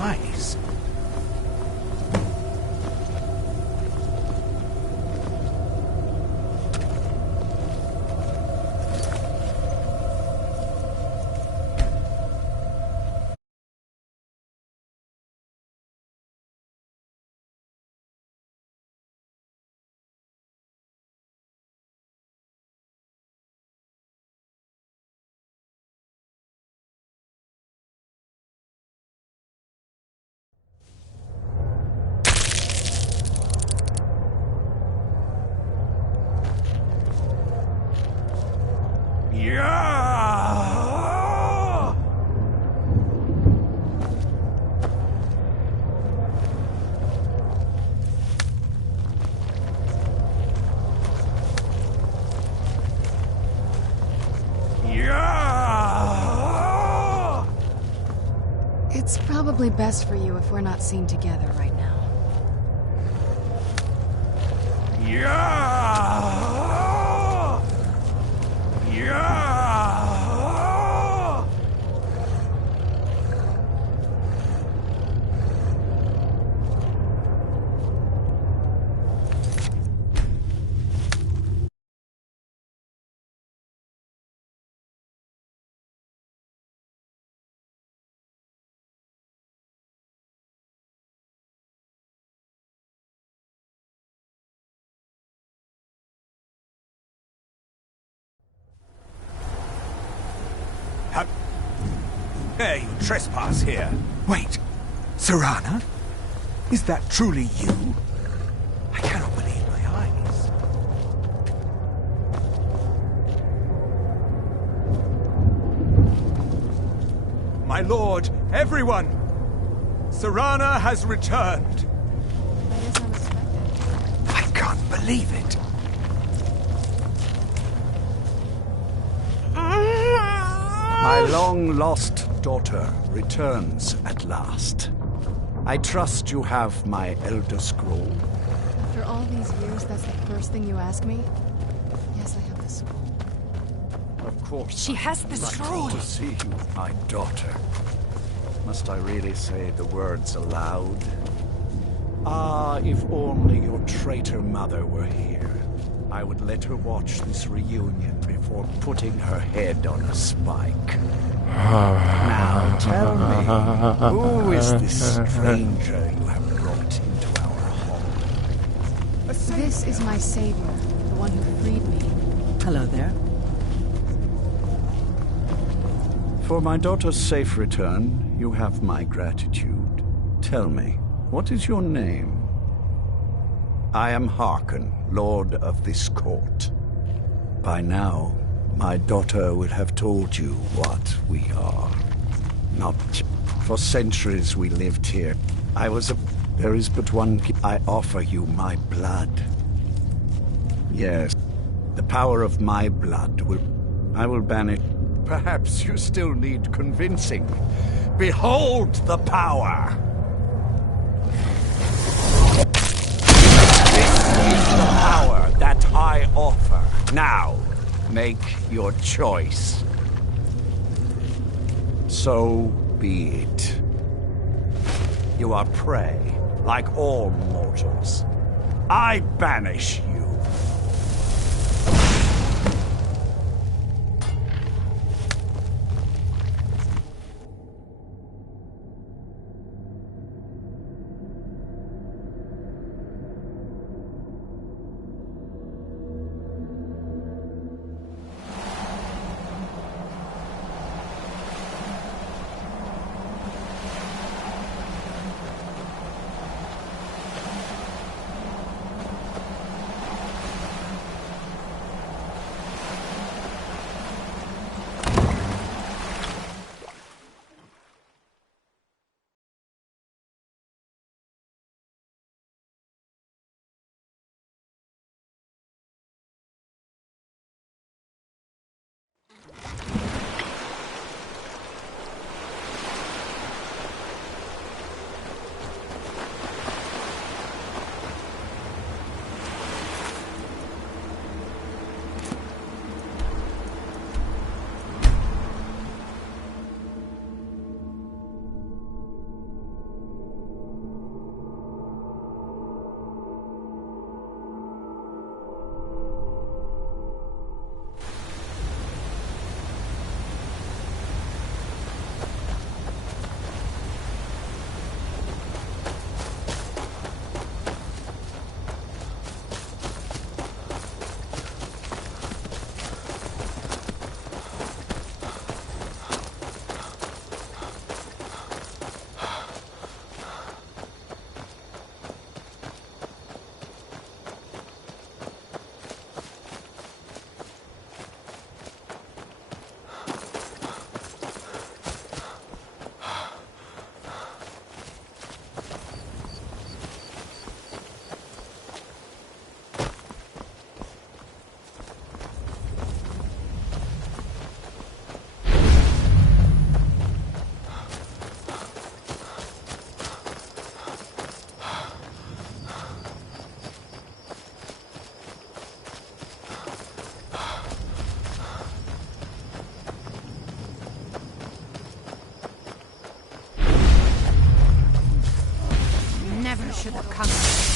eyes. Yeah! Yeah! It's probably best for you if we're not seen together right now. Yeah! Yeah! How dare you trespass here? Wait, Serana? Is that truly you? I cannot believe my eyes. My lord, everyone! Serana has returned. That is unexpected. I can't believe it. My long-lost daughter returns at last. I trust you have my Elder Scroll. After all these years, that's the first thing you ask me? Yes, I have the scroll. Of course. She has the scroll. To see you, my daughter. Must I really say the words aloud? Ah, if only your traitor mother were here. I would let her watch this reunion before putting her head on a spike. Now tell me, who is this stranger you have brought into our home? This is my savior, the one who freed me. Hello there. For my daughter's safe return, you have my gratitude. Tell me, what is your name? I am Harkon, Lord of this court. By now, my daughter would have told you what we are. Not for centuries we lived here. There is but one. I offer you my blood. Yes, the power of my blood I will ban it. Perhaps you still need convincing. Behold the power! The power that I offer. Now, make your choice. So be it. You are prey, like all mortals. I banish you. to the country.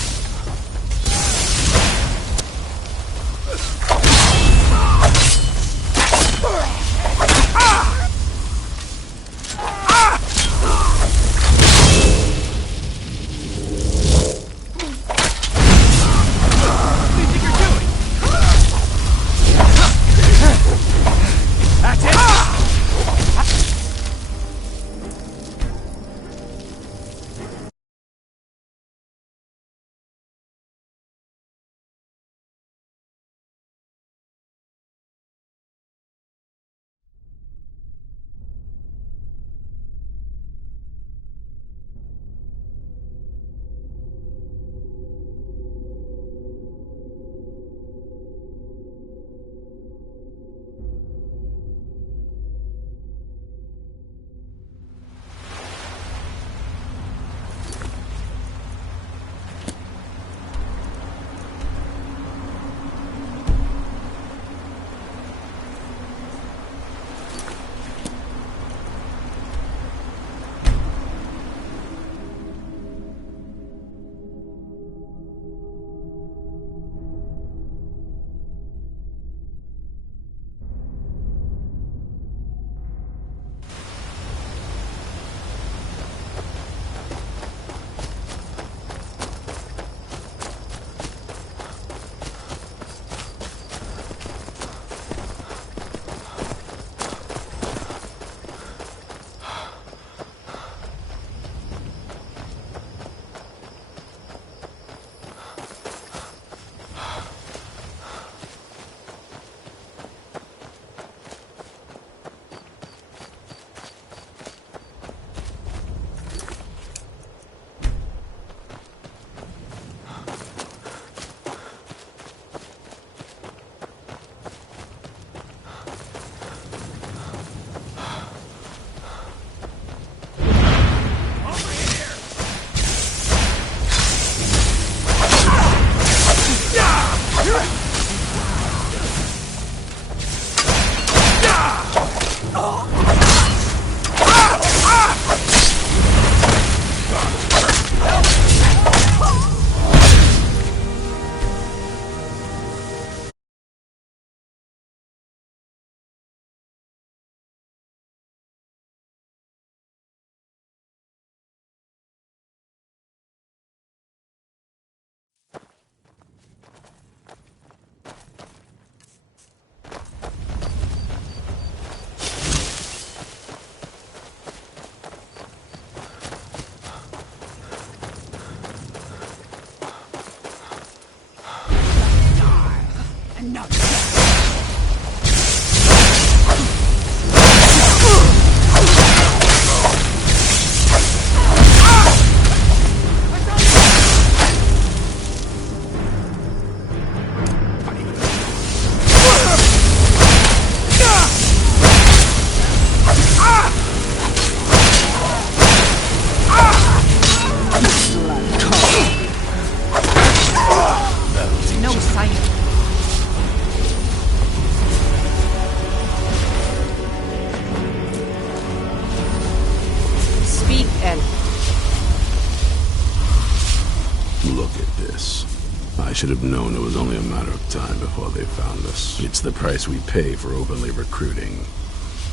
I should have known it was only a matter of time before they found us. It's the price we pay for openly recruiting.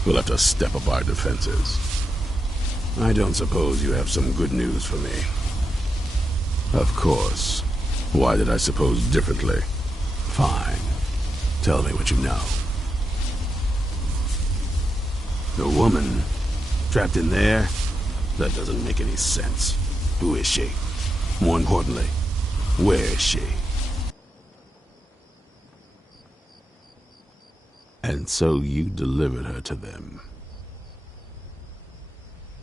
We'll have to step up our defenses. I don't suppose you have some good news for me. Of course. Why did I suppose differently? Fine. Tell me what you know. The woman? Trapped in there? That doesn't make any sense. Who is she? More importantly, where is she? And so you delivered her to them.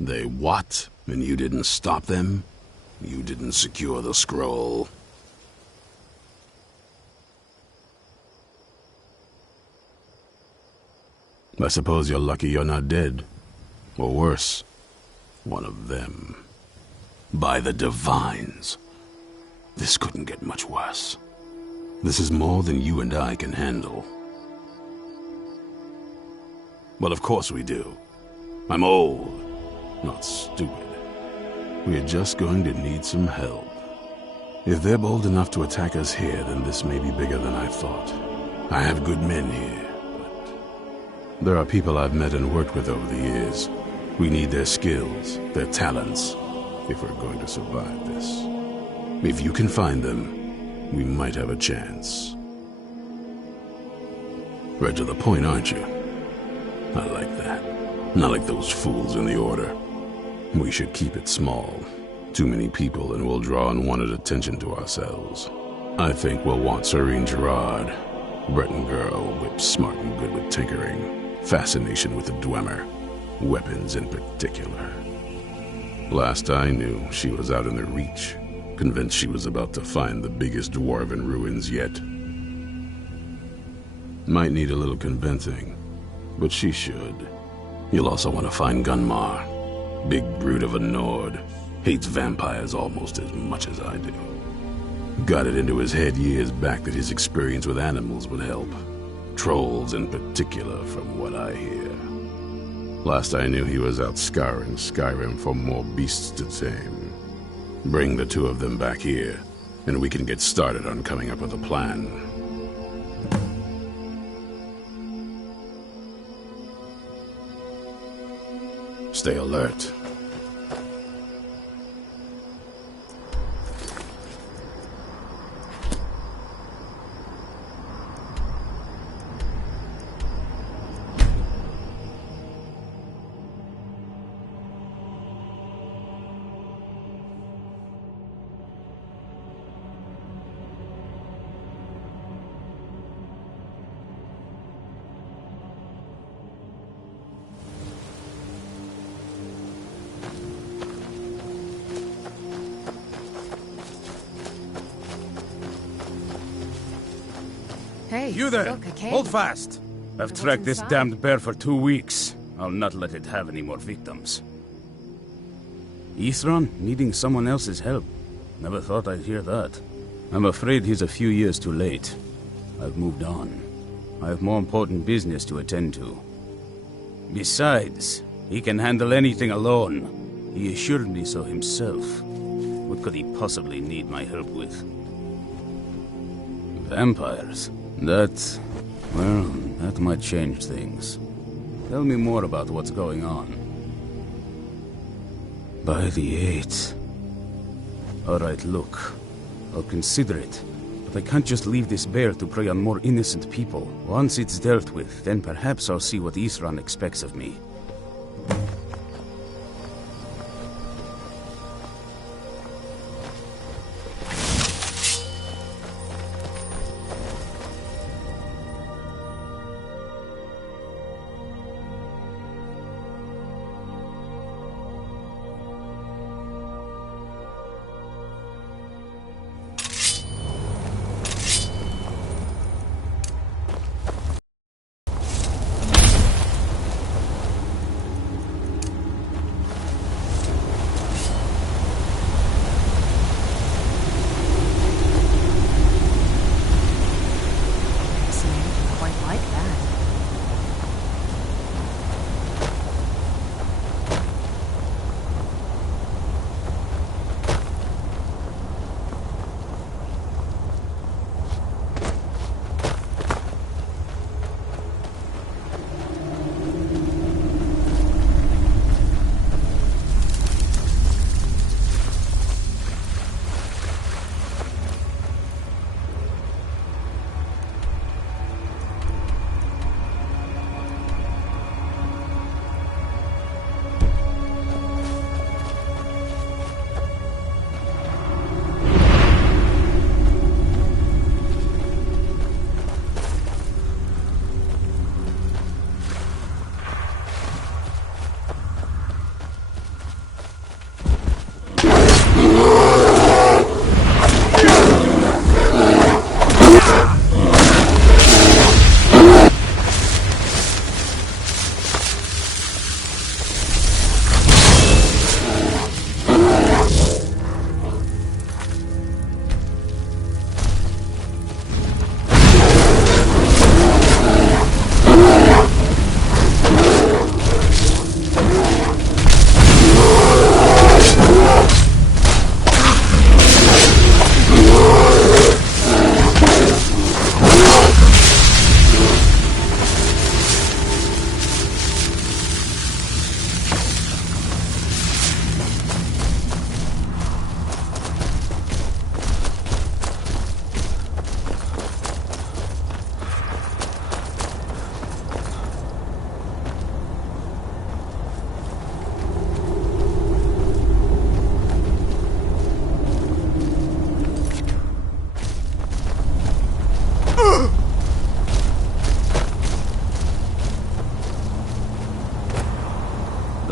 They what? And you didn't stop them? You didn't secure the scroll? I suppose you're lucky you're not dead. Or worse, one of them. By the Divines. This couldn't get much worse. This is more than you and I can handle. Well, of course we do. I'm old, not stupid. We're just going to need some help. If they're bold enough to attack us here, then this may be bigger than I thought. I have good men here, but there are people I've met and worked with over the years. We need their skills, their talents, if we're going to survive this. If you can find them, we might have a chance. Right to the point, aren't you? I like that. Not like those fools in the Order. We should keep it small. Too many people and we'll draw unwanted attention to ourselves. I think we'll want Serene Gerard. Breton girl, whip smart and good with tinkering. Fascination with the Dwemer. Weapons in particular. Last I knew, she was out in the Reach. Convinced she was about to find the biggest dwarven ruins yet. Might need a little convincing, but she should. You'll also want to find Gunmar. Big brute of a Nord. Hates vampires almost as much as I do. Got it into his head years back that his experience with animals would help. Trolls in particular, from what I hear. Last I knew he was out scouring Skyrim for more beasts to tame. Bring the two of them back here, and we can get started on coming up with a plan. Stay alert. Hey, You there! look, a cave. Hold fast! I've What's tracked this inside? damned bear for 2 weeks. I'll not let it have any more victims. Ithron needing someone else's help. Never thought I'd hear that. I'm afraid he's a few years too late. I've moved on. I have more important business to attend to. Besides, he can handle anything alone. He assured me so himself. What could he possibly need my help with? Vampires? That might change things. Tell me more about what's going on. By the 8th. Alright, look. I'll consider it. But I can't just leave this bear to prey on more innocent people. Once it's dealt with, then perhaps I'll see what Ithran expects of me.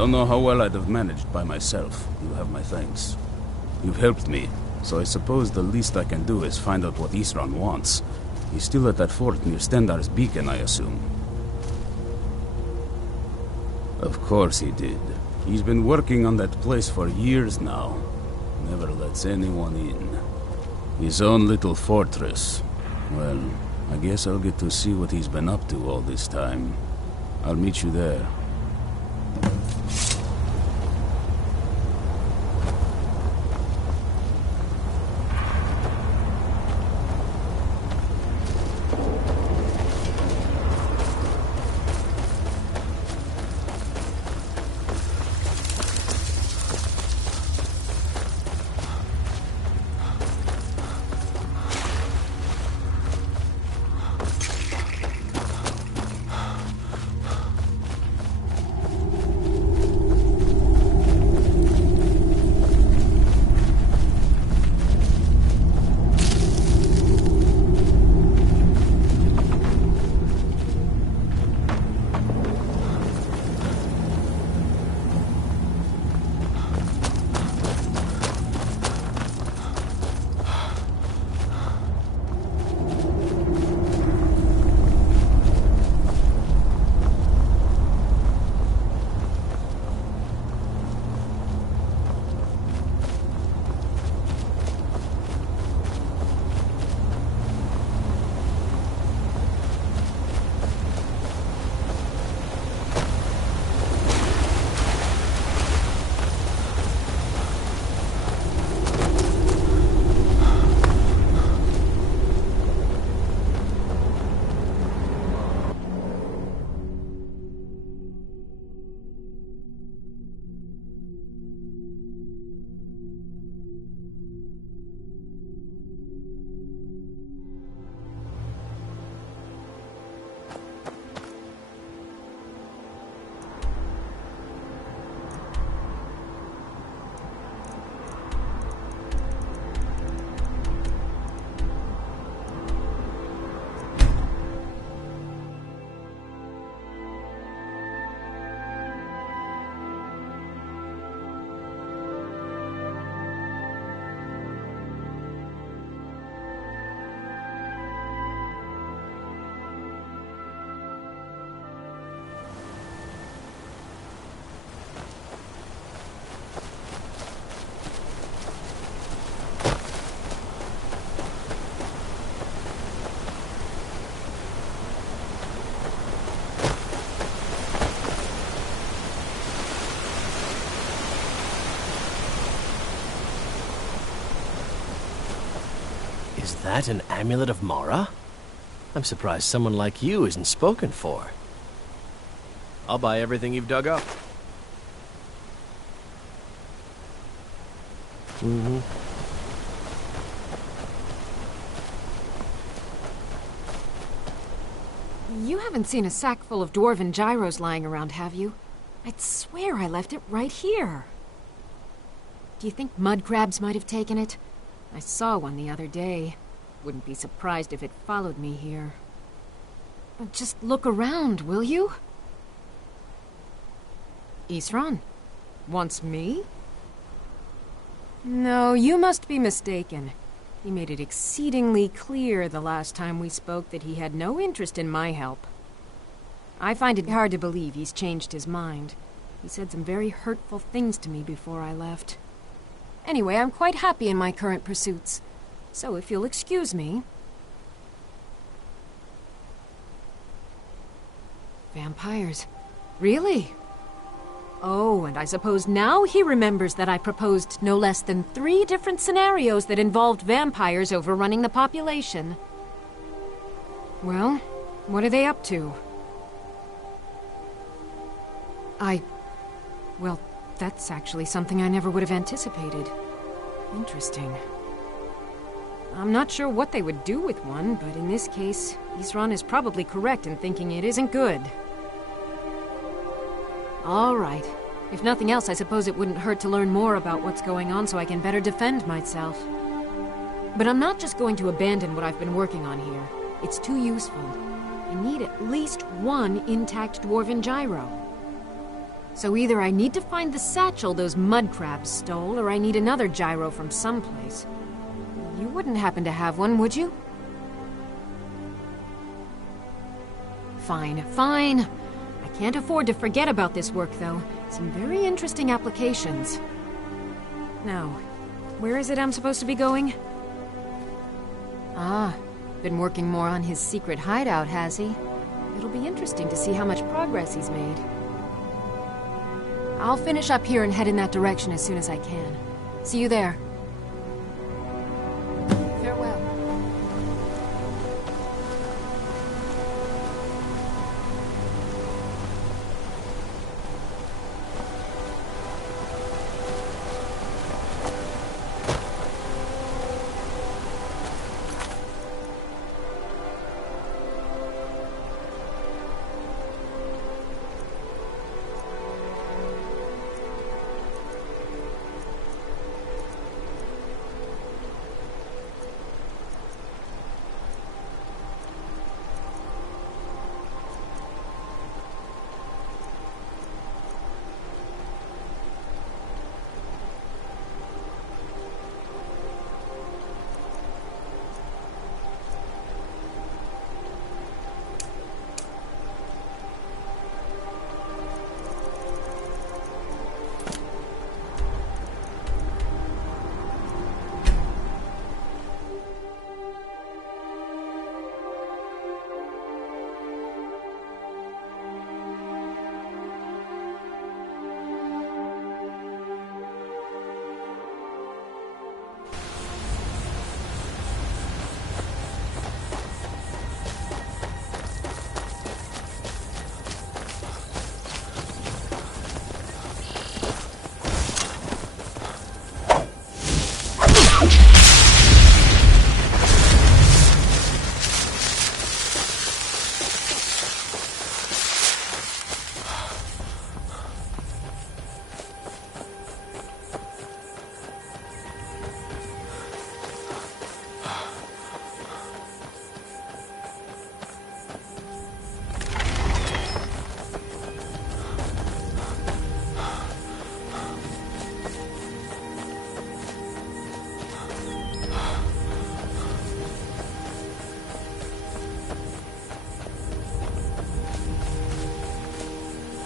don't know how well I'd have managed by myself. You have my thanks. You've helped me, so I suppose the least I can do is find out what Isran wants. He's still at that fort near Stendar's beacon, I assume. Of course he did. He's been working on that place for years now. Never lets anyone in. His own little fortress. Well, I guess I'll get to see what he's been up to all this time. I'll meet you there. Is that an amulet of Mara? I'm surprised someone like you isn't spoken for. I'll buy everything you've dug up. You haven't seen a sack full of dwarven gyros lying around, have you? I'd swear I left it right here. Do you think mud crabs might have taken it? I saw one the other day. Wouldn't be surprised if it followed me here. Just look around, will you? Isran? Wants me? No, you must be mistaken. He made it exceedingly clear the last time we spoke that he had no interest in my help. I find it hard to believe he's changed his mind. He said some very hurtful things to me before I left. Anyway, I'm quite happy in my current pursuits. So if you'll excuse me... Vampires. Really? Oh, and I suppose now he remembers that I proposed no less than 3 different scenarios that involved vampires overrunning the population. Well, what are they up to? Well, that's actually something I never would have anticipated. Interesting. I'm not sure what they would do with one, but in this case, Isran is probably correct in thinking it isn't good. All right. If nothing else, I suppose it wouldn't hurt to learn more about what's going on so I can better defend myself. But I'm not just going to abandon what I've been working on here. It's too useful. I need at least 1 intact dwarven gyro. So either I need to find the satchel those mud crabs stole, or I need another gyro from someplace. You wouldn't happen to have one, would you? Fine, fine. I can't afford to forget about this work, though. Some very interesting applications. Now, where is it I'm supposed to be going? Ah, been working more on his secret hideout, has he? It'll be interesting to see how much progress he's made. I'll finish up here and head in that direction as soon as I can. See you there. Farewell.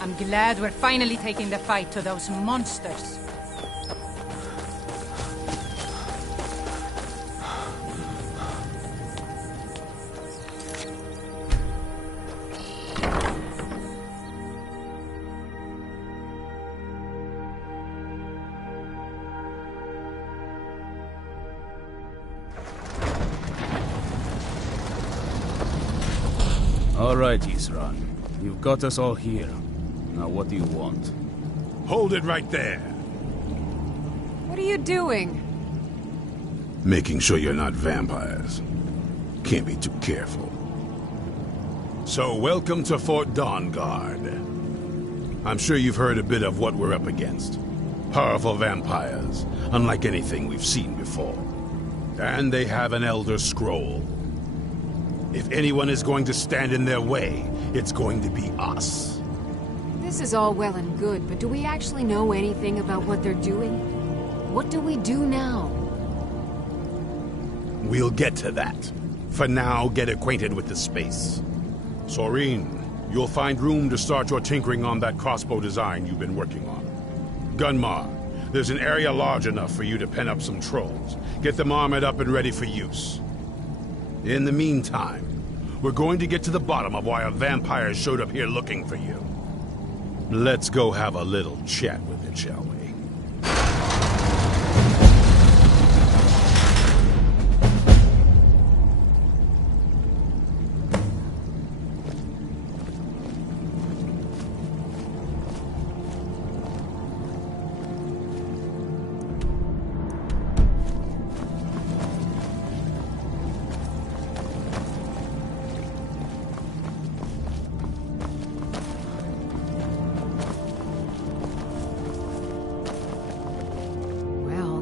I'm glad we're finally taking the fight to those monsters. All right, Isran. You've got us all here. Now what do you want? Hold it right there. What are you doing? Making sure you're not vampires. Can't be too careful. So, welcome to Fort Dawnguard. I'm sure you've heard a bit of what we're up against. Powerful vampires, unlike anything we've seen before. And they have an Elder Scroll. If anyone is going to stand in their way, it's going to be us. This is all well and good, but do we actually know anything about what they're doing? What do we do now? We'll get to that. For now, get acquainted with the space. Soreen, you'll find room to start your tinkering on that crossbow design you've been working on. Gunmar, there's an area large enough for you to pen up some trolls. Get them armored up and ready for use. In the meantime, we're going to get to the bottom of why a vampire showed up here looking for you. Let's go have a little chat with it, shall we?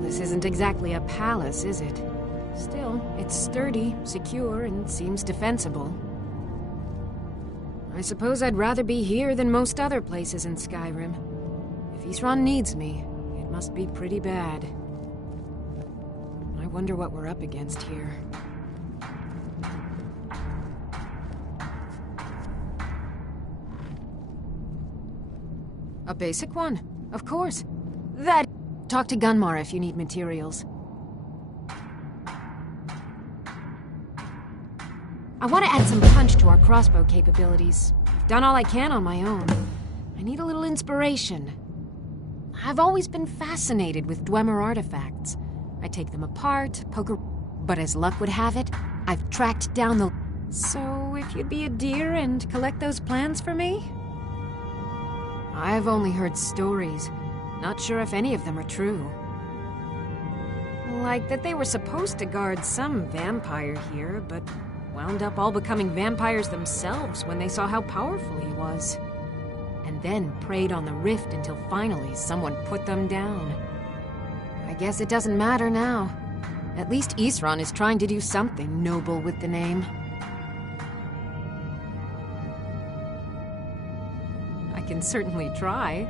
This isn't exactly a palace, is it? Still, it's sturdy, secure, and seems defensible. I suppose I'd rather be here than most other places in Skyrim. If Isran needs me, it must be pretty bad. I wonder what we're up against here. A basic one, of course. Talk to Gunmar if you need materials. I want to add some punch to our crossbow capabilities. I've done all I can on my own. I need a little inspiration. I've always been fascinated with Dwemer artifacts. I take them apart, but as luck would have it, I've tracked down the... So, if you'd be a dear and collect those plans for me? I've only heard stories. Not sure if any of them are true. Like that they were supposed to guard some vampire here, but wound up all becoming vampires themselves when they saw how powerful he was. And then preyed on the rift until finally someone put them down. I guess it doesn't matter now. At least Isran is trying to do something noble with the name. I can certainly try.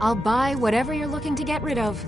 I'll buy whatever you're looking to get rid of.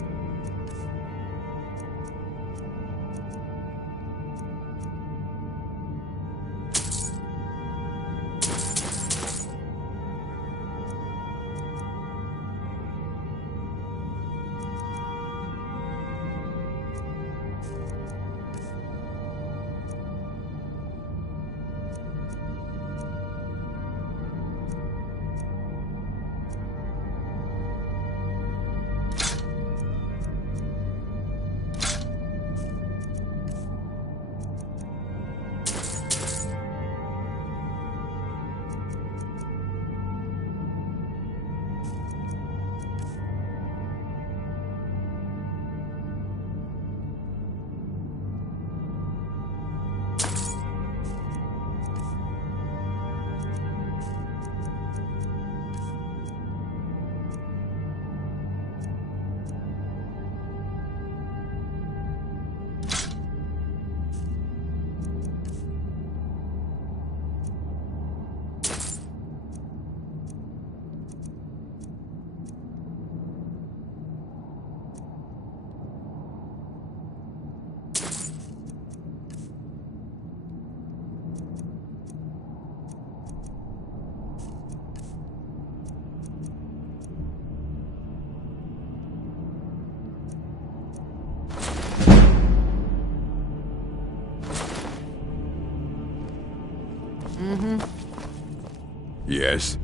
Yes.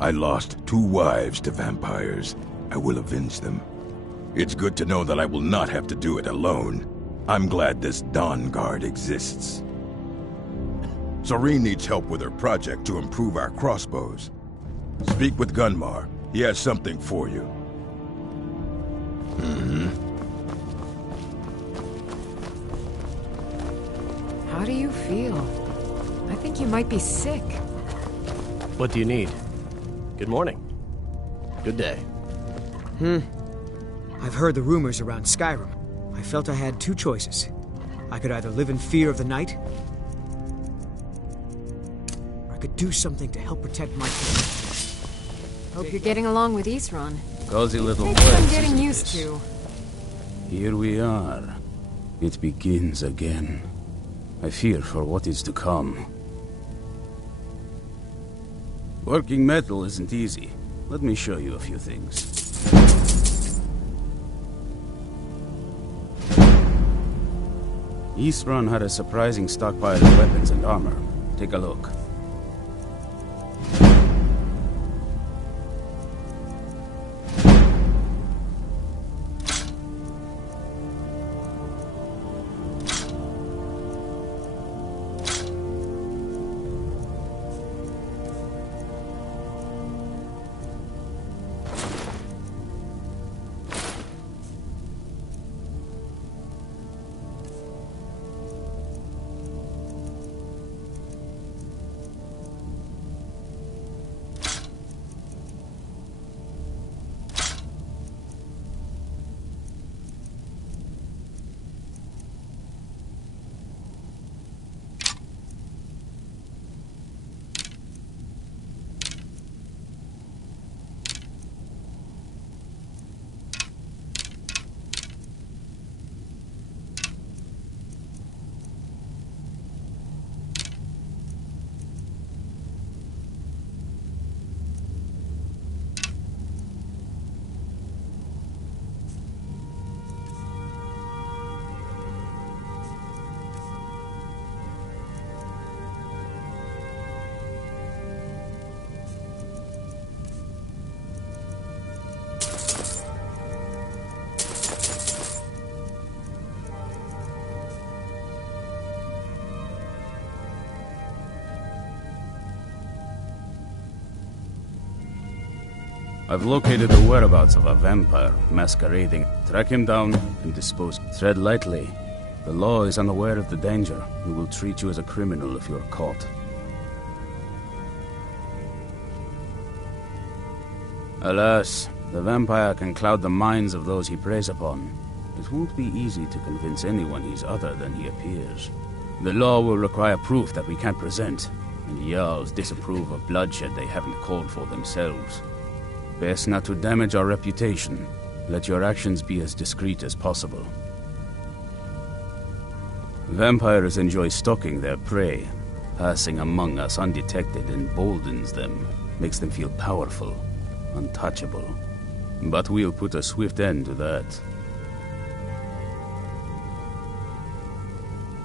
I lost 2 wives to vampires. I will avenge them. It's good to know that I will not have to do it alone. I'm glad this Dawn Guard exists. Serene needs help with her project to improve our crossbows. Speak with Gunmar. He has something for you. How do you feel? I think you might be sick. What do you need? Good morning. Good day. I've heard the rumors around Skyrim. I felt I had 2 choices. I could either live in fear of the night, or I could do something to help protect my family. Hope you're getting along with Isran. Cozy little Maybe place, I'm getting isn't used this? to. Here we are. It begins again. I fear for what is to come. Working metal isn't easy. Let me show you a few things. Isran had a surprising stockpile of weapons and armor. Take a look. I've located the whereabouts of a vampire masquerading. Track him down and dispose. Tread lightly. The law is unaware of the danger. We will treat you as a criminal if you are caught. Alas, the vampire can cloud the minds of those he preys upon. It won't be easy to convince anyone he's other than he appears. The law will require proof that we can't present, and Jarls disapprove of bloodshed they haven't called for themselves. Best not to damage our reputation. Let your actions be as discreet as possible. Vampires enjoy stalking their prey. Passing among us undetected emboldens them, makes them feel powerful, untouchable. But we'll put a swift end to that.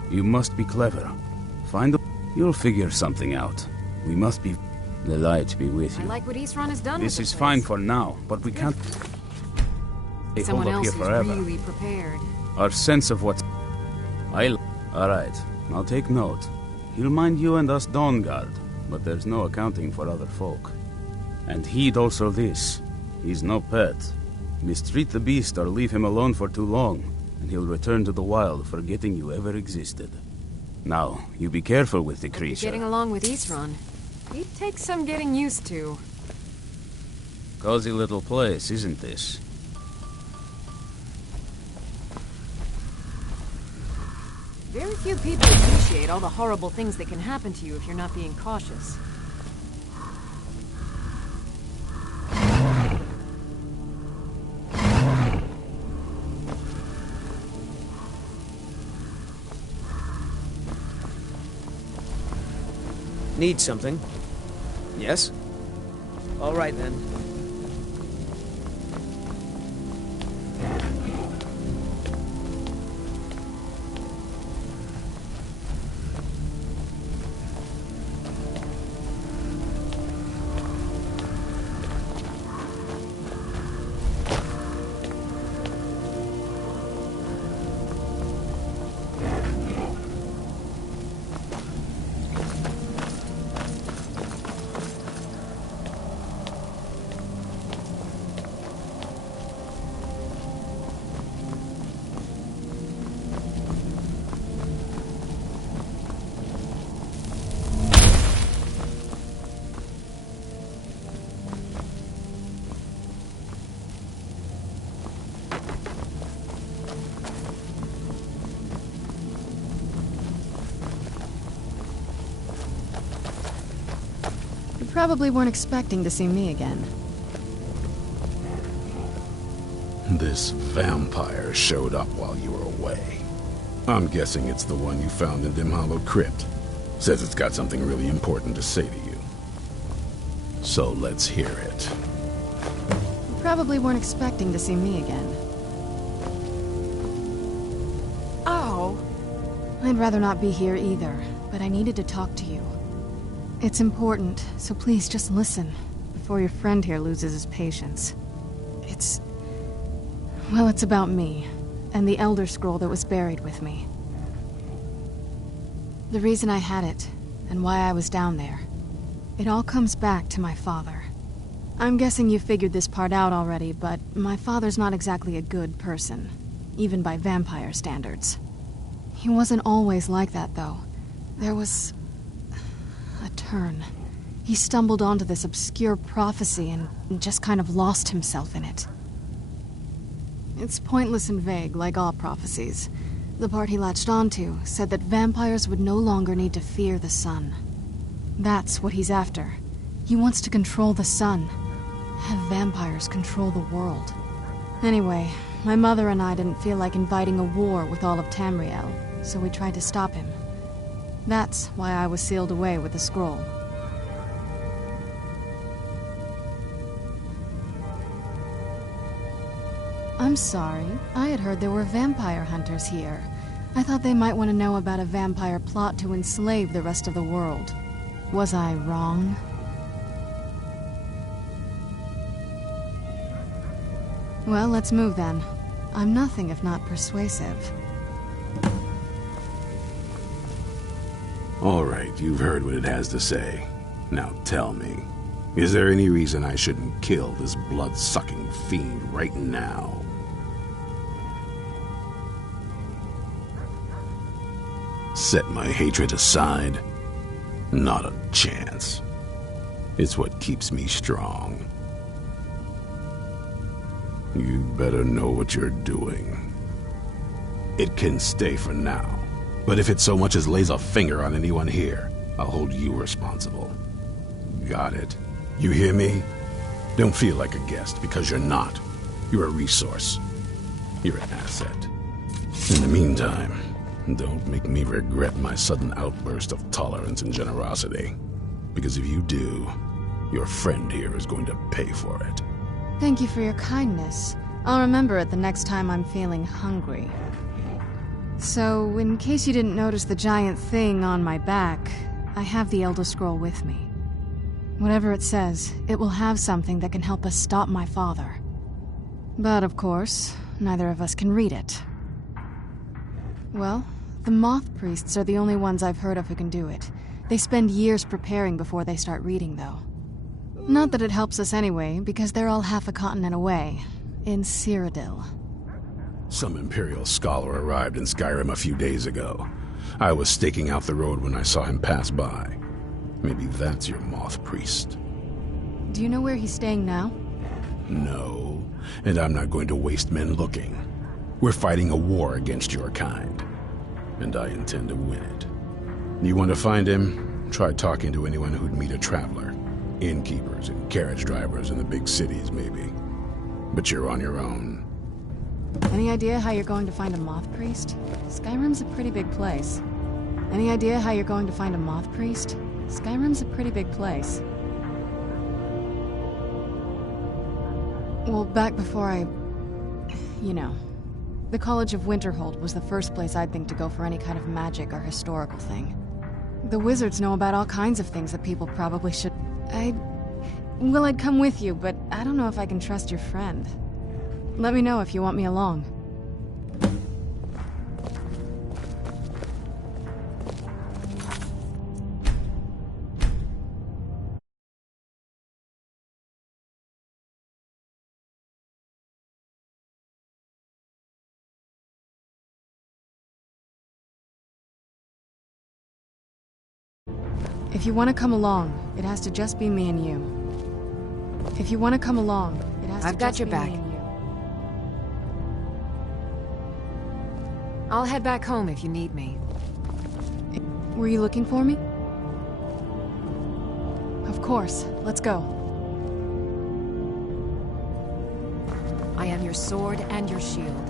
You must be clever. Find the... You'll figure something out. We must be... The light be with you. I like what Eastron has done. This is fine for now, but we can't... Stay Someone hold up else here is forever. really prepared. Our sense of what's... Alright, I'll take note. He'll mind you and us Dawnguard, but there's no accounting for other folk. And heed also this. He's no pet. Mistreat the beast or leave him alone for too long, and he'll return to the wild forgetting you ever existed. Now, you be careful with the creature. Getting along with Eastron. It takes some getting used to. Cozy little place, isn't this? Very few people appreciate all the horrible things that can happen to you if you're not being cautious. Need something? Yes? All right, then. Probably weren't expecting to see me again. This vampire showed up while you were away. I'm guessing it's the one you found in Dim Hollow Crypt. Says it's got something really important to say to you. So let's hear it. Probably weren't expecting to see me again. Oh! I'd rather not be here either, but I needed to talk to you. It's important, so please just listen, before your friend here loses his patience. Well, it's about me, and the Elder Scroll that was buried with me. The reason I had it, and why I was down there. It all comes back to my father. I'm guessing you figured this part out already, but my father's not exactly a good person, even by vampire standards. He wasn't always like that, though. There was... a turn. He stumbled onto this obscure prophecy and just kind of lost himself in it. It's pointless and vague, like all prophecies. The part he latched onto said that vampires would no longer need to fear the sun. That's what he's after. He wants to control the sun. Have vampires control the world. Anyway, my mother and I didn't feel like inviting a war with all of Tamriel, so we tried to stop him. That's why I was sealed away with the scroll. I'm sorry. I had heard there were vampire hunters here. I thought they might want to know about a vampire plot to enslave the rest of the world. Was I wrong? Well, let's move then. I'm nothing if not persuasive. All right, you've heard what it has to say. Now tell me, Is there any reason I shouldn't kill this blood-sucking fiend right now? Set my hatred aside? Not a chance. It's what keeps me strong. You better know what you're doing. It can stay for now, but if it so much as lays a finger on anyone here, I'll hold you responsible. Got it? You hear me? Don't feel like a guest, because you're not. You're a resource. You're an asset. In the meantime, don't make me regret my sudden outburst of tolerance and generosity. Because if you do, your friend here is going to pay for it. Thank you for your kindness. I'll remember it the next time I'm feeling hungry. So, in case you didn't notice the giant thing on my back, I have the Elder Scroll with me. Whatever it says, it will have something that can help us stop my father. But of course, neither of us can read it. Well, the Moth Priests are the only ones I've heard of who can do it. They spend years preparing before they start reading, though. Not that it helps us anyway, because they're all half a continent away, in Cyrodiil. Some Imperial scholar arrived in Skyrim a few days ago. I was staking out the road when I saw him pass by. Maybe that's your Moth Priest. Do you know where he's staying now? No, and I'm not going to waste men looking. We're fighting a war against your kind, and I intend to win it. You want to find him? Try talking to anyone who'd meet a traveler. Innkeepers and carriage drivers in the big cities, maybe. But you're on your own. Any idea how you're going to find a Moth Priest? Skyrim's a pretty big place. Any idea how you're going to find a Moth Priest? Skyrim's a pretty big place. Well, back before you know, the College of Winterhold was the first place I'd think to go for any kind of magic or historical thing. The wizards know about all kinds of things that people probably should... Well, I'd come with you, but I don't know if I can trust your friend. Let me know if you want me along. If you want to come along, it has to just be me and you. If you want to come along, it has to just be me and you. I'll head back home if you need me. Were you looking for me? Of course. Let's go. I am your sword and your shield.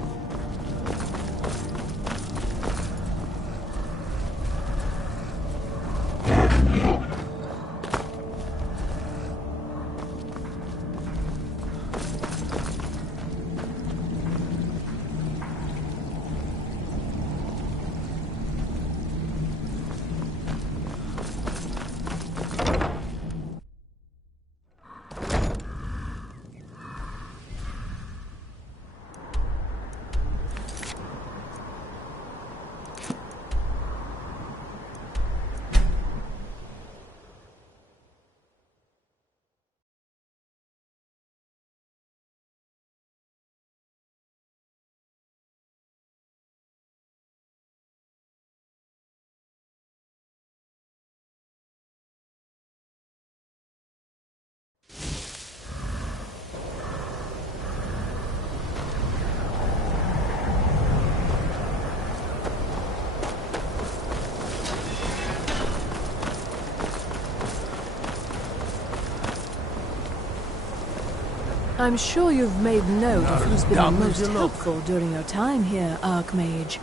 I'm sure you've made note of who's been most helpful during your time here, Archmage.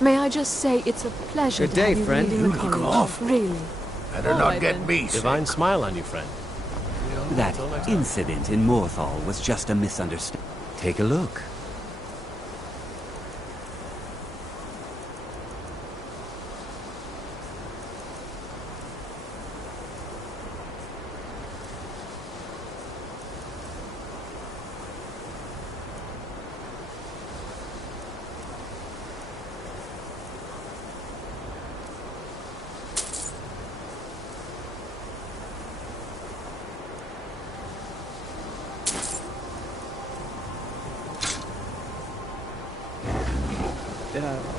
May I just say it's a pleasure to have you leading the college. Really. Better not get me. Divine smile on you, friend. That incident in Morthal was just a misunderstanding. Take a look.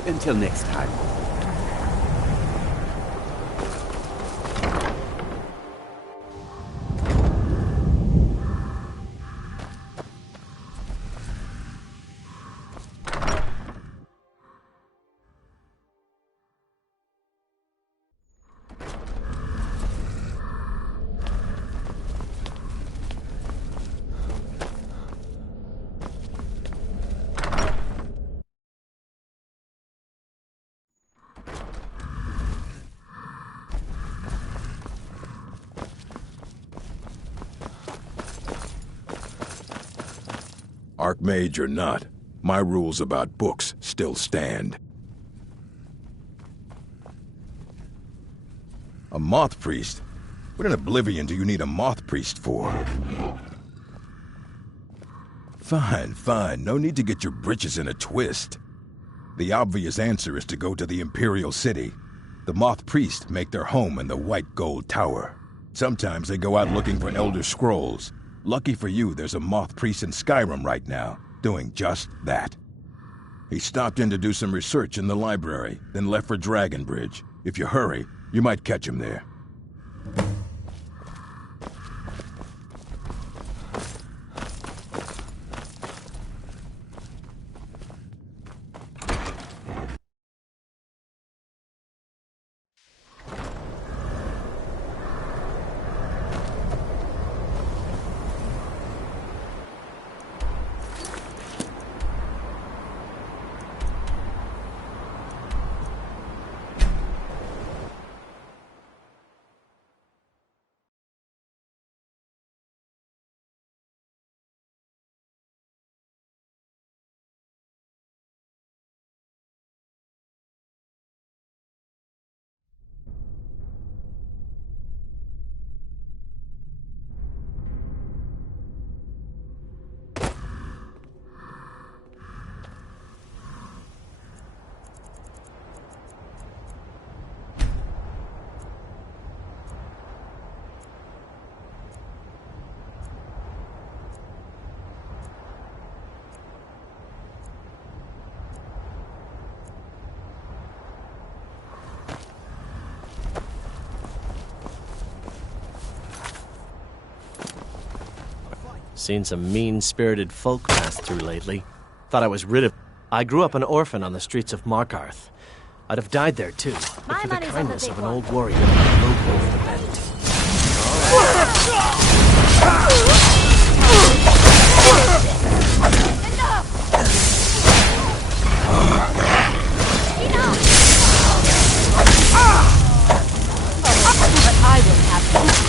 Until next time. Archmage or not, my rules about books still stand. A moth priest? What in oblivion do you need a moth priest for? Fine, fine. No need to get your britches in a twist. The obvious answer is to go to the Imperial City. The moth priests make their home in the White Gold Tower. Sometimes they go out looking for Elder Scrolls. Lucky for you, there's a moth priest in Skyrim right now, doing just that. He stopped in to do some research in the library, then left for Dragonbridge. If you hurry, you might catch him there. Seen some mean-spirited folk pass through lately. Thought I was rid of... I grew up an orphan on the streets of Markarth. I'd have died there, too, but for the kindness of an old warrior local of the bent. But I will have you.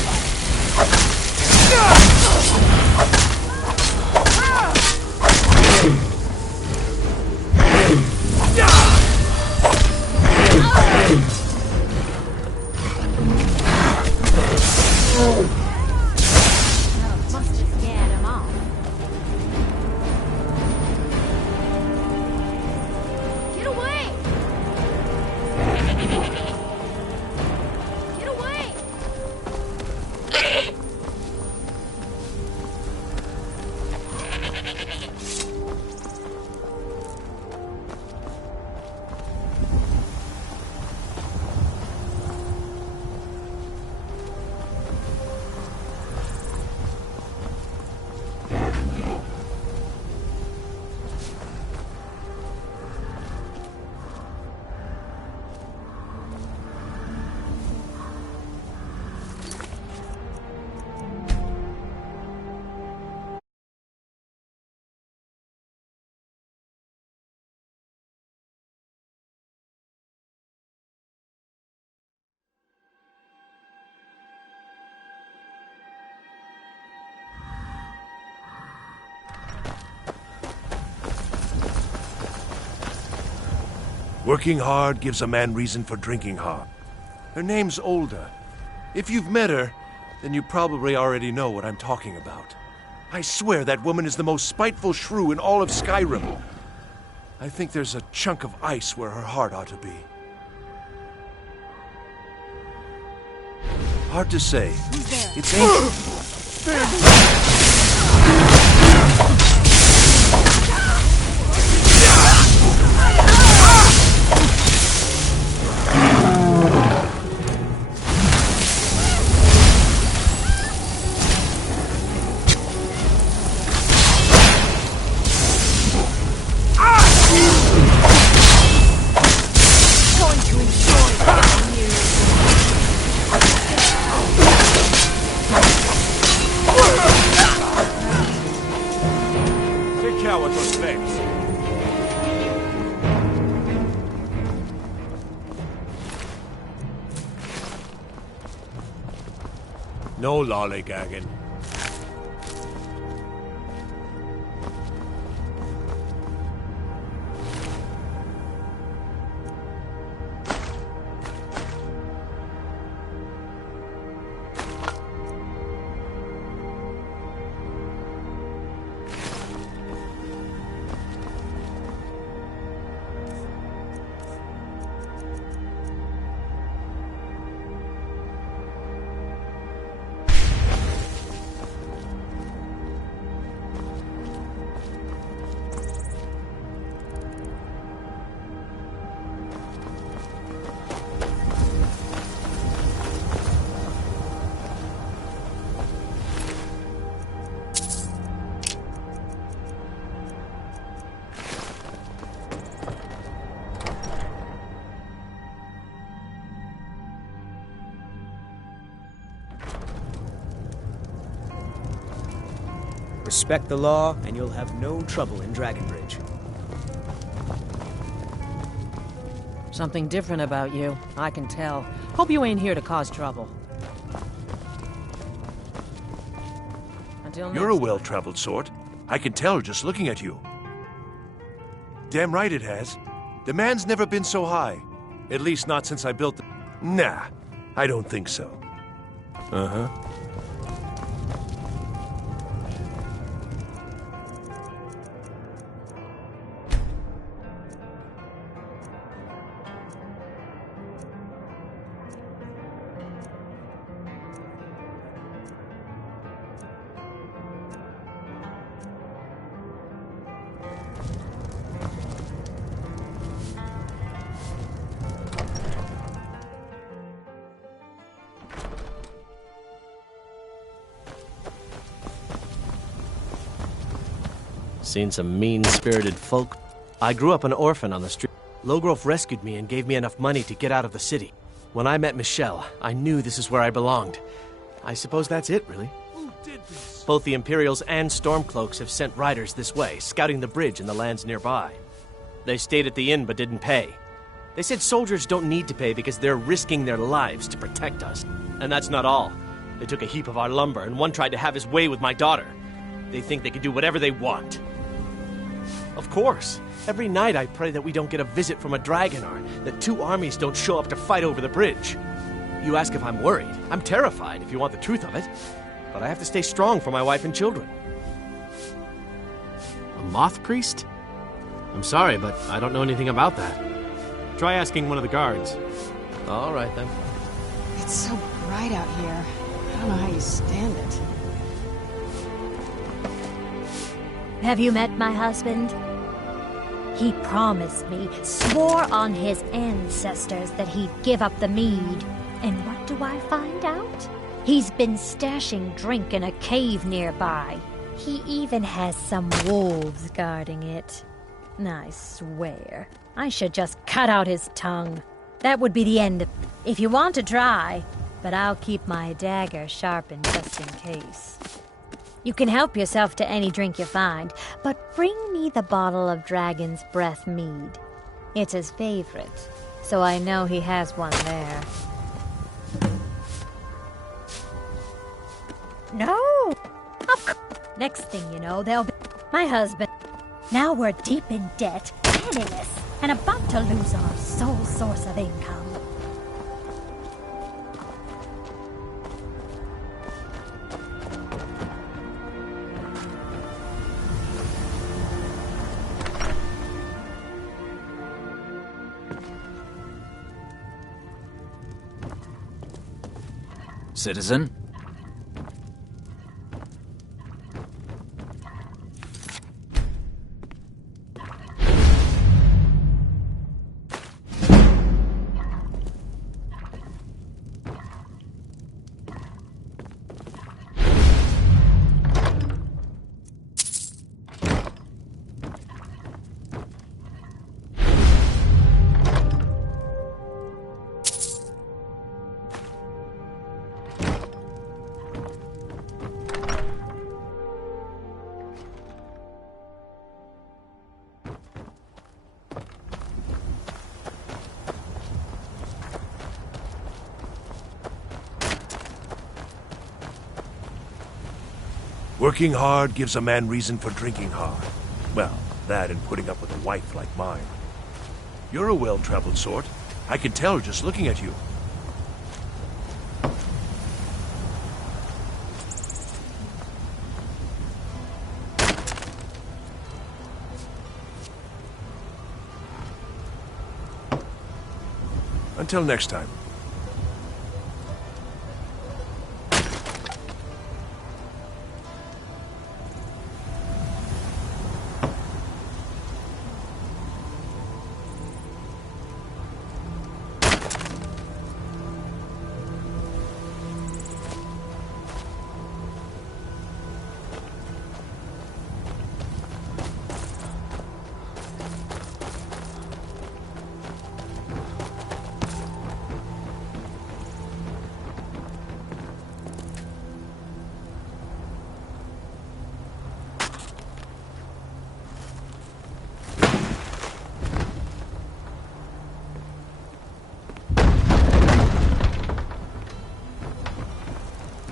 Working hard gives a man reason for drinking hard. Her name's Olda. If you've met her, then you probably already know what I'm talking about. I swear that woman is the most spiteful shrew in all of Skyrim. I think there's a chunk of ice where her heart ought to be. Hard to say. It's ancient. otros tres. No lollygagging. Respect the law, and you'll have no trouble in Dragonbridge. Something different about you, I can tell. Hope you ain't here to cause trouble. Until You're a well-traveled sort. I can tell just looking at you. Damn right it has. The man's never been so high. At least not since I built the... Nah, I don't think so. Uh-huh. Seen some mean-spirited folk. I grew up an orphan on the street. Logrove rescued me and gave me enough money to get out of the city. When I met Michelle, I knew this is where I belonged. I suppose that's it, really. Who did this? Both the Imperials and Stormcloaks have sent riders this way, scouting the bridge and the lands nearby. They stayed at the inn but didn't pay. They said soldiers don't need to pay because they're risking their lives to protect us. And that's not all. They took a heap of our lumber, and one tried to have his way with my daughter. They think they can do whatever they want. Of course. Every night I pray that we don't get a visit from a dragon or that two armies don't show up to fight over the bridge. You ask if I'm worried. I'm terrified, if you want the truth of it. But I have to stay strong for my wife and children. A moth priest? I'm sorry, but I don't know anything about that. Try asking one of the guards. All right, then. It's so bright out here. I don't know how you stand it. Have you met my husband? He promised me, swore on his ancestors that he'd give up the mead. And what do I find out? He's been stashing drink in a cave nearby. He even has some wolves guarding it. I swear, I should just cut out his tongue. That would be the end of it. If you want to try, but I'll keep my dagger sharpened just in case. You can help yourself to any drink you find, but bring me the bottle of Dragon's Breath mead. It's his favorite, so I know he has one there. No! Next thing you know, there'll be my husband. Now we're deep in debt, penniless, and about to lose our sole source of income. Citizen? Working hard gives a man reason for drinking hard. Well, that and putting up with a wife like mine. You're a well-traveled sort. I can tell just looking at you. Until next time.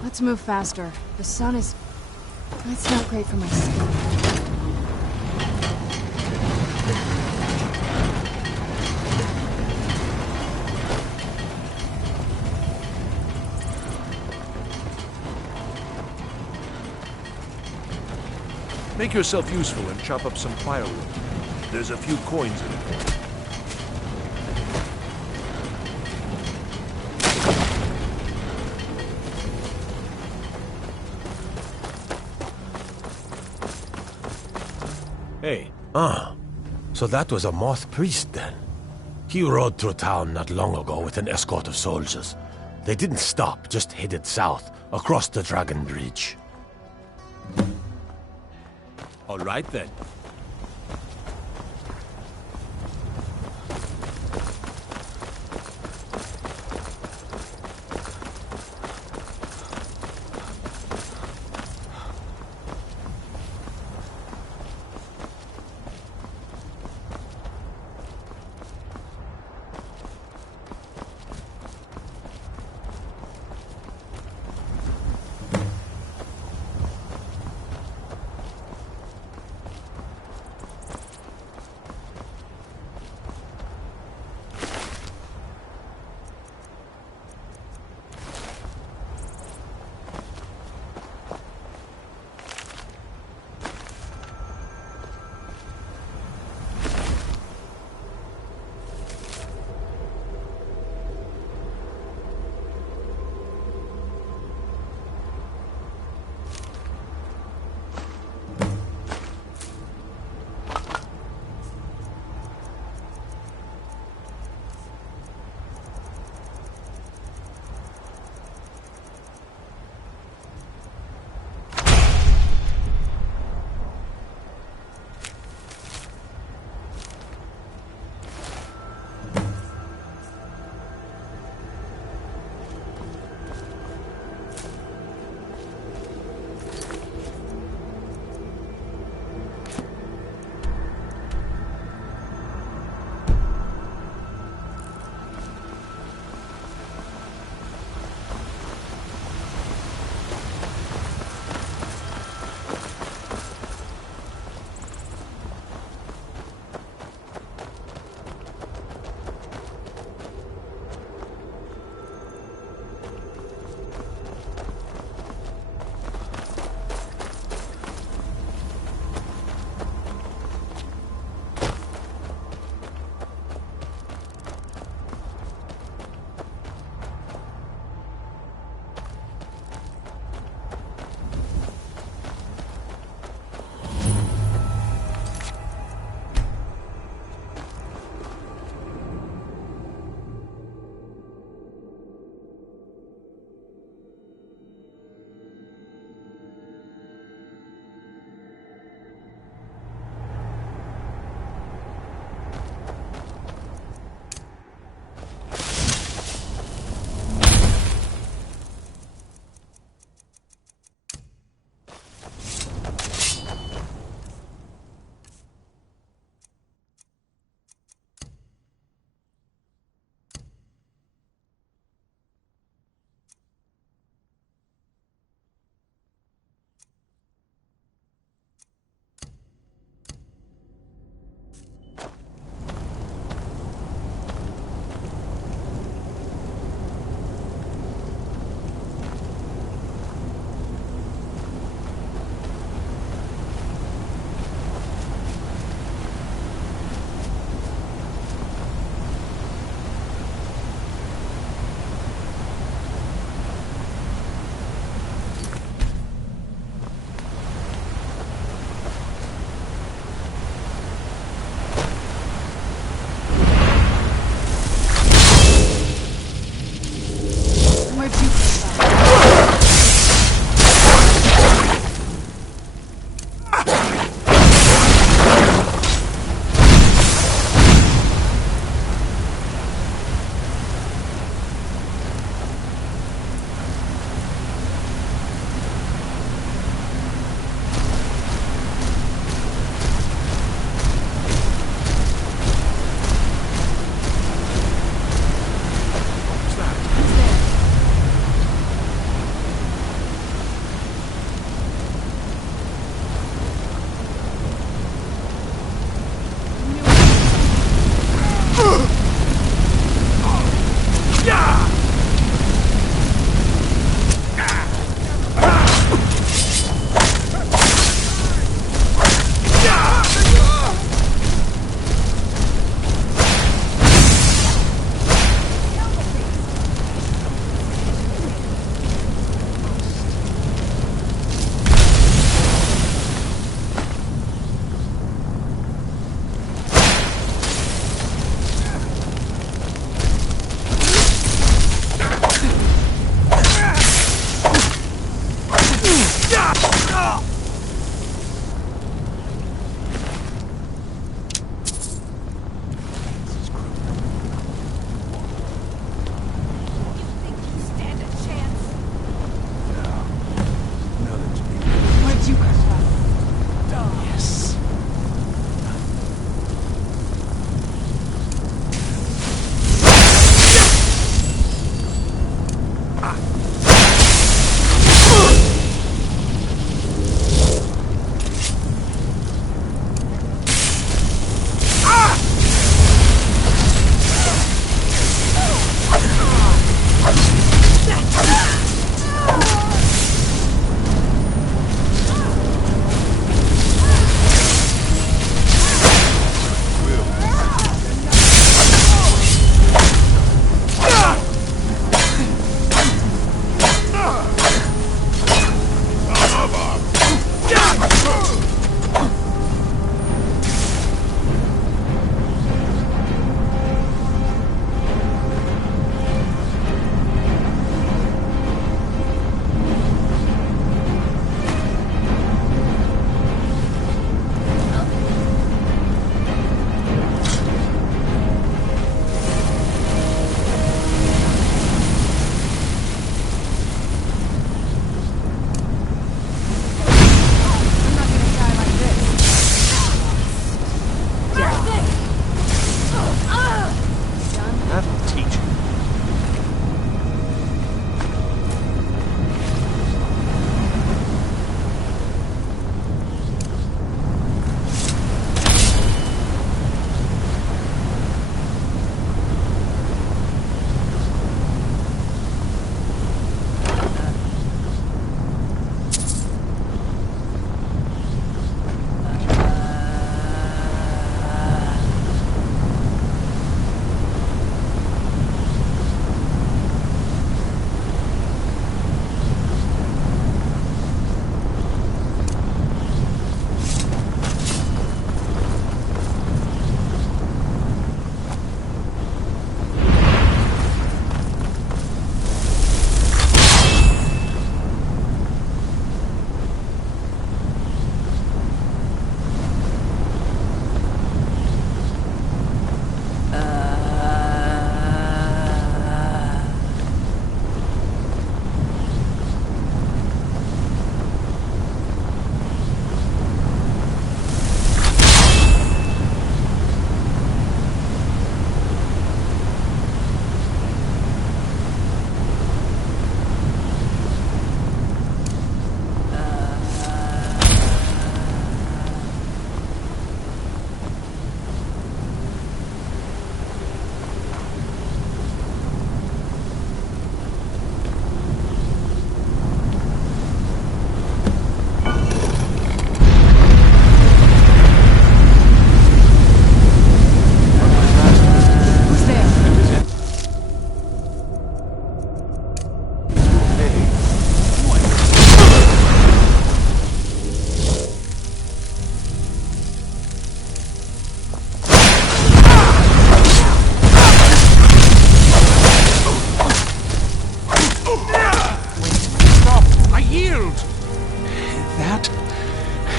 Let's move faster. The sun is... It's not great for my skin. Make yourself useful and chop up some firewood. There's a few coins in it. Hey. Ah, so that was a Moth priest then. He rode through town not long ago with an escort of soldiers. They didn't stop, just headed south, across the Dragon Bridge. All right then.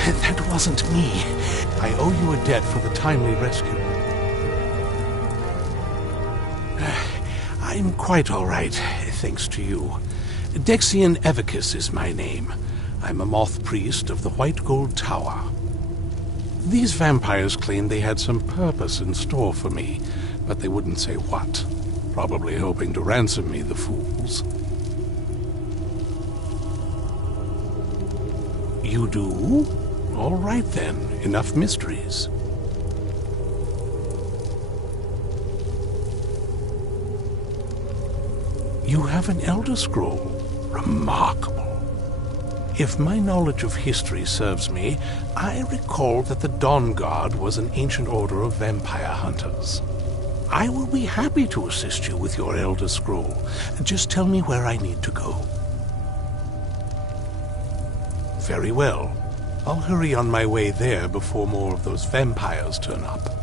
That wasn't me. I owe you a debt for the timely rescue. I'm quite all right, thanks to you. Dexian Evicus is my name. I'm a moth priest of the White Gold Tower. These vampires claimed they had some purpose in store for me, but they wouldn't say what. Probably hoping to ransom me, the fools. You do? All right then, enough mysteries. You have an Elder Scroll. Remarkable. If my knowledge of history serves me, I recall that the Dawn Guard was an ancient order of vampire hunters. I will be happy to assist you with your Elder Scroll. Just tell me where I need to go. Very well. I'll hurry on my way there before more of those vampires turn up.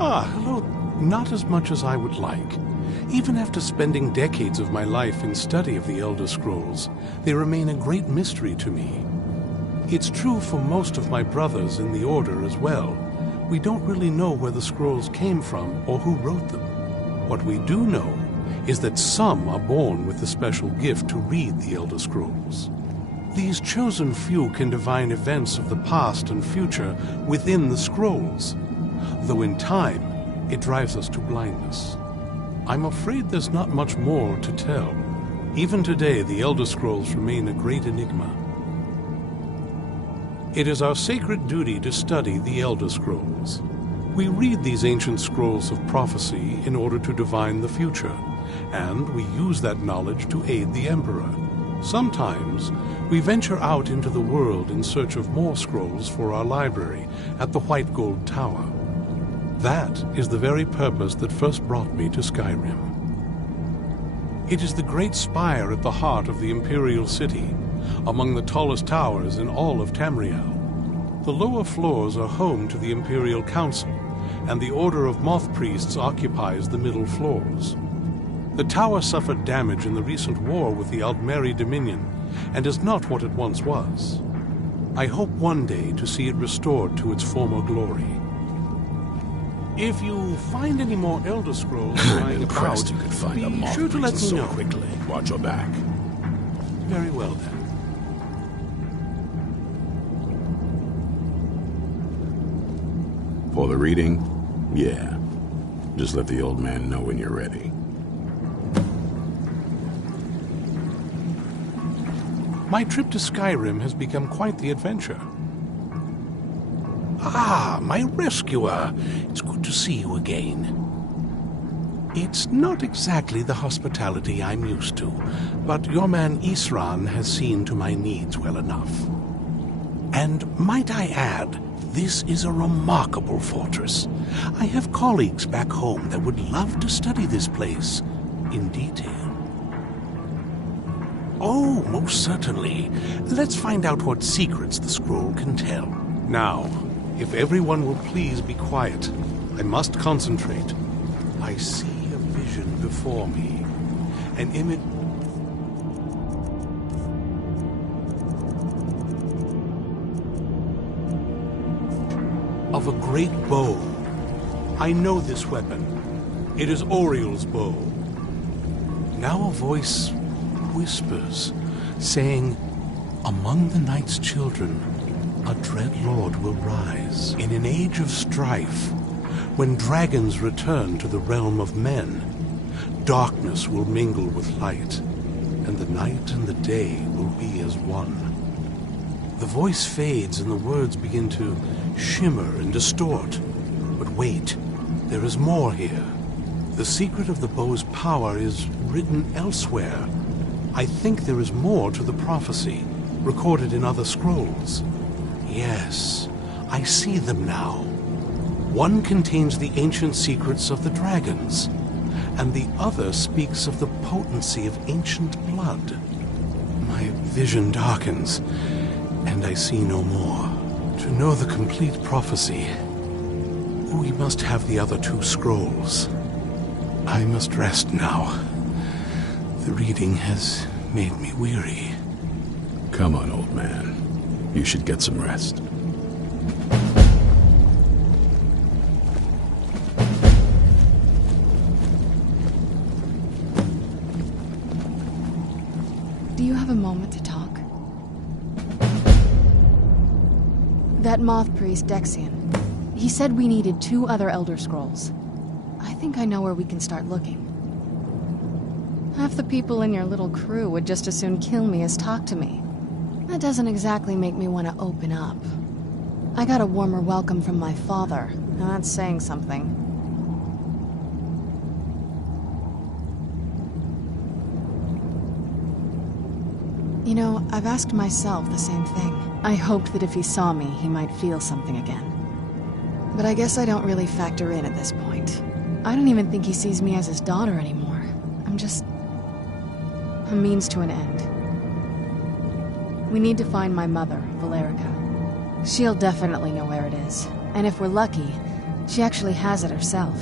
Hello. Not as much as I would like. Even after spending decades of my life in study of the Elder Scrolls, they remain a great mystery to me. It's true for most of my brothers in the Order as well. We don't really know where the scrolls came from or who wrote them. What we do know is that some are born with the special gift to read the Elder Scrolls. These chosen few can divine events of the past and future within the scrolls, though in time it drives us to blindness. I'm afraid there's not much more to tell. Even today, the Elder Scrolls remain a great enigma. It is our sacred duty to study the Elder Scrolls. We read these ancient scrolls of prophecy in order to divine the future, and we use that knowledge to aid the Emperor. Sometimes, we venture out into the world in search of more scrolls for our library at the White Gold Tower. That is the very purpose that first brought me to Skyrim. It is the great spire at the heart of the Imperial City, among the tallest towers in all of Tamriel. The lower floors are home to the Imperial Council, and the Order of Moth Priests occupies the middle floors. The tower suffered damage in the recent war with the Aldmeri Dominion, and is not what it once was. I hope one day to see it restored to its former glory. If you find any more Elder Scrolls lying Impressed about, you could find a be moth sure to let priest me so know. quickly. Watch your back. Very well, then. For the reading? Yeah. Just let the old man know when you're ready. My trip to Skyrim has become quite the adventure. Ah, my rescuer. It's good to see you again. It's not exactly the hospitality I'm used to, but your man Isran has seen to my needs well enough. And might I add, this is a remarkable fortress. I have colleagues back home that would love to study this place in detail. Oh, most certainly. Let's find out what secrets the scroll can tell. Now, if everyone will please be quiet, I must concentrate. I see a vision before me. An image... of a great bow. I know this weapon. It is Oriel's bow. Now a voice whispers, saying, "Among the night's children, a dread lord will rise. In an age of strife, when dragons return to the realm of men, darkness will mingle with light, and the night and the day will be as one." The voice fades and the words begin to shimmer and distort. But wait, there is more here. The secret of the bow's power is written elsewhere. I think there is more to the prophecy, recorded in other scrolls. Yes, I see them now. One contains the ancient secrets of the dragons, and the other speaks of the potency of ancient blood. My vision darkens, and I see no more. To know the complete prophecy, we must have the other two scrolls. I must rest now. The reading has made me weary. Come on, old man. You should get some rest. Do you have a moment to talk? That moth priest, Dexian. He said we needed 2 other Elder Scrolls. I think I know where we can start looking. Half the people in your little crew would just as soon kill me as talk to me. That doesn't exactly make me want to open up. I got a warmer welcome from my father, and that's saying something. You know, I've asked myself the same thing. I hoped that if he saw me, he might feel something again. But I guess I don't really factor in at this point. I don't even think he sees me as his daughter anymore. I'm just... a means to an end. We need to find my mother, Valerica. She'll definitely know where it is. And if we're lucky, she actually has it herself.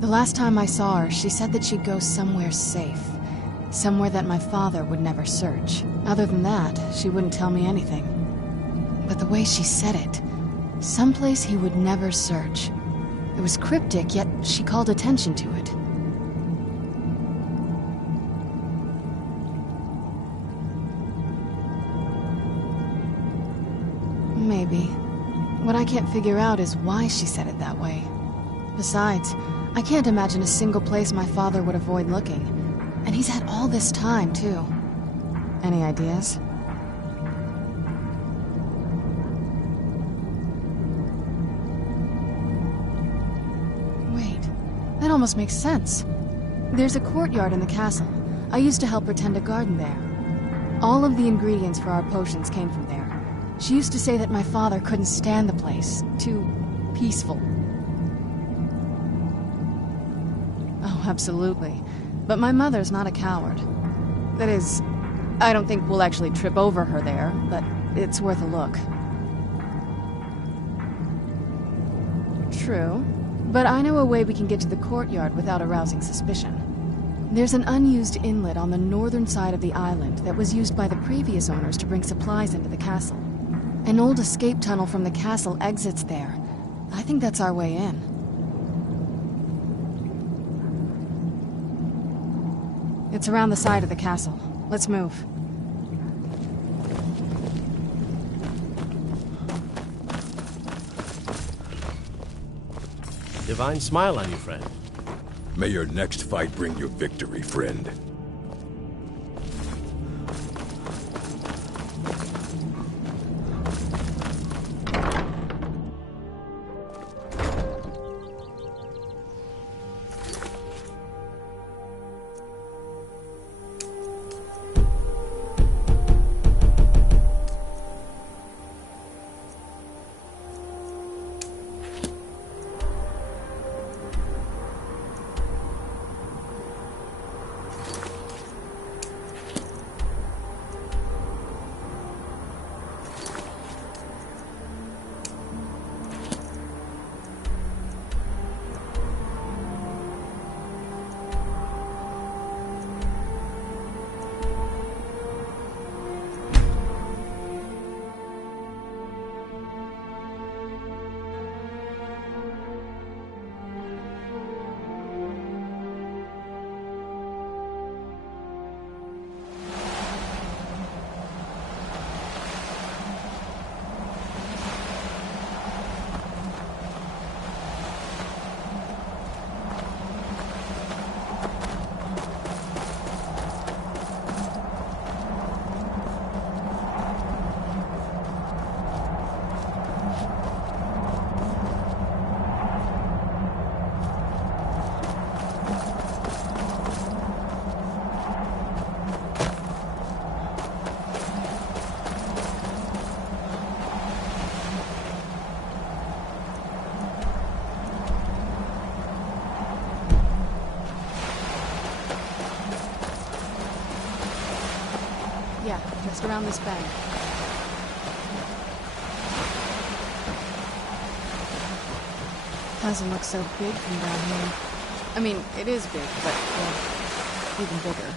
The last time I saw her, she said that she'd go somewhere safe. Somewhere that my father would never search. Other than that, she wouldn't tell me anything. But the way she said it, someplace he would never search. It was cryptic, yet she called attention to it. Maybe. What I can't figure out is why she said it that way. Besides, I can't imagine a single place my father would avoid looking. And he's had all this time, too. Any ideas? Wait, that almost makes sense. There's a courtyard in the castle. I used to help her tend a garden there. All of the ingredients for our potions came from there. She used to say that my father couldn't stand the place. Too peaceful. Oh, absolutely. But my mother's not a coward. That is, I don't think we'll actually trip over her there, but it's worth a look. True. But I know a way we can get to the courtyard without arousing suspicion. There's an unused inlet on the northern side of the island that was used by the previous owners to bring supplies into the castle. An old escape tunnel from the castle exits there. I think that's our way in. It's around the side of the castle. Let's move. Divine smile on you, friend. May your next fight bring you victory, friend. Yeah, just around this bend. Doesn't look so big from down here. I mean, it is big, but, well, even bigger.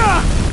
Ah!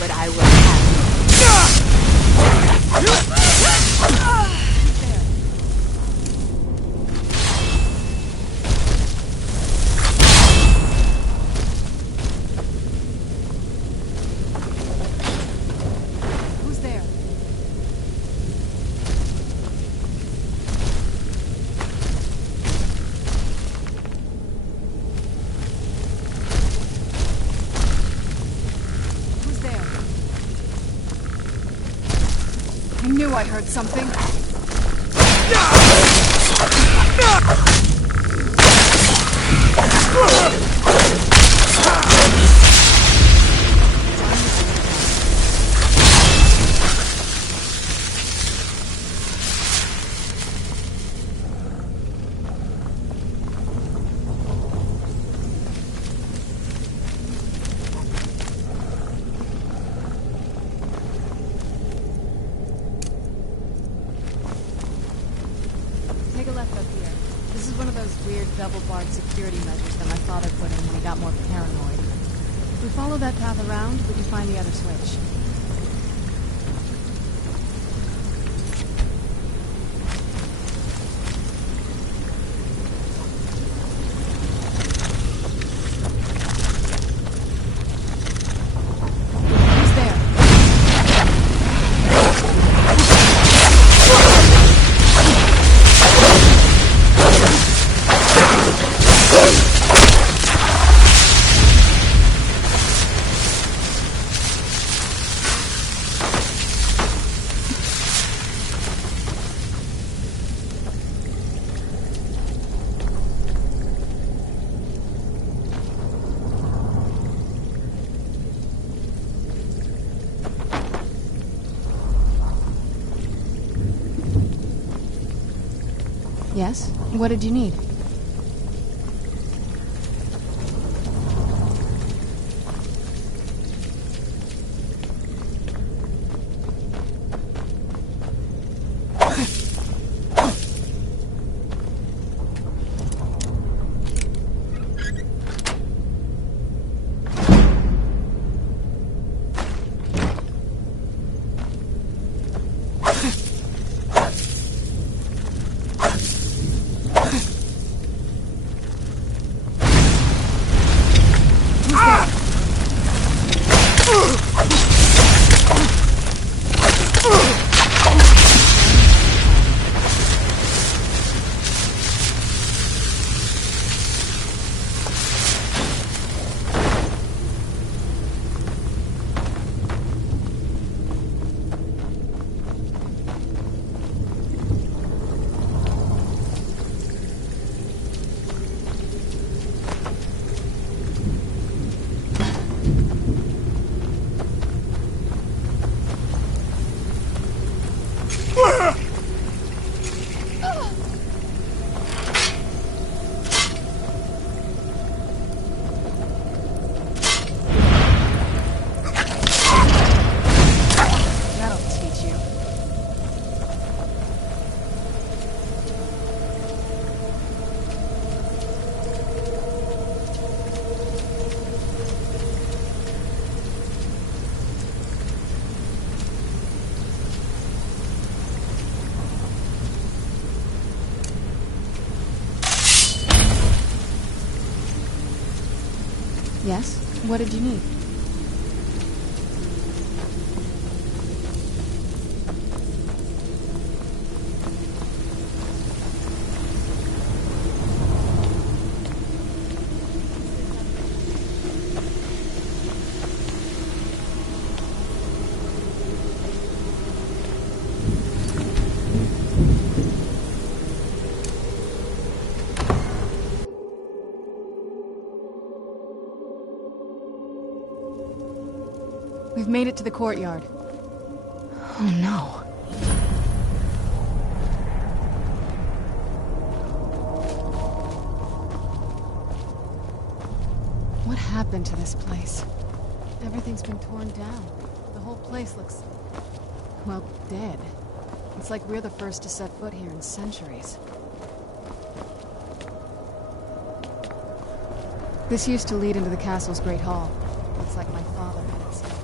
but I will have Who's there? Who's there? I knew I heard something. Take a left up here. This is one of those weird double-barred security measures that my father put in when he got more paranoid. If we follow that path around, we can find the other switch. Who's there? Yes? What did you need? Yes? What did you need? We've made it to the courtyard. Oh no. What happened to this place? Everything's been torn down. The whole place looks, well, dead. It's like we're the first to set foot here in centuries. This used to lead into the castle's great hall. Looks like my father had it sealed up.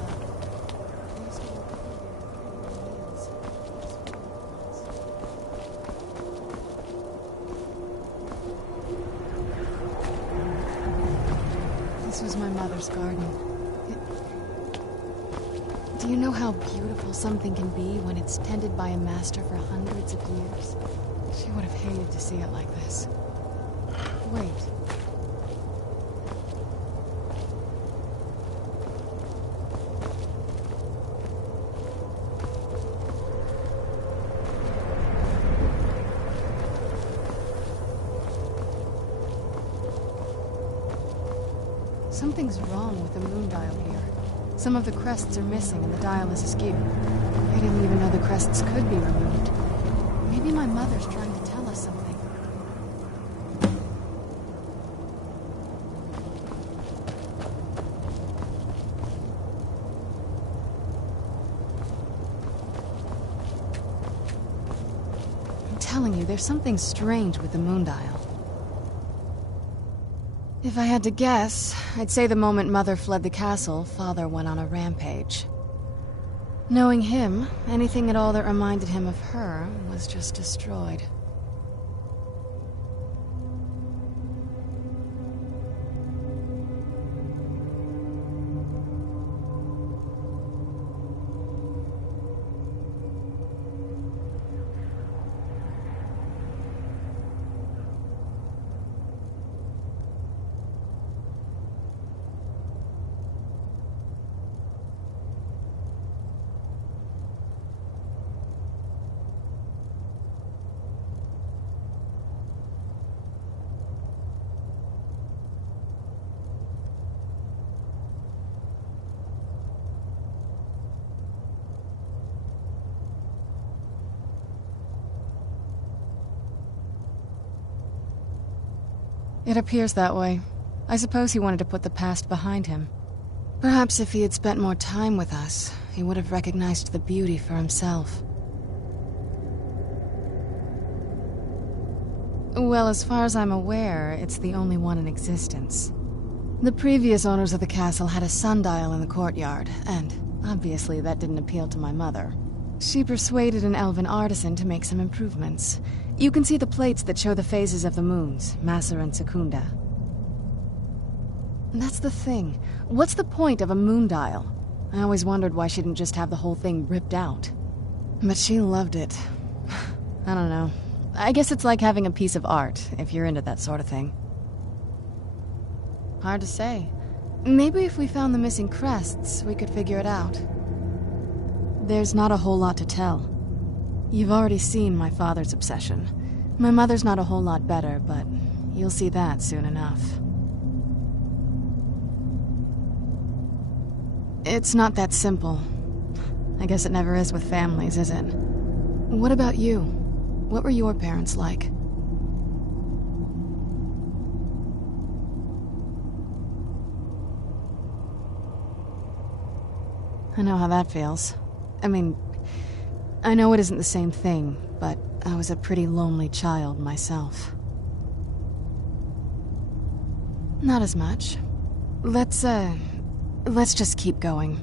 is my mother's garden. Do you know how beautiful something can be when it's tended by a master for hundreds of years? She would have hated to see it like this. Wait. Something's wrong with the moon dial here. Some of the crests are missing and the dial is askew. I didn't even know the crests could be removed. Maybe my mother's trying to tell us something. I'm telling you, there's something strange with the moon dial. If I had to guess, I'd say the moment Mother fled the castle, Father went on a rampage. Knowing him, anything at all that reminded him of her was just destroyed. It appears that way. I suppose he wanted to put the past behind him. Perhaps if he had spent more time with us, he would have recognized the beauty for himself. Well, as far as I'm aware, it's the only one in existence. The previous owners of the castle had a sundial in the courtyard, and obviously that didn't appeal to my mother. She persuaded an elven artisan to make some improvements. You can see the plates that show the phases of the moons, Maser and Secunda. And that's the thing. What's the point of a moon dial? I always wondered why she didn't just have the whole thing ripped out. But she loved it. I don't know. I guess it's like having a piece of art, if you're into that sort of thing. Hard to say. Maybe if we found the missing crests, we could figure it out. There's not a whole lot to tell. You've already seen my father's obsession. My mother's not a whole lot better, but you'll see that soon enough. It's not that simple. I guess it never is with families, is it? What about you? What were your parents like? I know how that feels. I mean, I know it isn't the same thing, but I was a pretty lonely child myself. Not as much. Let's just keep going.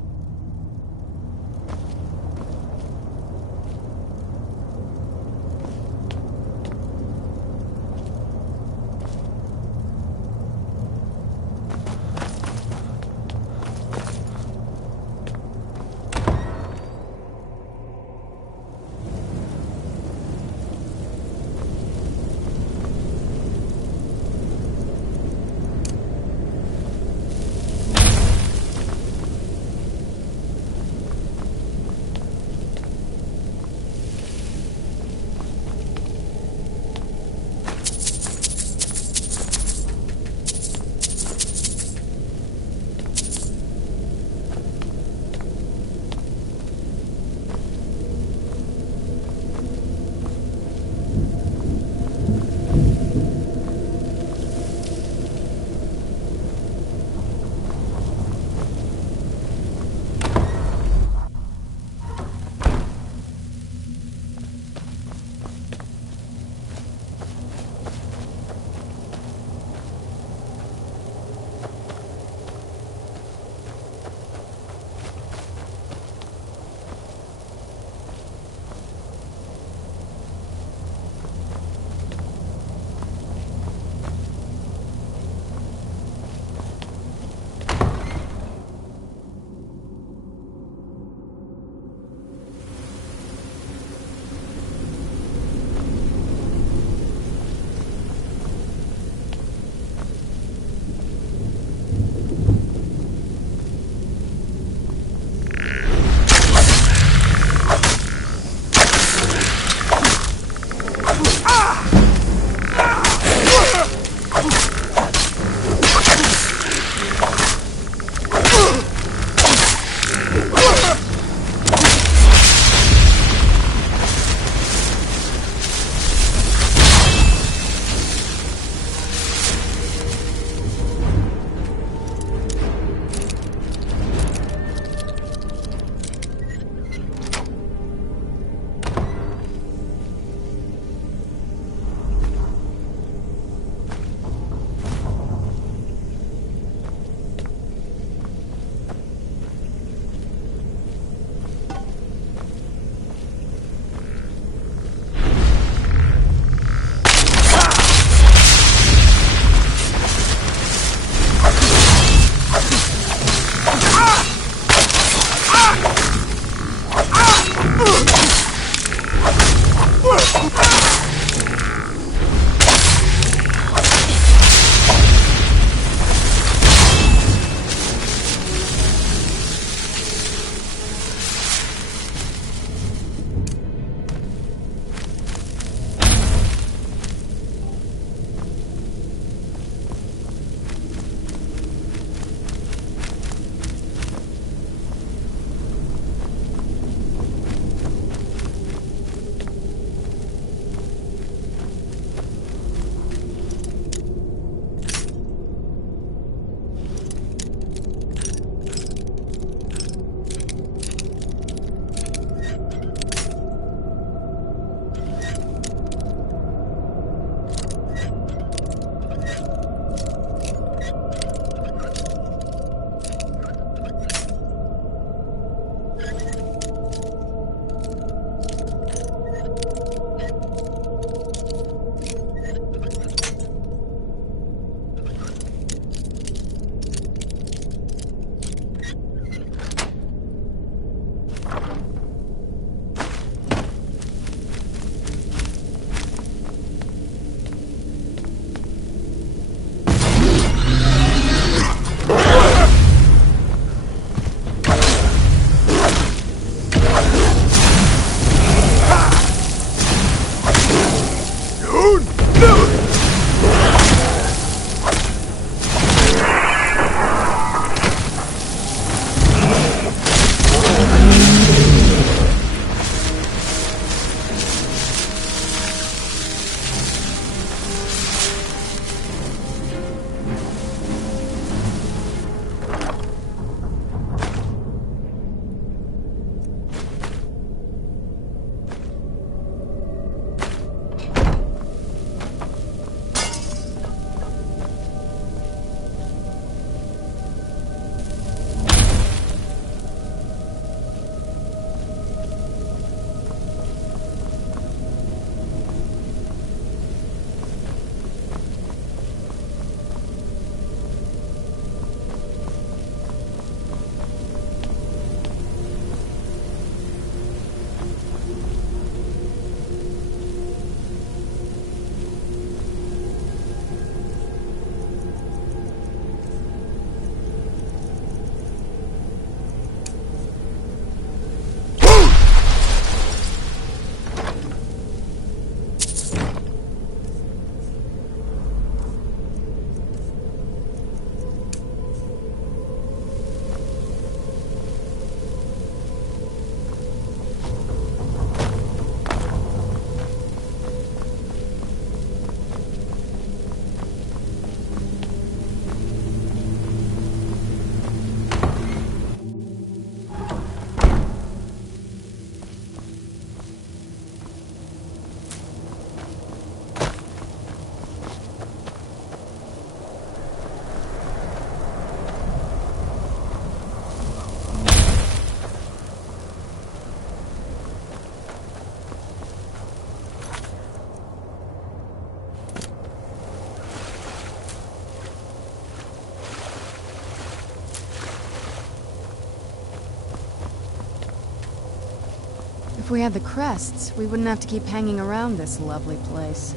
we had the crests, we wouldn't have to keep hanging around this lovely place.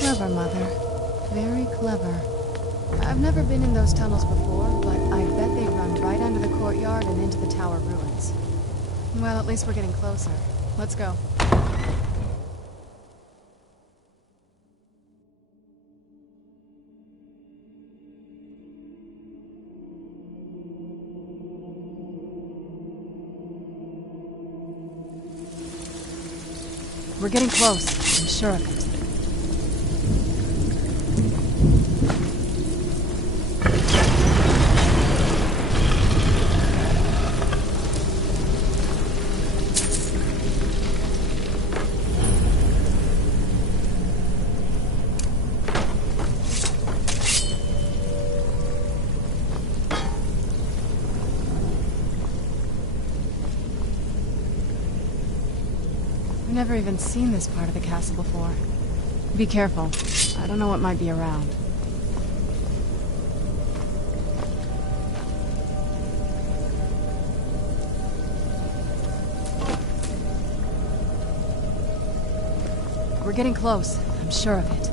Clever, Mother. Very clever. I've never been in those tunnels before, but I bet they run right under the courtyard and into the tower ruins. Well, at least we're getting closer. Let's go. We're getting close, I'm sure of it. I've never even seen this part of the castle before. Be careful. I don't know what might be around. We're getting close. I'm sure of it.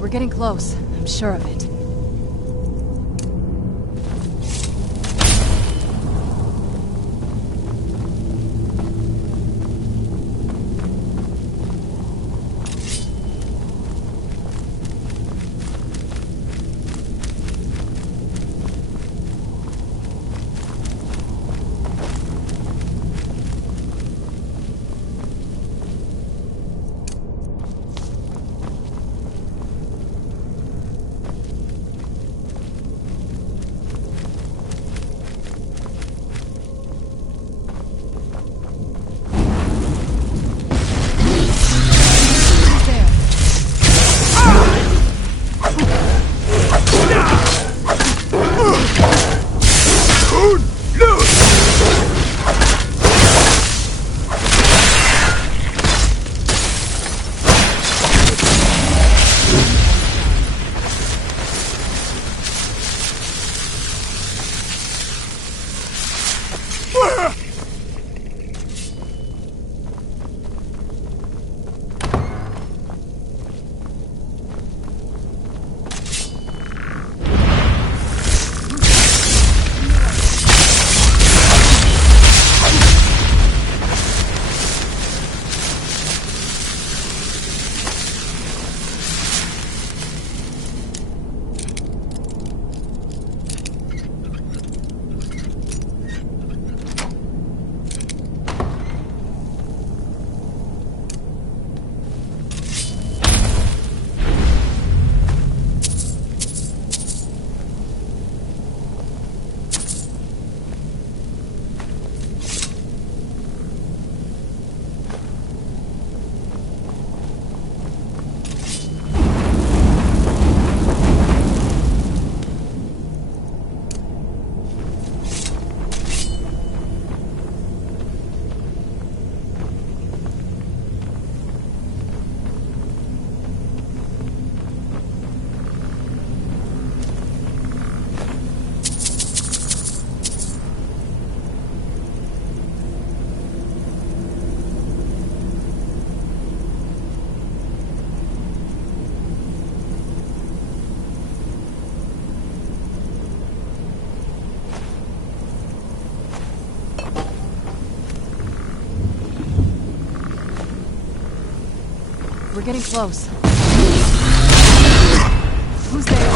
We're getting close. I'm sure of it. We're getting close. Who's there?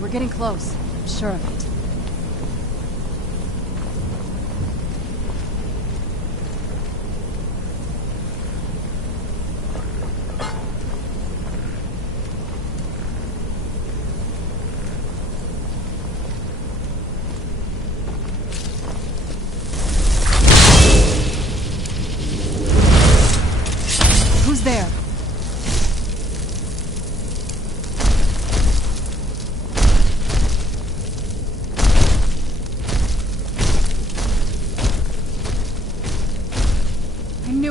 We're getting close. I'm sure of it. Who's there?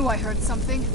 I heard something.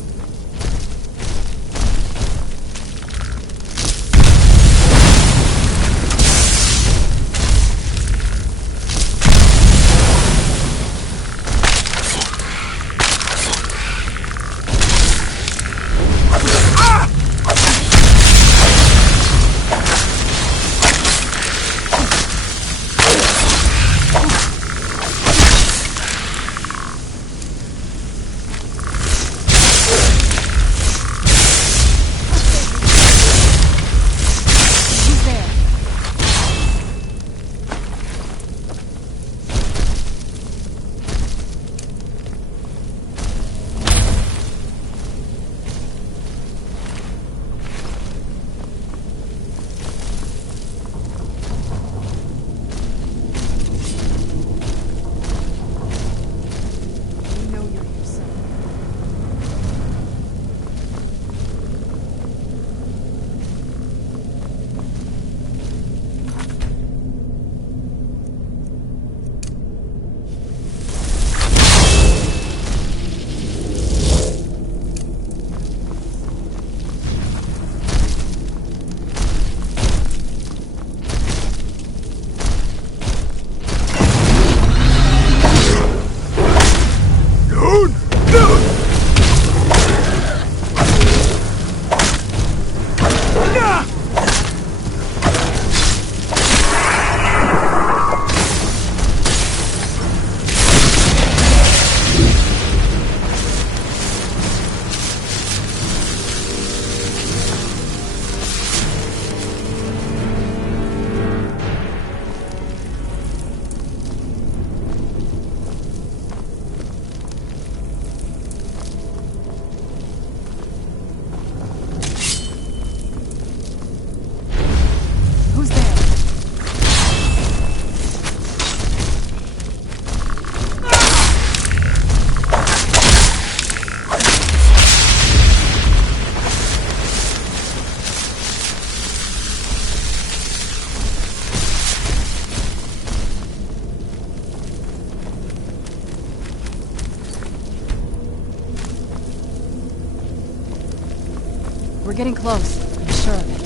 We're getting close. I'm sure of it.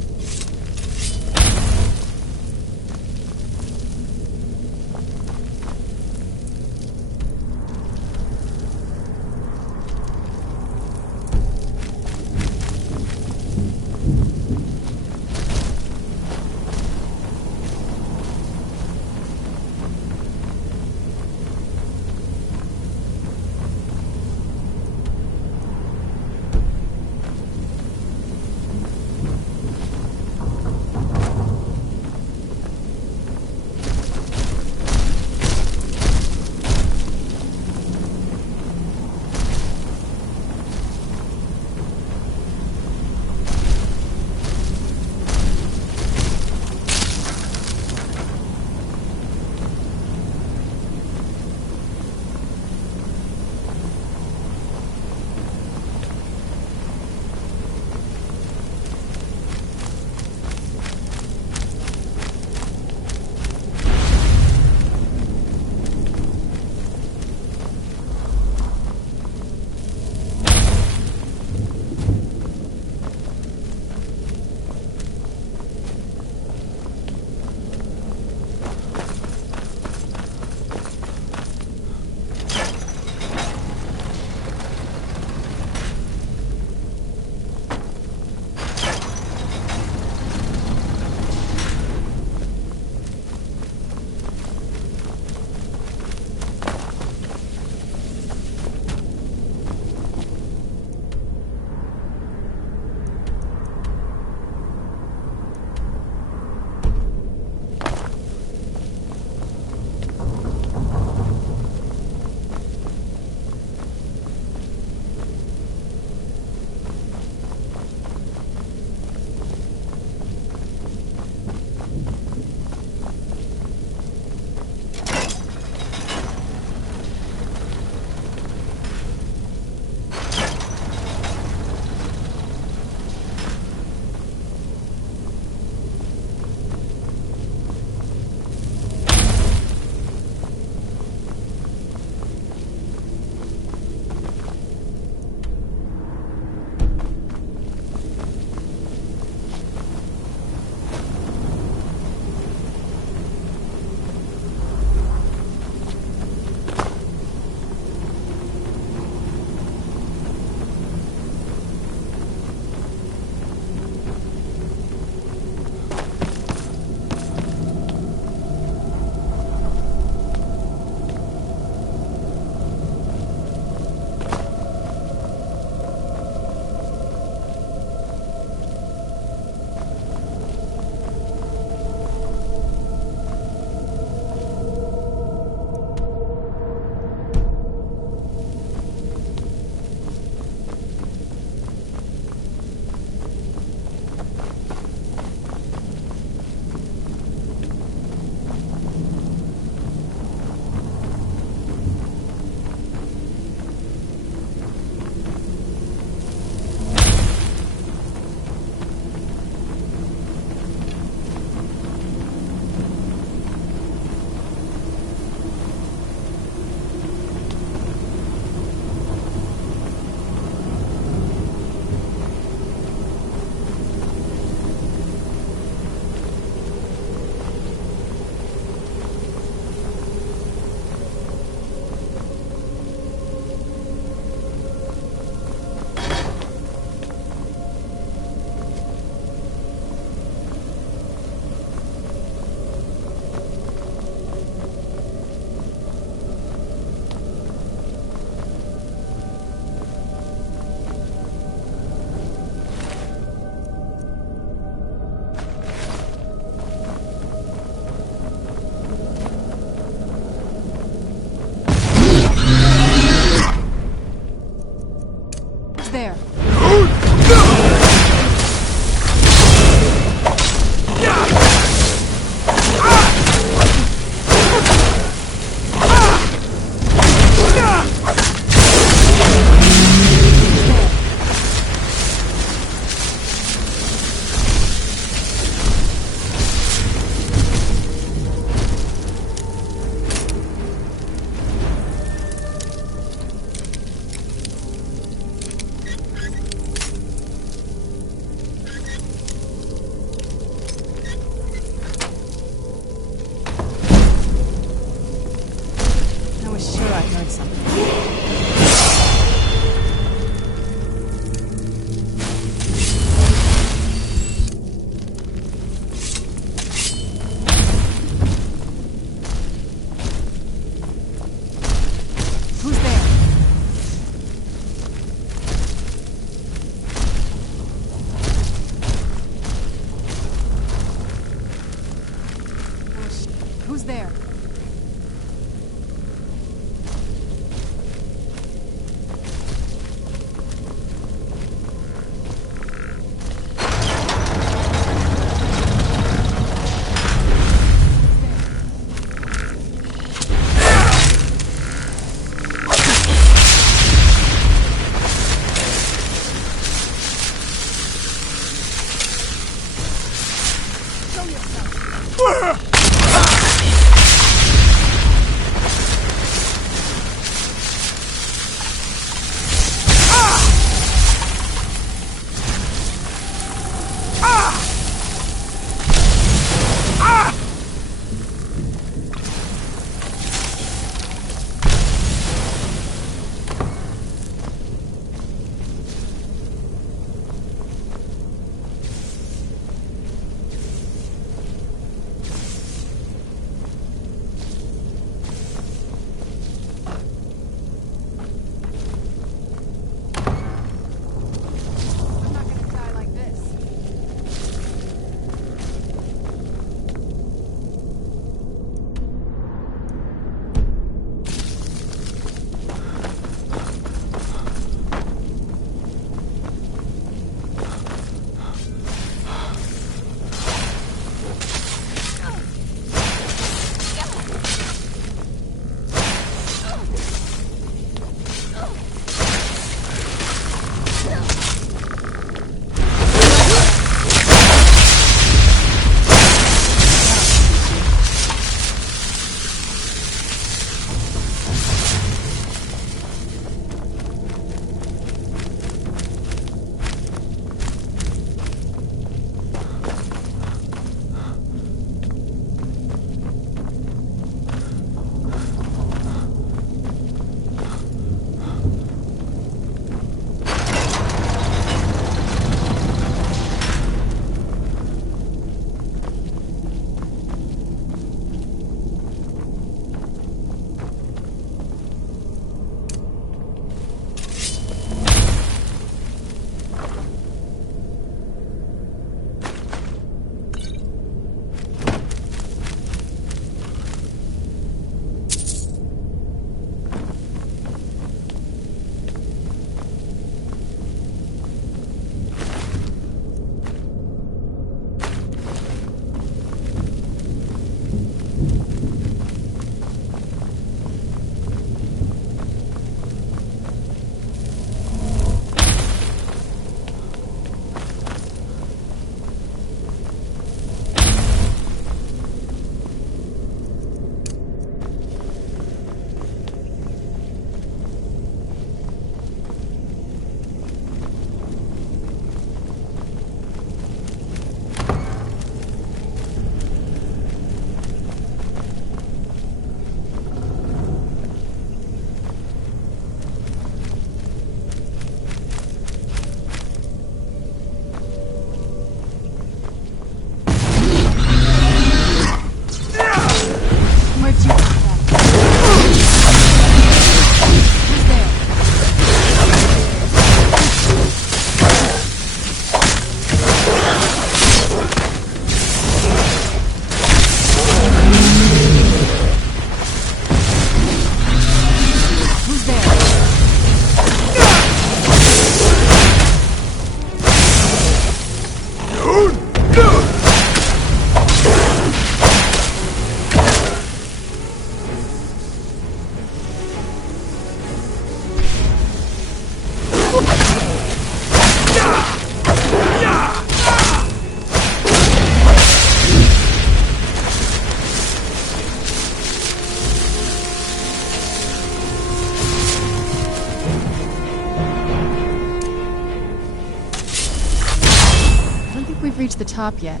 reached the top yet.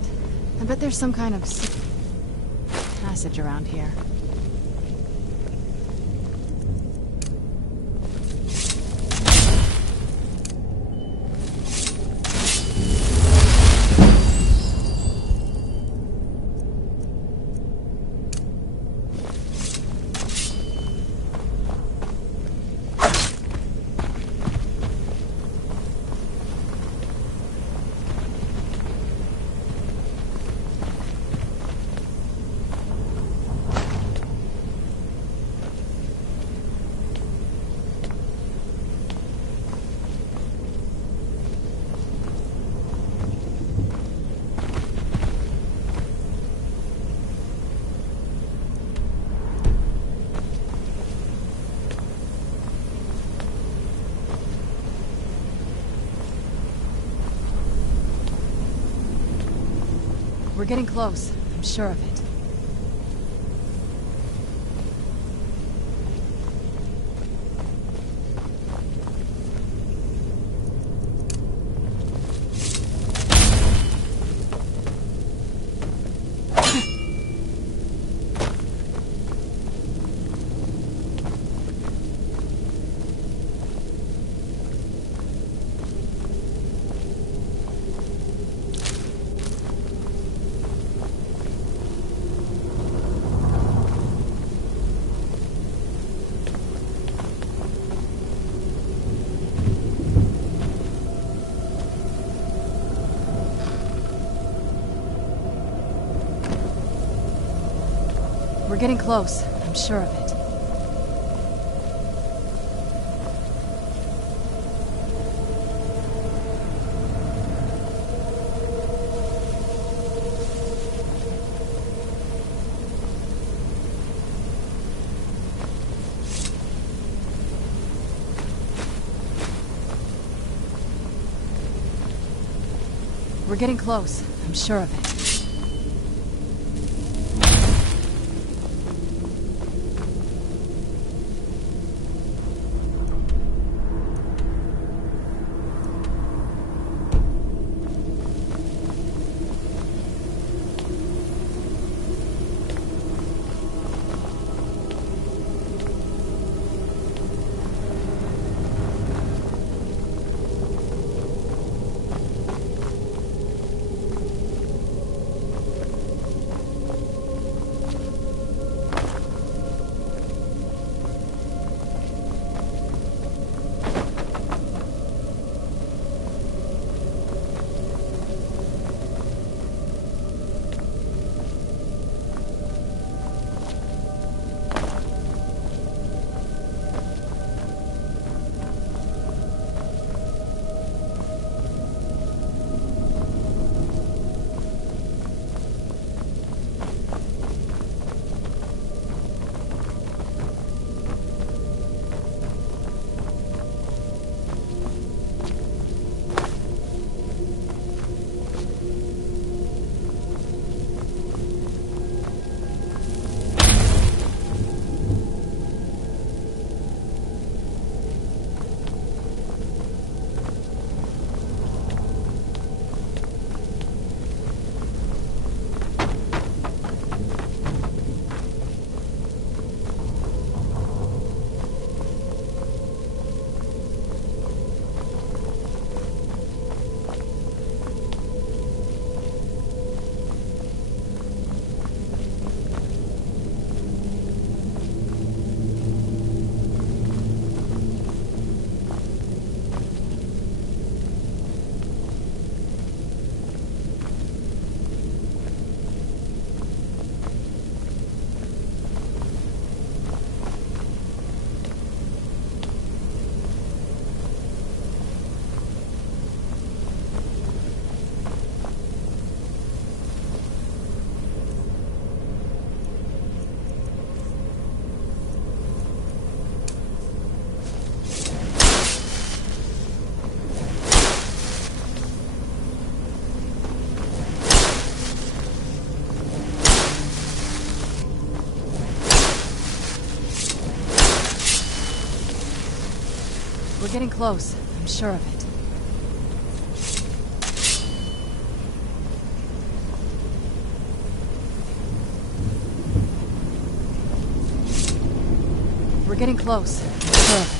I bet there's some kind of passage around here. We're getting close. I'm sure of it. We're getting close. I'm sure of it. We're getting close. I'm sure of it. We're getting close. I'm sure of it. We're getting close. I'm sure of it.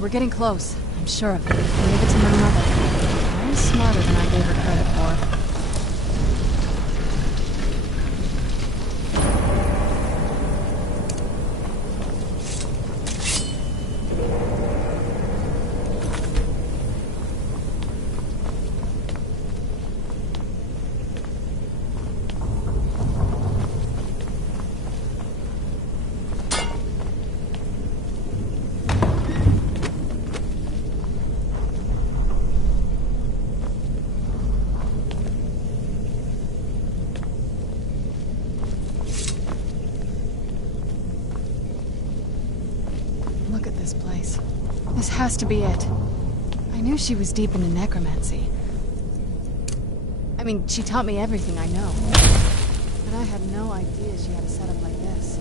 We're getting close. I'm sure of it. I gave it to my mother. I'm smarter than I gave her credit for. Look at this place. This has to be it. I knew she was deep into necromancy. I mean, she taught me everything I know. But I had no idea she had a setup like this.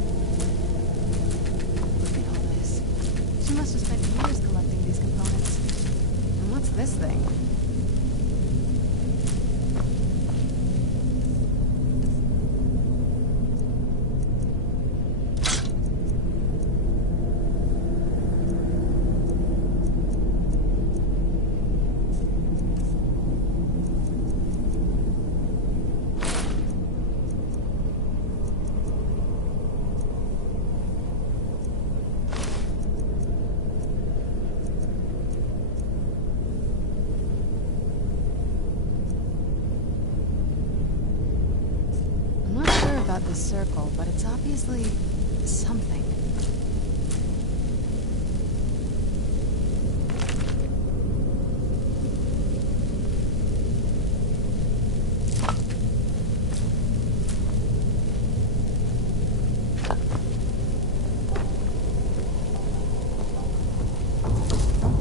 Look at all this. She must have spent years collecting these components. And what's this thing? about this circle, but it's obviously something.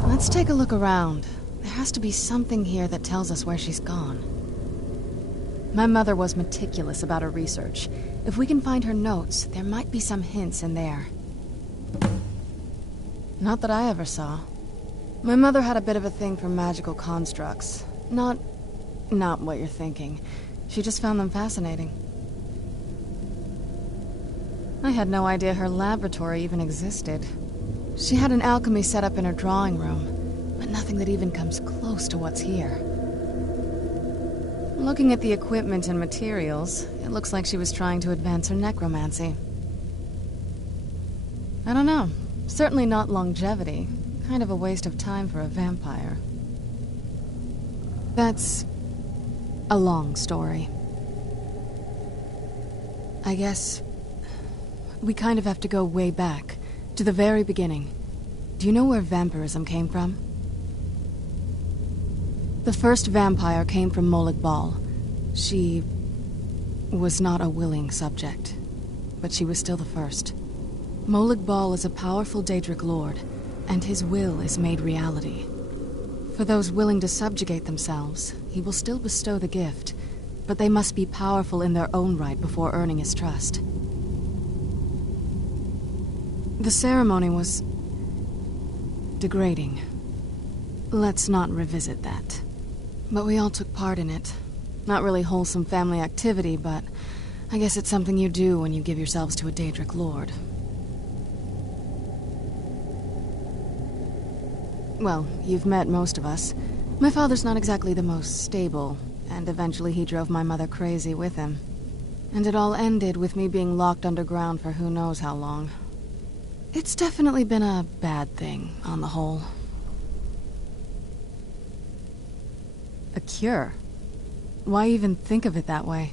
Let's take a look around. There has to be something here that tells us where she's gone. My mother was meticulous about her research. If we can find her notes, there might be some hints in there. Not that I ever saw. My mother had a bit of a thing for magical constructs. Not what you're thinking. She just found them fascinating. I had no idea her laboratory even existed. She had an alchemy set up in her drawing room, but nothing that even comes close to what's here. Looking at the equipment and materials, it looks like she was trying to advance her necromancy. I don't know. Certainly not longevity. Kind of a waste of time for a vampire. That's a long story. I guess we kind of have to go way back, to the very beginning. Do you know where vampirism came from? The first vampire came from Molag Bal. She was not a willing subject, but she was still the first. Molag Bal is a powerful Daedric lord, and his will is made reality. For those willing to subjugate themselves, he will still bestow the gift, but they must be powerful in their own right before earning his trust. The ceremony was degrading. Let's not revisit that. But we all took part in it. Not really wholesome family activity, but I guess it's something you do when you give yourselves to a Daedric lord. Well, you've met most of us. My father's not exactly the most stable, and eventually he drove my mother crazy with him. And it all ended with me being locked underground for who knows how long. It's definitely been a bad thing, on the whole. A cure? Why even think of it that way?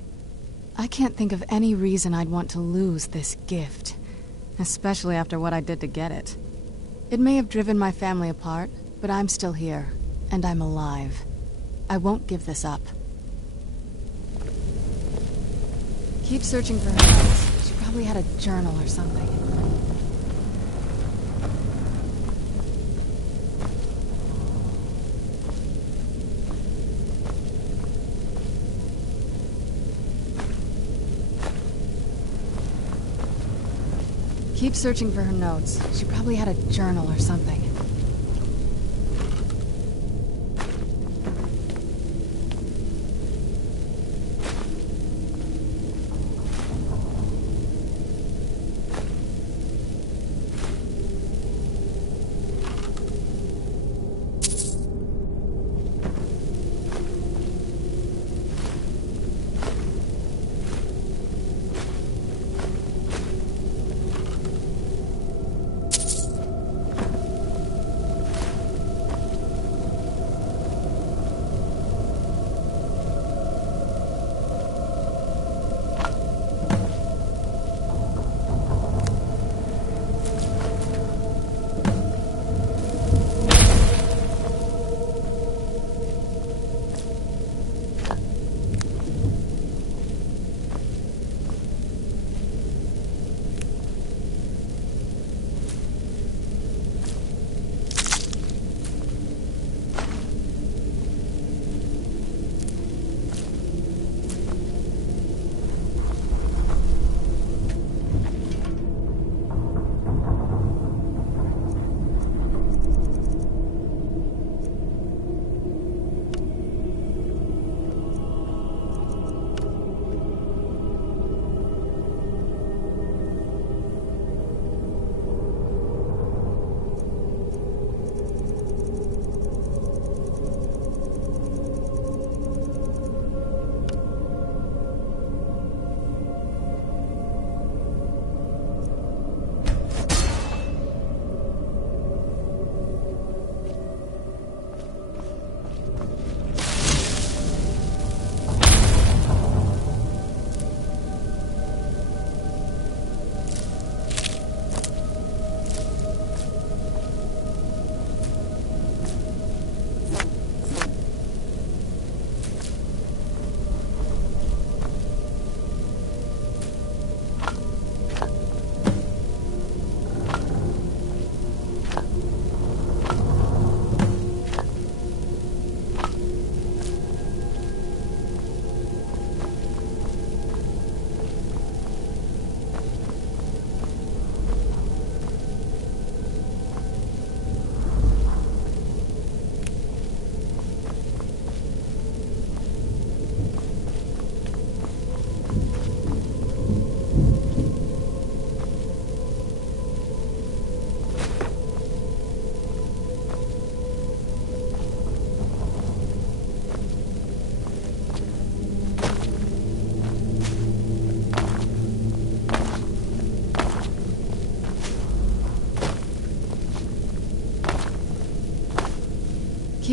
I can't think of any reason I'd want to lose this gift, especially after what I did to get it. It may have driven my family apart, but I'm still here, and I'm alive. I won't give this up. Keep searching for her notes. She probably had a journal or something. Keep searching for her notes. She probably had a journal or something.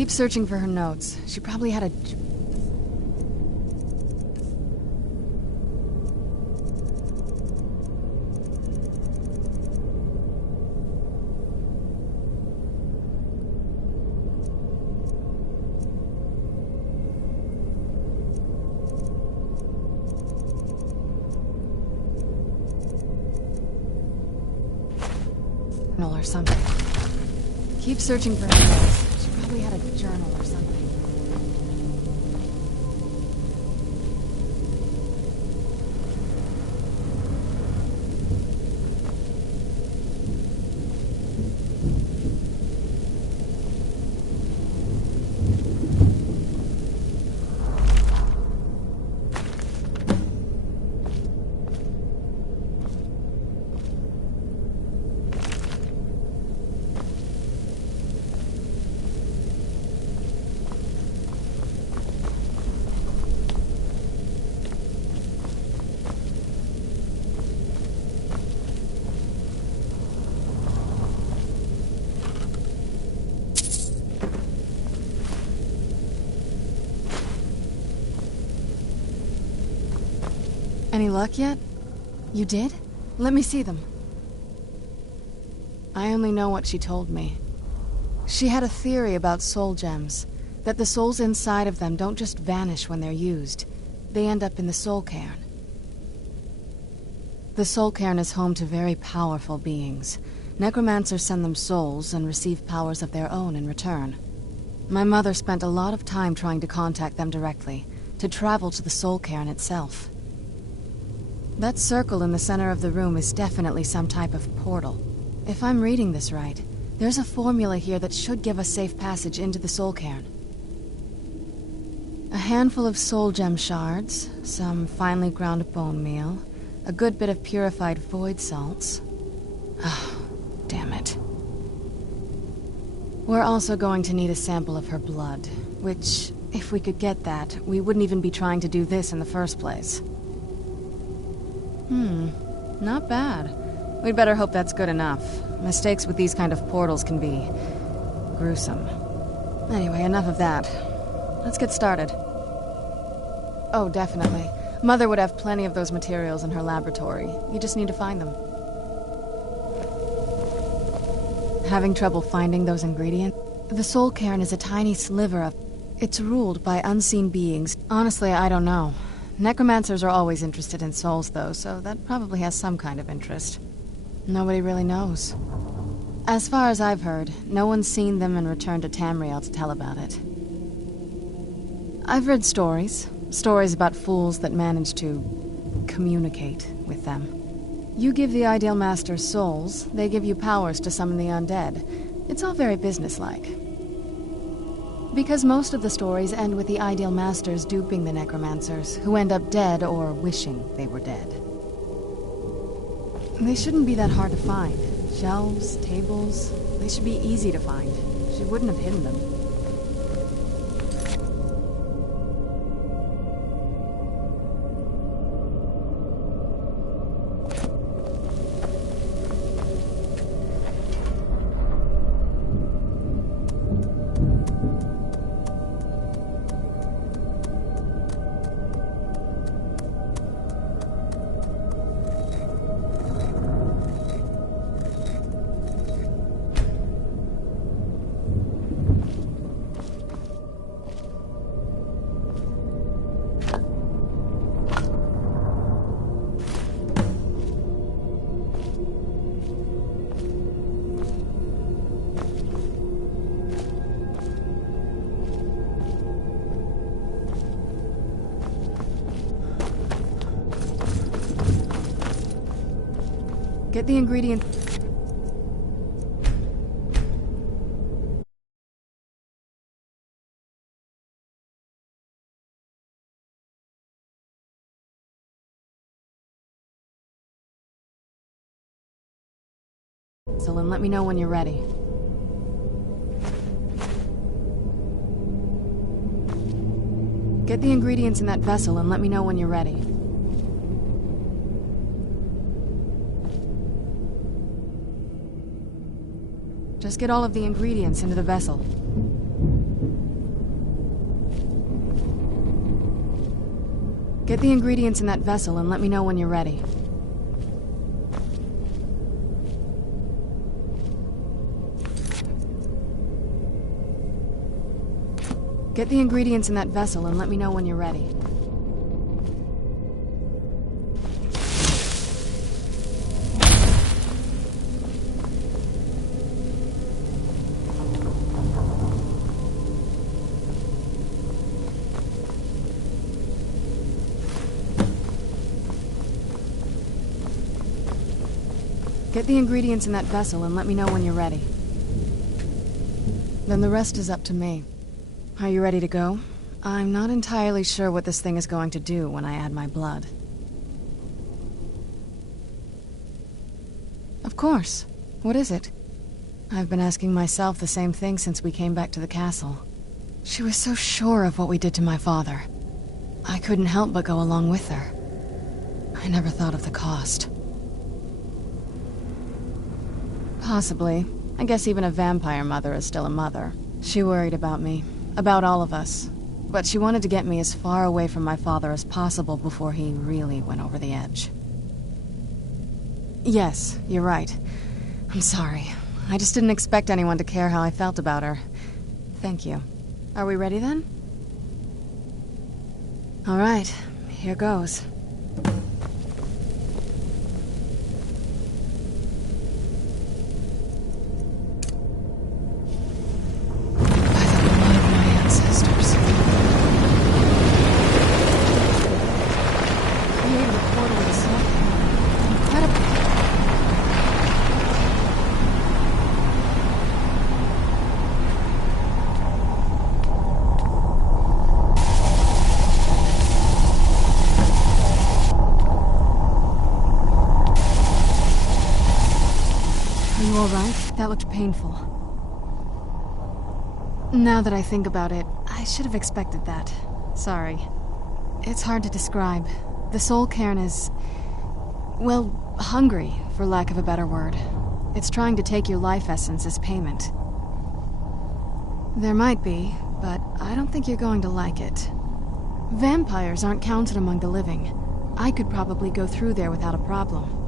Keep searching for her notes. She probably had a... or something. Keep searching for her. She probably had a journal or something. Any luck yet? You did? Let me see them. I only know what she told me. She had a theory about soul gems, that the souls inside of them don't just vanish when they're used. They end up in the soul cairn. The soul cairn is home to very powerful beings. Necromancers send them souls and receive powers of their own in return. My mother spent a lot of time trying to contact them directly, to travel to the soul cairn itself. That circle in the center of the room is definitely some type of portal. If I'm reading this right, there's a formula here that should give us safe passage into the soul cairn. A handful of soul gem shards, some finely ground bone meal, a good bit of purified void salts. Oh, damn it. We're also going to need a sample of her blood, which, if we could get that, we wouldn't even be trying to do this in the first place. Not bad. We'd better hope that's good enough. Mistakes with these kind of portals can be... gruesome. Anyway, enough of that. Let's get started. Oh, definitely. Mother would have plenty of those materials in her laboratory. You just need to find them. Having trouble finding those ingredients? The soul cairn is a tiny sliver of... It's ruled by unseen beings. Honestly, I don't know. Necromancers are always interested in souls, though, so that probably has some kind of interest. Nobody really knows. As far as I've heard, no one's seen them and returned to Tamriel to tell about it. I've read stories. Stories about fools that manage to... communicate with them. You give the Ideal Masters souls, they give you powers to summon the undead. It's all very businesslike. Because most of the stories end with the Ideal Masters duping the Necromancers, who end up dead or wishing they were dead. They shouldn't be that hard to find. Shelves, tables, they should be easy to find. She wouldn't have hidden them. Get the ingredient... and let me know when you're ready. Get the ingredients in that vessel and let me know when you're ready. Just get all of the ingredients into the vessel. Get the ingredients in that vessel and let me know when you're ready. Get the ingredients in that vessel and let me know when you're ready. Get the ingredients in that vessel and let me know when you're ready. Then the rest is up to me. Are you ready to go? I'm not entirely sure what this thing is going to do when I add my blood. Of course. What is it? I've been asking myself the same thing since we came back to the castle. She was so sure of what we did to my father. I couldn't help but go along with her. I never thought of the cost. Possibly. I guess even a vampire mother is still a mother. She worried about me. About all of us. But she wanted to get me as far away from my father as possible before he really went over the edge. Yes, you're right. I'm sorry. I just didn't expect anyone to care how I felt about her. Thank you. Are we ready then? All right, here goes. That looked painful. Now that I think about it, I should have expected that. Sorry. It's hard to describe. The soul cairn is... well, hungry, for lack of a better word. It's trying to take your life essence as payment. There might be, but I don't think you're going to like it. Vampires aren't counted among the living. I could probably go through there without a problem.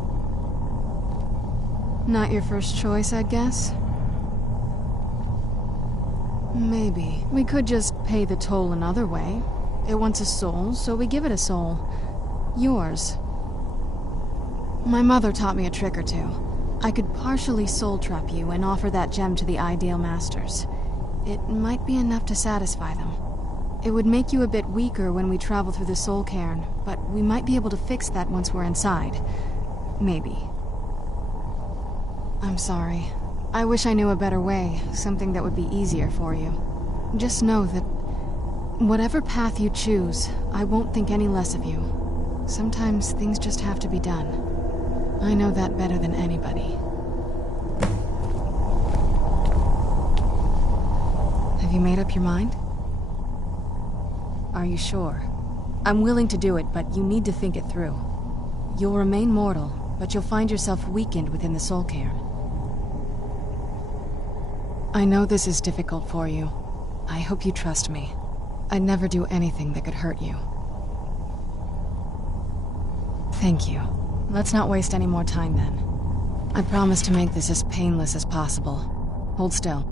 Not your first choice, I'd guess? Maybe. We could just pay the toll another way. It wants a soul, so we give it a soul. Yours. My mother taught me a trick or two. I could partially soul trap you and offer that gem to the Ideal Masters. It might be enough to satisfy them. It would make you a bit weaker when we travel through the soul cairn, but we might be able to fix that once we're inside. Maybe. I'm sorry. I wish I knew a better way, something that would be easier for you. Just know that whatever path you choose, I won't think any less of you. Sometimes things just have to be done. I know that better than anybody. Have you made up your mind? Are you sure? I'm willing to do it, but you need to think it through. You'll remain mortal, but you'll find yourself weakened within the soul cairn. I know this is difficult for you. I hope you trust me. I'd never do anything that could hurt you. Thank you. Let's not waste any more time then. I promise to make this as painless as possible. Hold still.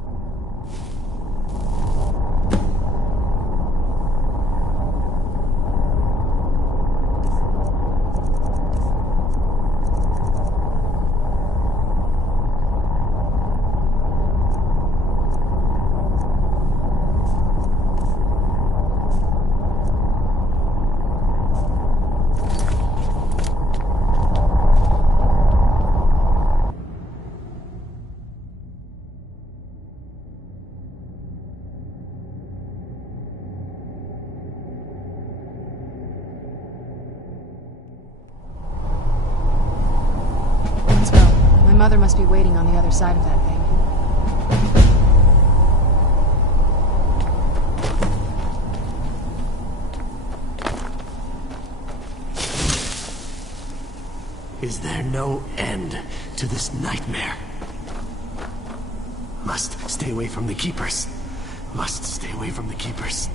Mother must be waiting on the other side of that thing. Is there no end to this nightmare? Must stay away from the Keepers. Must stay away from the Keepers.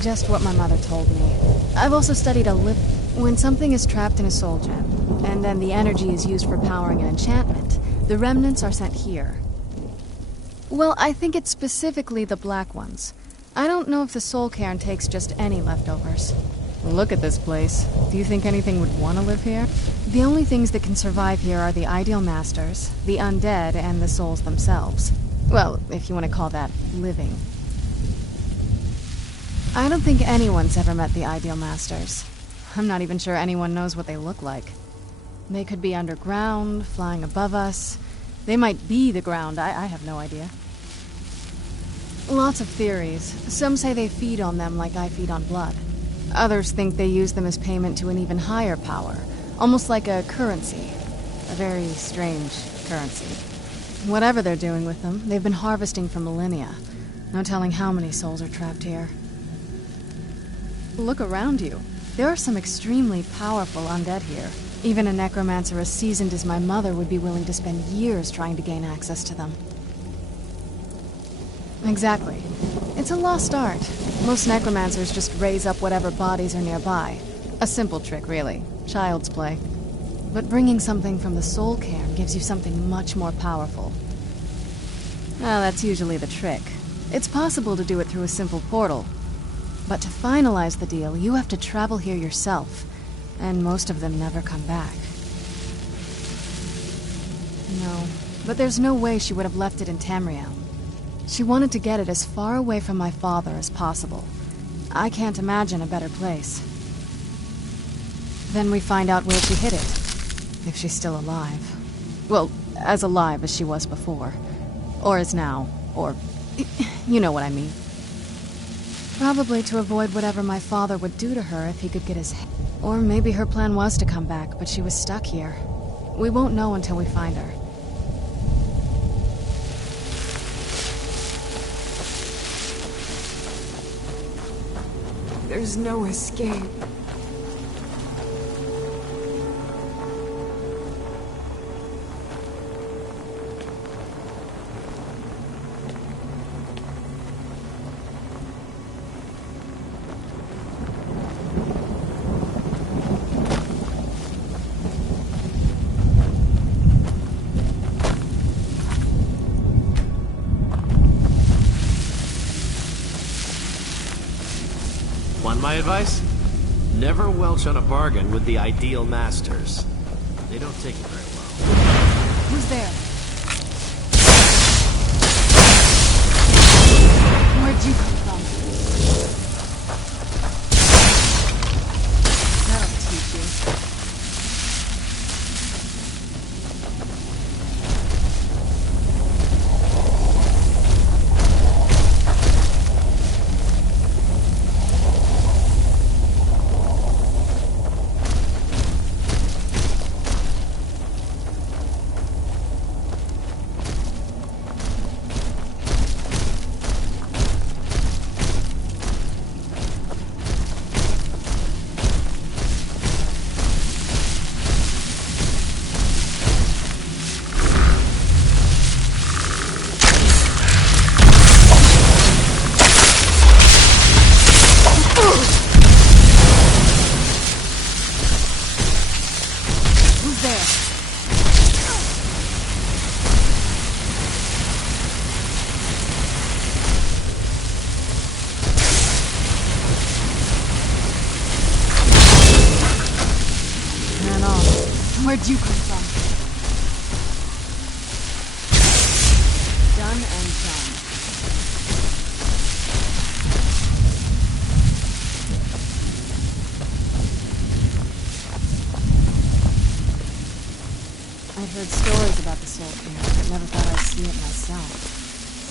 Just what my mother told me. I've also studied a little. When something is trapped in a soul gem, and then the energy is used for powering an enchantment, the remnants are sent here. Well, I think it's specifically the black ones. I don't know if the soul cairn takes just any leftovers. Look at this place. Do you think anything would want to live here? The only things that can survive here are the ideal masters, the undead, and the souls themselves. Well, if you want to call that living. I don't think anyone's ever met the ideal masters. I'm not even sure anyone knows what they look like. They could be underground, flying above us. They might be the ground, I have no idea. Lots of theories. Some say they feed on them like I feed on blood. Others think they use them as payment to an even higher power, almost like a currency. A very strange currency. Whatever they're doing with them, they've been harvesting for millennia. No telling how many souls are trapped here. Look around you. There are some extremely powerful undead here. Even a necromancer as seasoned as my mother would be willing to spend years trying to gain access to them. Exactly. It's a lost art. Most necromancers just raise up whatever bodies are nearby. A simple trick, really. Child's play. But bringing something from the soul cairn gives you something much more powerful. Well, that's usually the trick. It's possible to do it through a simple portal. But to finalize the deal, you have to travel here yourself. And most of them never come back. No, but there's no way she would have left it in Tamriel. She wanted to get it as far away from my father as possible. I can't imagine a better place. Then we find out where she hid it. If she's still alive. Well, as alive as she was before. Or is now. Or... you know what I mean. Probably to avoid whatever my father would do to her if he could get his head. Or maybe her plan was to come back, but she was stuck here. We won't know until we find her. There's no escape. Want my advice? Never welch on a bargain with the ideal masters. They don't take it very well. Who's there? Where'd you come from? That'll teach you. Where'd you come from? Done and done. I'd heard stories about the Soul King, but never thought I'd see it myself.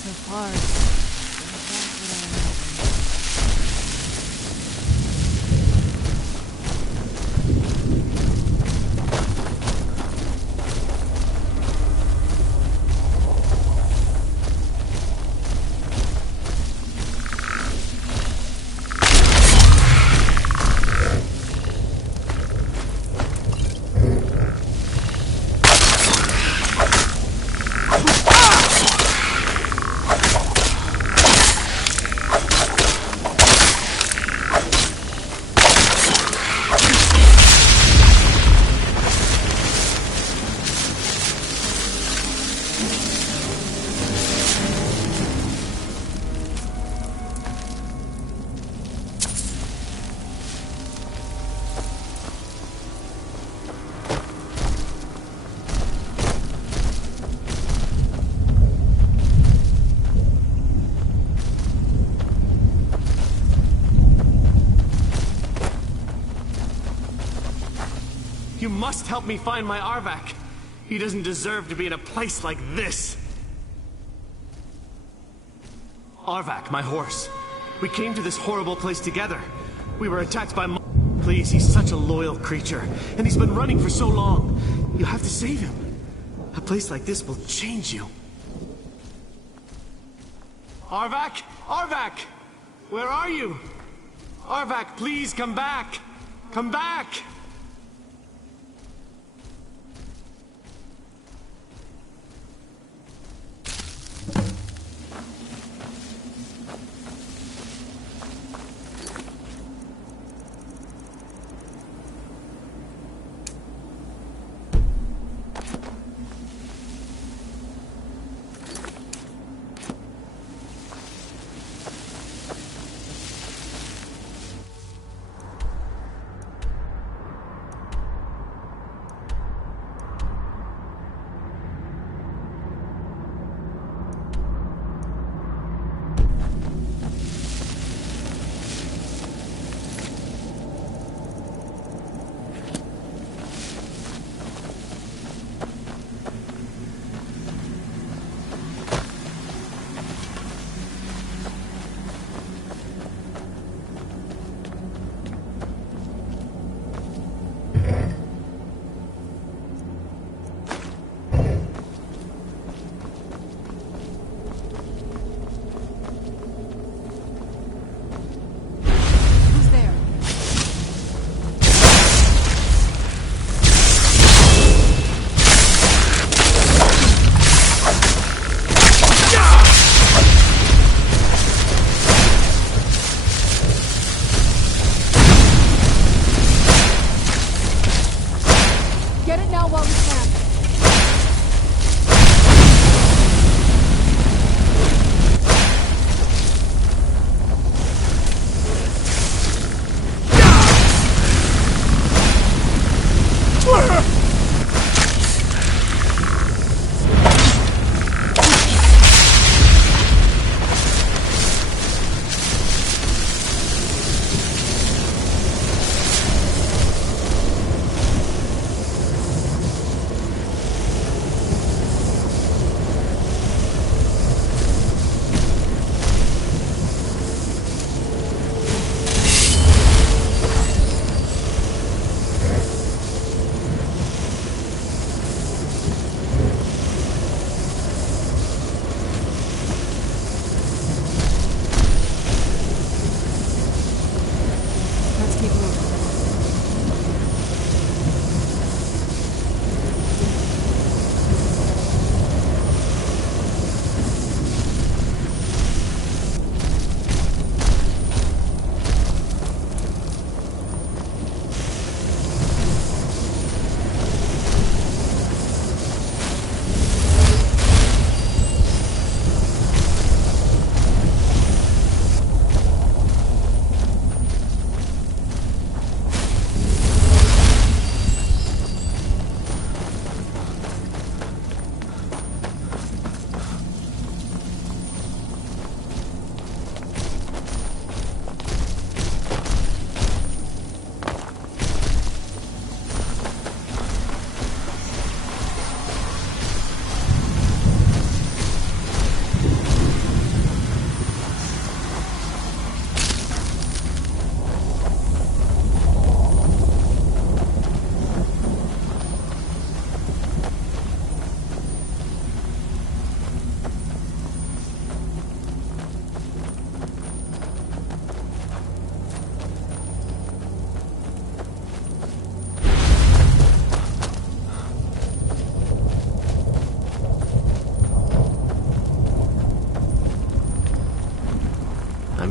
So far, it's exactly what I imagined. You must help me find my Arvak. He doesn't deserve to be in a place like this. Arvak, my horse. We came to this horrible place together. We were attacked by Please, he's such a loyal creature, and he's been running for so long. You have to save him. A place like this will change you. Arvak! Arvak! Where are you? Arvak, please come back! Come back!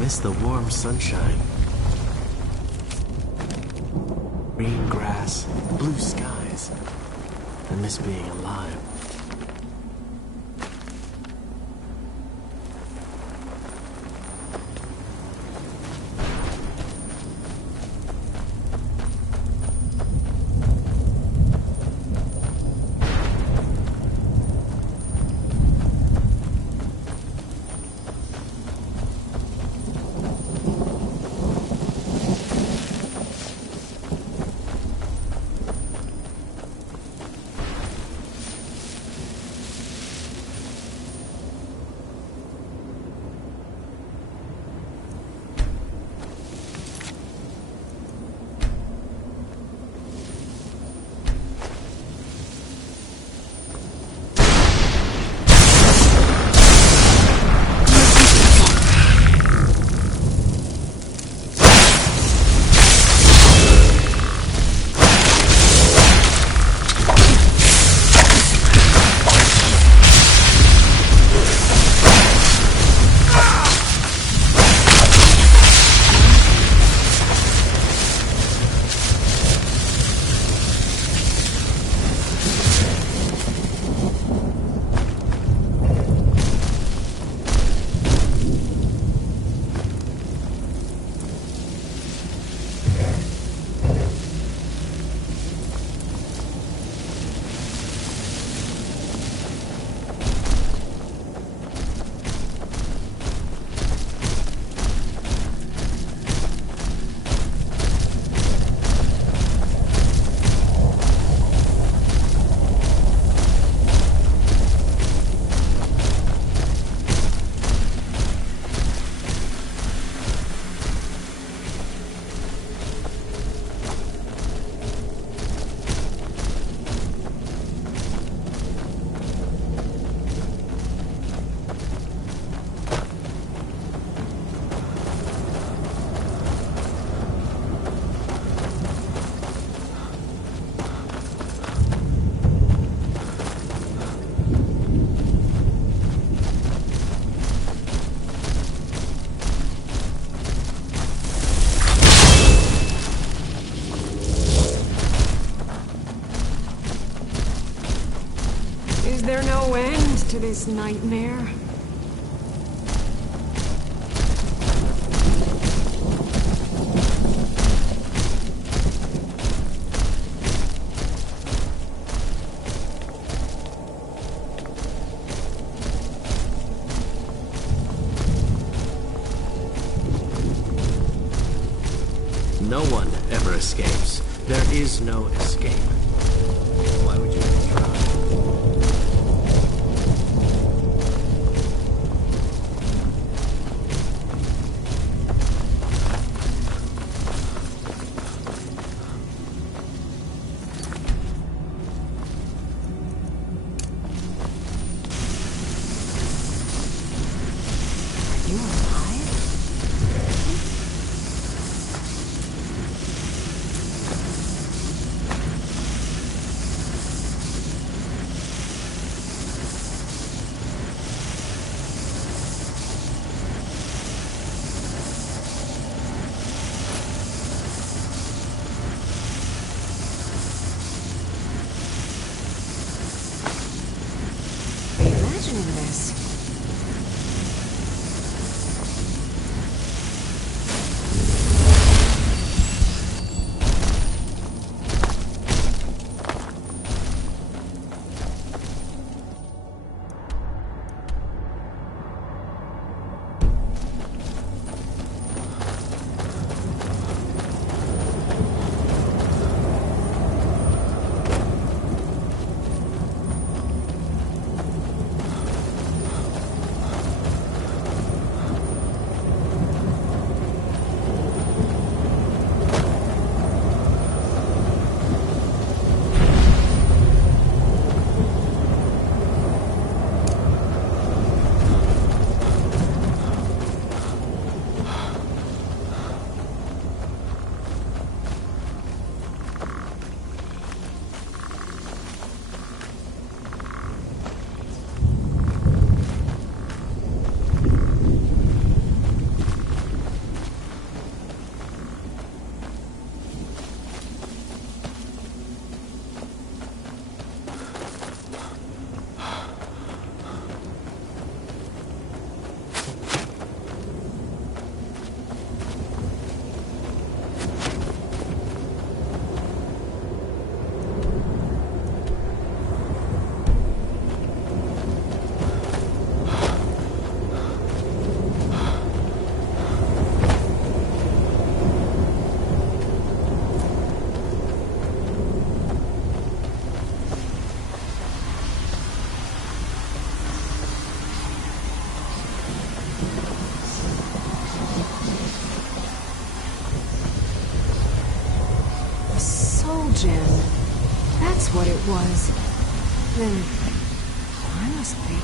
miss the warm sunshine. Green grass, blue skies. I miss being alive. there no end to this nightmare? No one ever escapes. There is no escape. Why would you even try? Are you alive? Imagining this. Gem. That's what it was. Then I must be.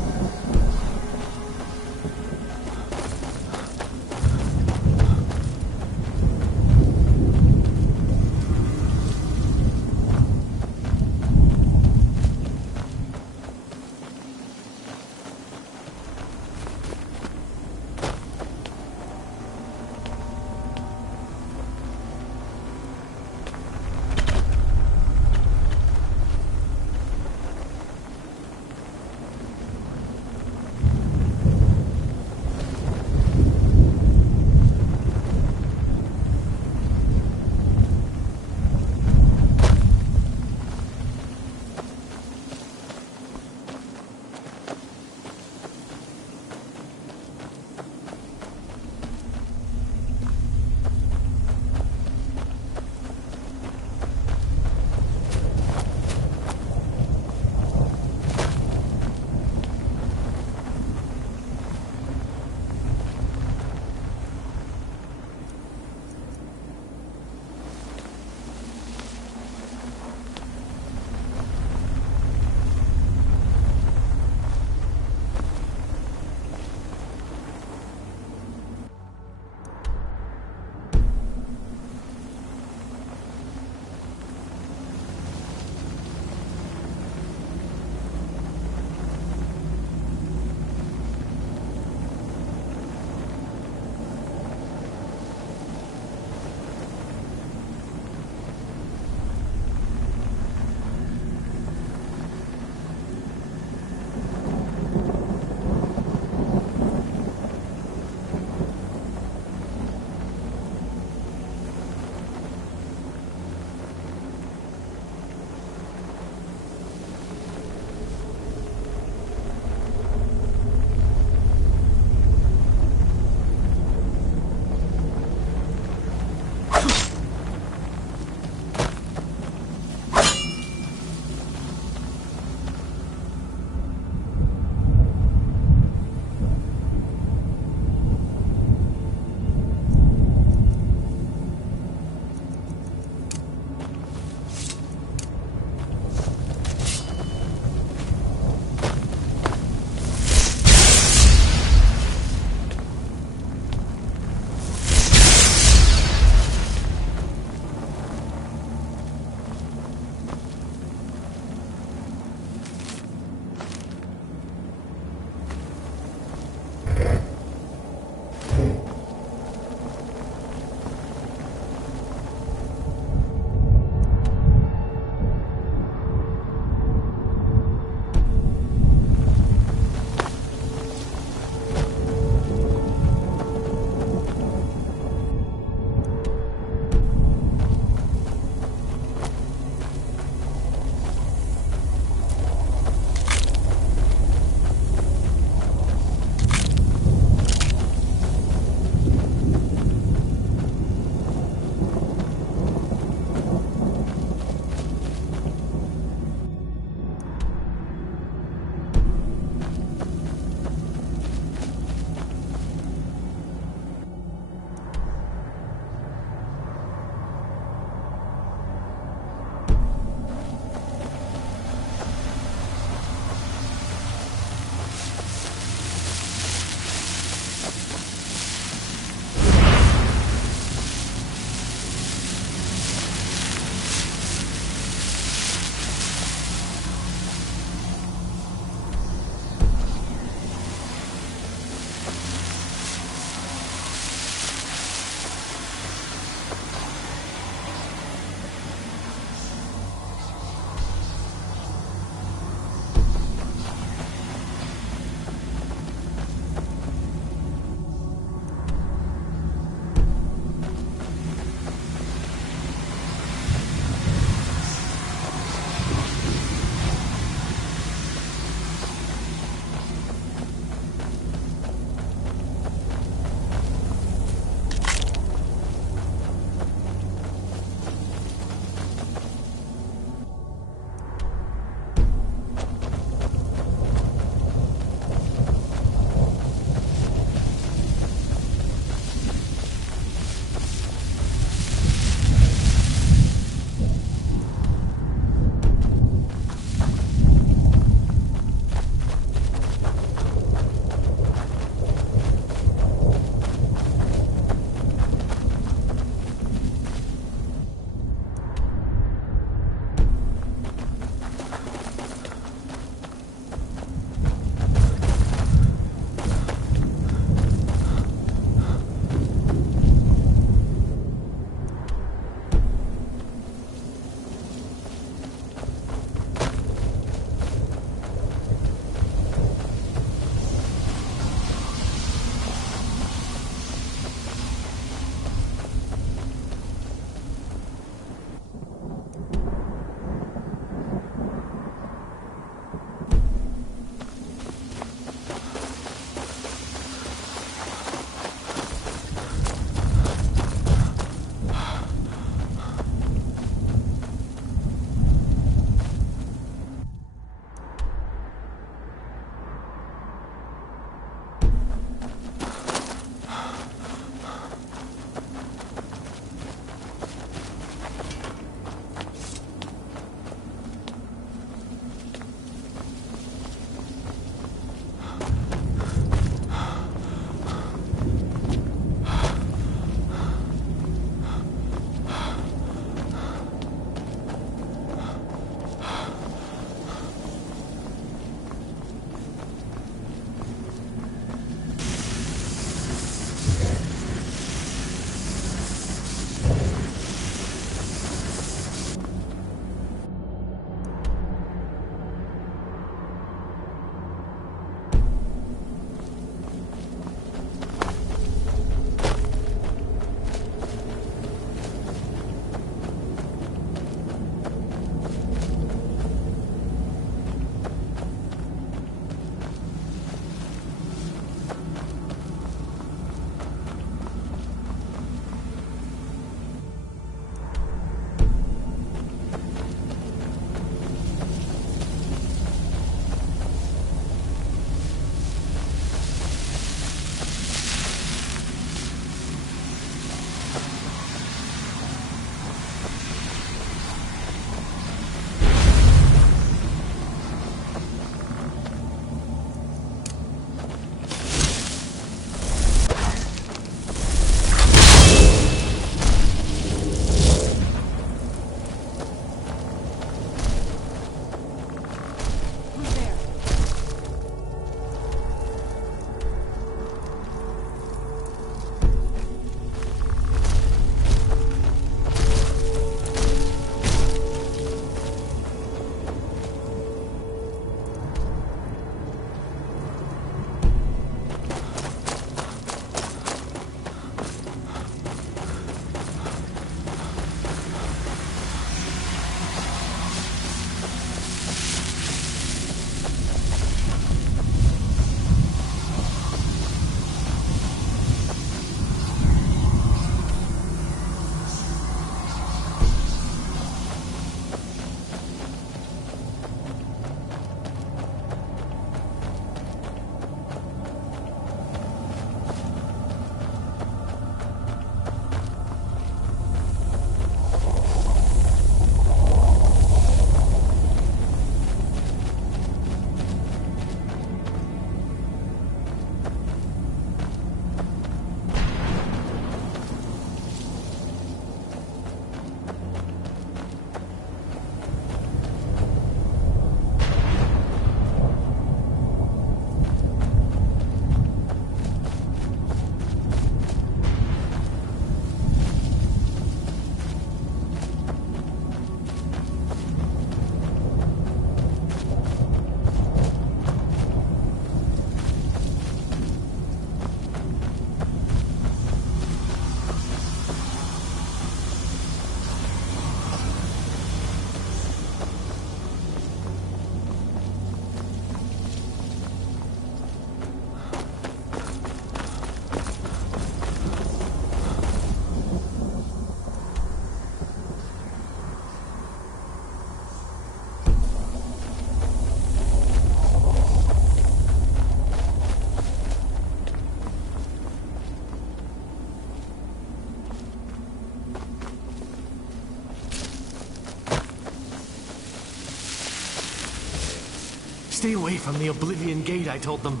Stay away from the Oblivion Gate, I told them.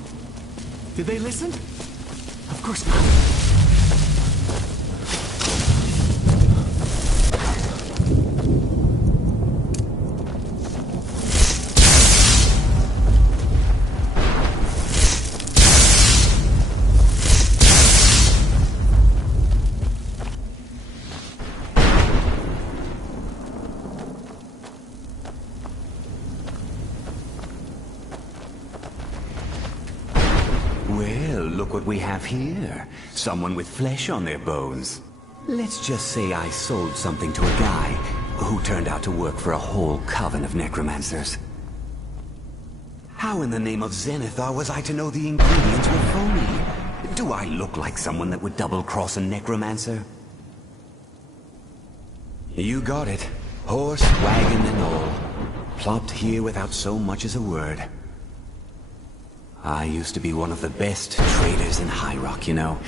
Did they listen? Of course not. Look what we have here. Someone with flesh on their bones. Let's just say I sold something to a guy who turned out to work for a whole coven of necromancers. How in the name of Zenithar was I to know the ingredients were phony? Do I look like someone that would double-cross a necromancer? You got it. Horse, wagon, and all. Plopped here without so much as a word. I used to be one of the best traders in High Rock, you know.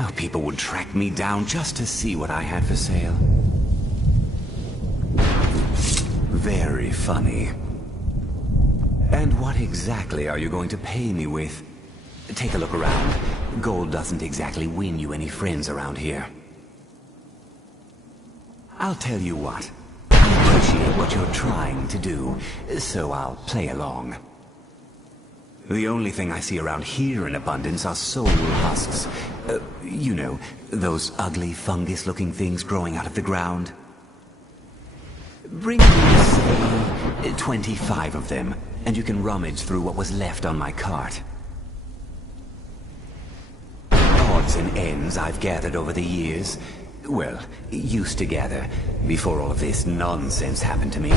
Oh, people would track me down just to see what I had for sale. Very funny. And what exactly are you going to pay me with? Take a look around. Gold doesn't exactly win you any friends around here. I'll tell you what. I appreciate what you're trying to do, so I'll play along. The only thing I see around here in abundance are soul husks. You know, those ugly fungus-looking things growing out of the ground. Bring me, say, 25 of them, and you can rummage through what was left on my cart. Odds and ends I've gathered over the years. Well, used to gather, before all of this nonsense happened to me.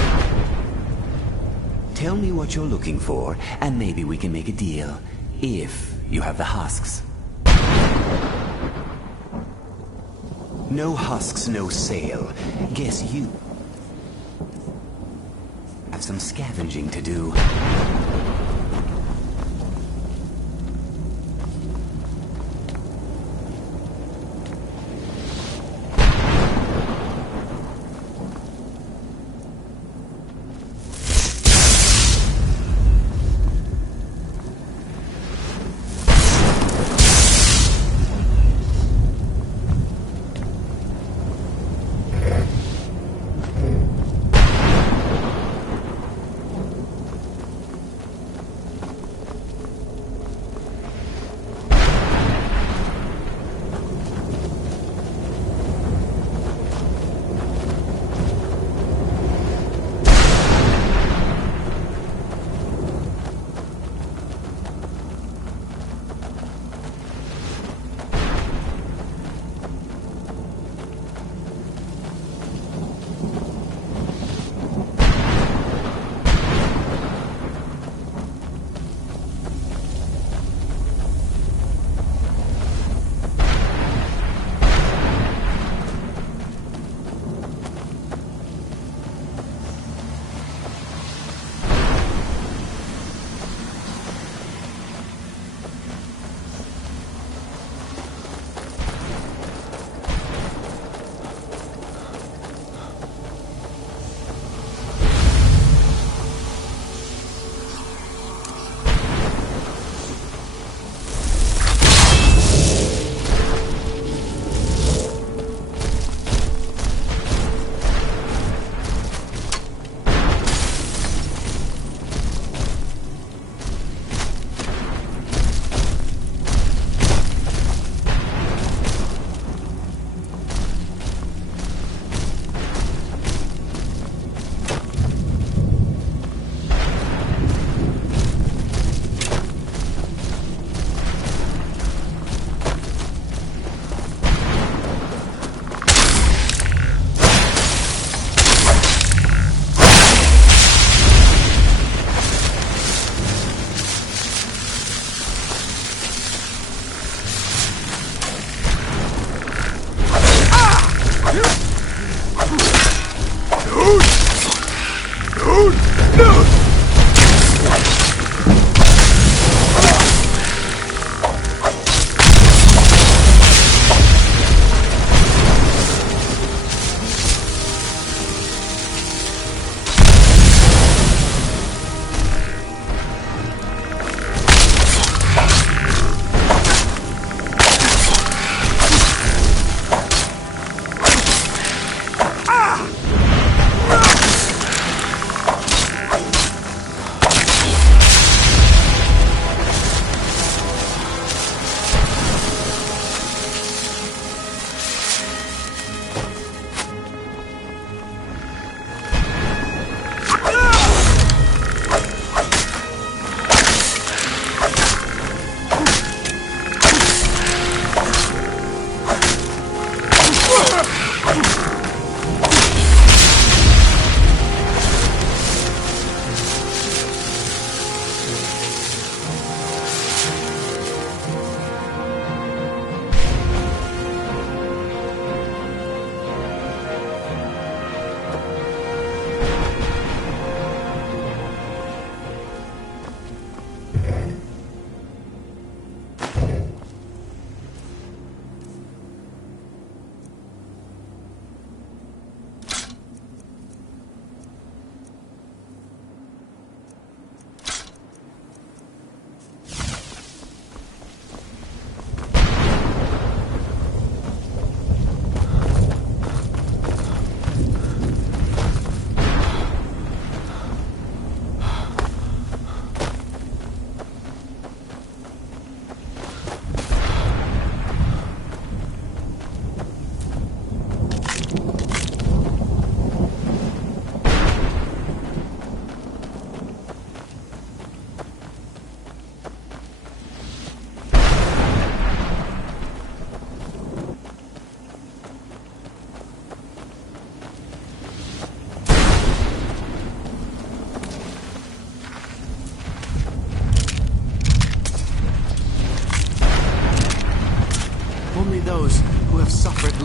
Tell me what you're looking for, and maybe we can make a deal, if you have the husks. No husks, no sale. Guess you have some scavenging to do.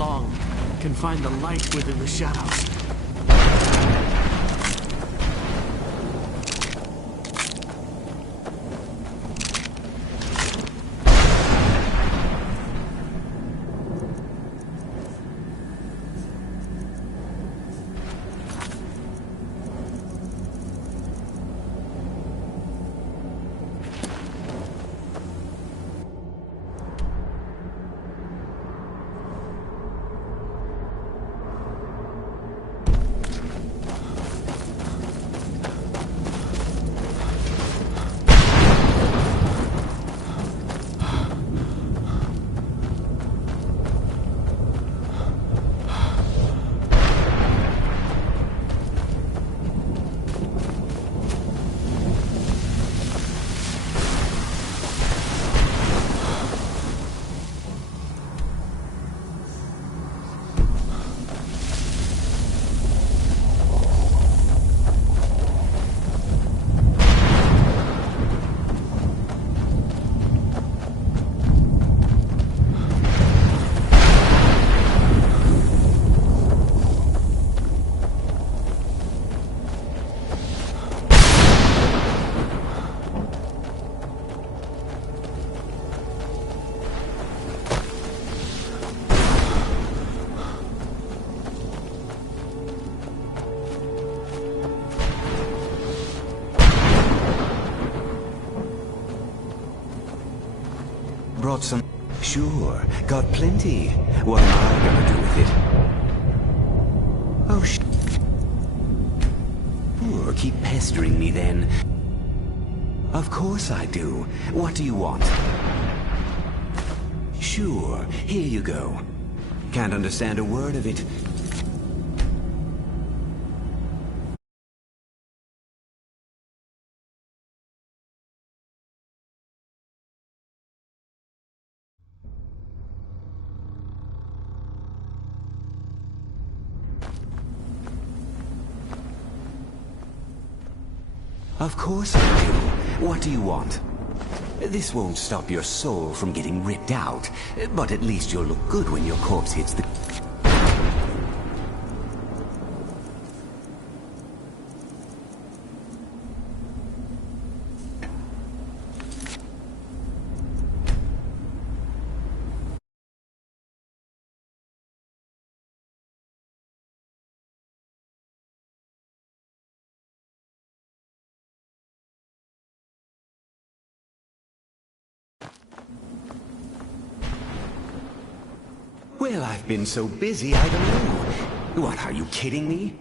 long, can find the light within the shadows. Brought some... Sure, got plenty. What am I gonna do with it? Oh, sure, keep pestering me then. Of course I do. What do you want? Sure, here you go. Can't understand a word of it. Of course I do. What do you want? This won't stop your soul from getting ripped out, but at least you'll look good when your corpse hits the... Well, I've been so busy, I don't know. What, are you kidding me?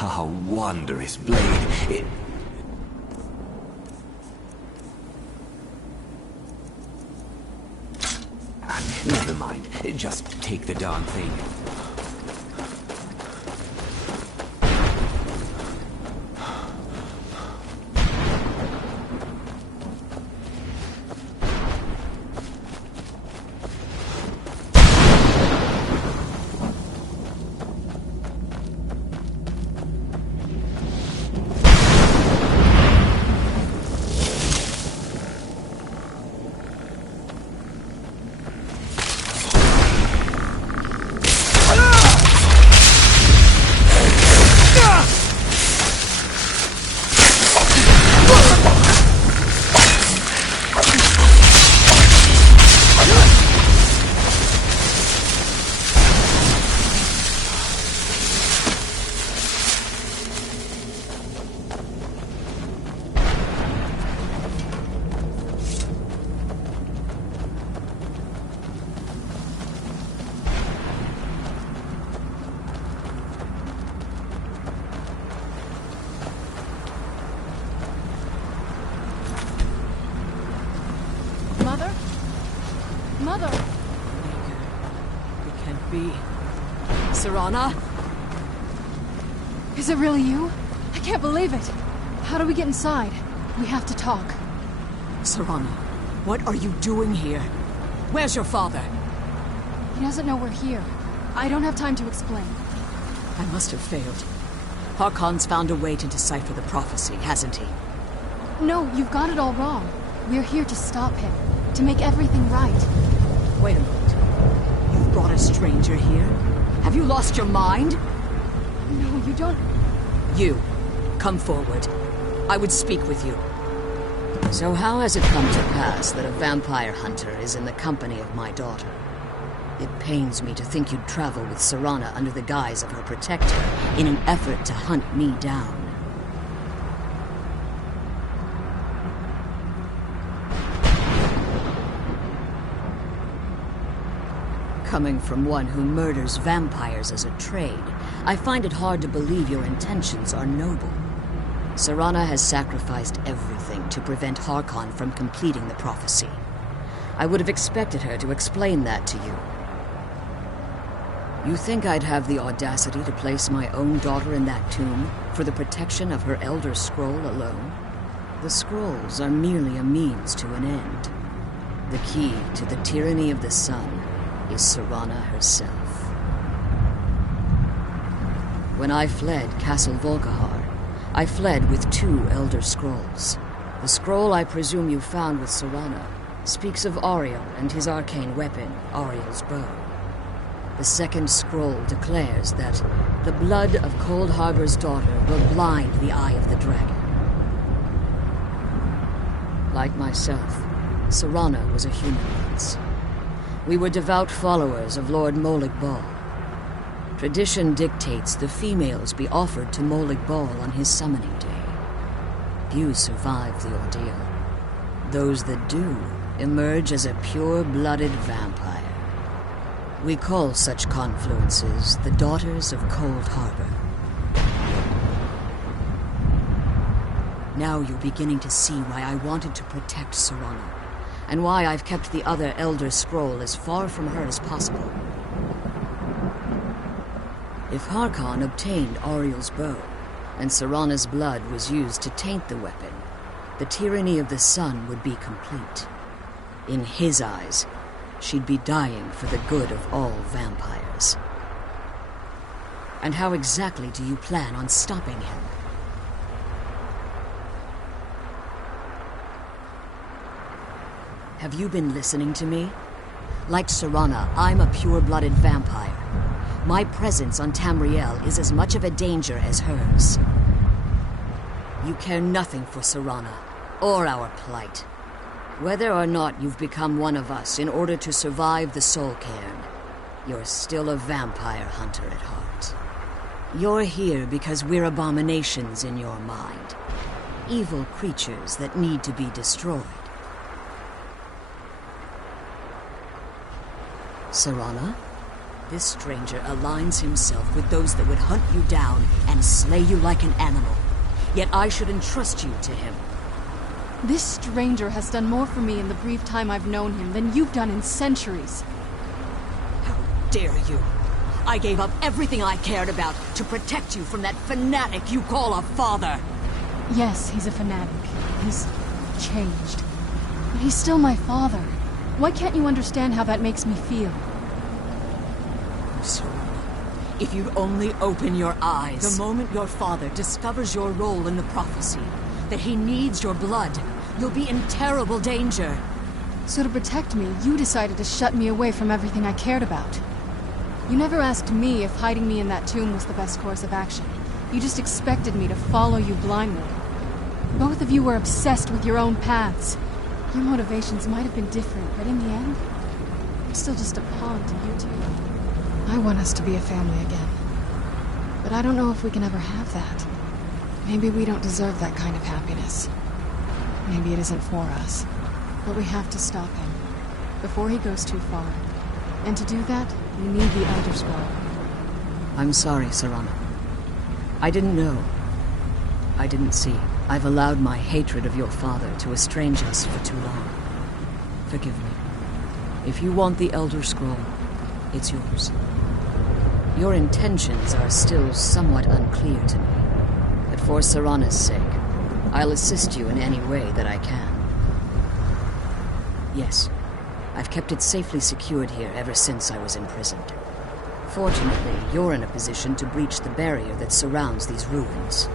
Oh, wondrous blade. Never mind. Just take the darn thing. Mother! It can't be. Serana? Is it really you? I can't believe it. How do we get inside? We have to talk. Serana, what are you doing here? Where's your father? He doesn't know we're here. I don't have time to explain. I must have failed. Harkon's found a way to decipher the prophecy, hasn't he? No, you've got it all wrong. We're here to stop him. To make everything right. Wait a minute. You've brought a stranger here? Have you lost your mind? No, you don't... You, come forward. I would speak with you. So how has it come to pass that a vampire hunter is in the company of my daughter? It pains me to think you'd travel with Serana under the guise of her protector in an effort to hunt me down. Coming from one who murders vampires as a trade, I find it hard to believe your intentions are noble. Serana has sacrificed everything to prevent Harkon from completing the prophecy. I would have expected her to explain that to you. You think I'd have the audacity to place my own daughter in that tomb for the protection of her Elder Scroll alone? The scrolls are merely a means to an end. The key to the tyranny of the sun is Serana herself. When I fled Castle Volkihar, I fled with 2 Elder Scrolls. The scroll I presume you found with Serana speaks of Ariel and his arcane weapon, Ariel's bow. The second scroll declares that the blood of Cold Harbor's daughter will blind the eye of the dragon. Like myself, Serana was a human once. We were devout followers of Lord Molig Bal. Tradition dictates the females be offered to Molig Bal on his summoning day. Few survive the ordeal. Those that do emerge as a pure-blooded vampire. We call such confluences the Daughters of Cold Harbor. Now you're beginning to see why I wanted to protect Serana, and why I've kept the other Elder Scroll as far from her as possible. If Harkon obtained Ariel's bow, and Serana's blood was used to taint the weapon, the tyranny of the sun would be complete. In his eyes, she'd be dying for the good of all vampires. And how exactly do you plan on stopping him? Have you been listening to me? Like Serana, I'm a pure-blooded vampire. My presence on Tamriel is as much of a danger as hers. You care nothing for Serana, or our plight. Whether or not you've become one of us in order to survive the Soul Cairn, you're still a vampire hunter at heart. You're here because we're abominations in your mind. Evil creatures that need to be destroyed. Serana, this stranger aligns himself with those that would hunt you down and slay you like an animal. Yet I should entrust you to him. This stranger has done more for me in the brief time I've known him than you've done in centuries. How dare you! I gave up everything I cared about to protect you from that fanatic you call a father! Yes, he's a fanatic. He's changed. But he's still my father. Why can't you understand how that makes me feel? Serana, if you'd only open your eyes. The moment your father discovers your role in the prophecy, that he needs your blood, you'll be in terrible danger. So to protect me, you decided to shut me away from everything I cared about. You never asked me if hiding me in that tomb was the best course of action. You just expected me to follow you blindly. Both of you were obsessed with your own paths. Your motivations might have been different, but in the end, I'm still just a pawn to you two. I want us to be a family again. But I don't know if we can ever have that. Maybe we don't deserve that kind of happiness. Maybe it isn't for us. But we have to stop him, before he goes too far. And to do that, we need the Elder Scroll. I'm sorry, Serana. I didn't know. I didn't see. I've allowed my hatred of your father to estrange us for too long. Forgive me. If you want the Elder Scroll, it's yours. Your intentions are still somewhat unclear to me. But for Serana's sake, I'll assist you in any way that I can. Yes, I've kept it safely secured here ever since I was imprisoned. Fortunately, you're in a position to breach the barrier that surrounds these ruins.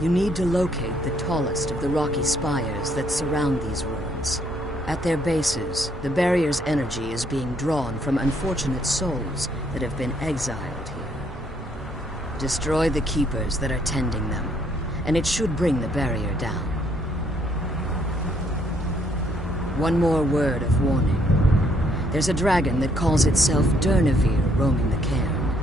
You need to locate the tallest of the rocky spires that surround these ruins. At their bases, the barrier's energy is being drawn from unfortunate souls that have been exiled here. Destroy the keepers that are tending them, and it should bring the barrier down. One more word of warning. There's a dragon that calls itself Durnevere roaming the cairn.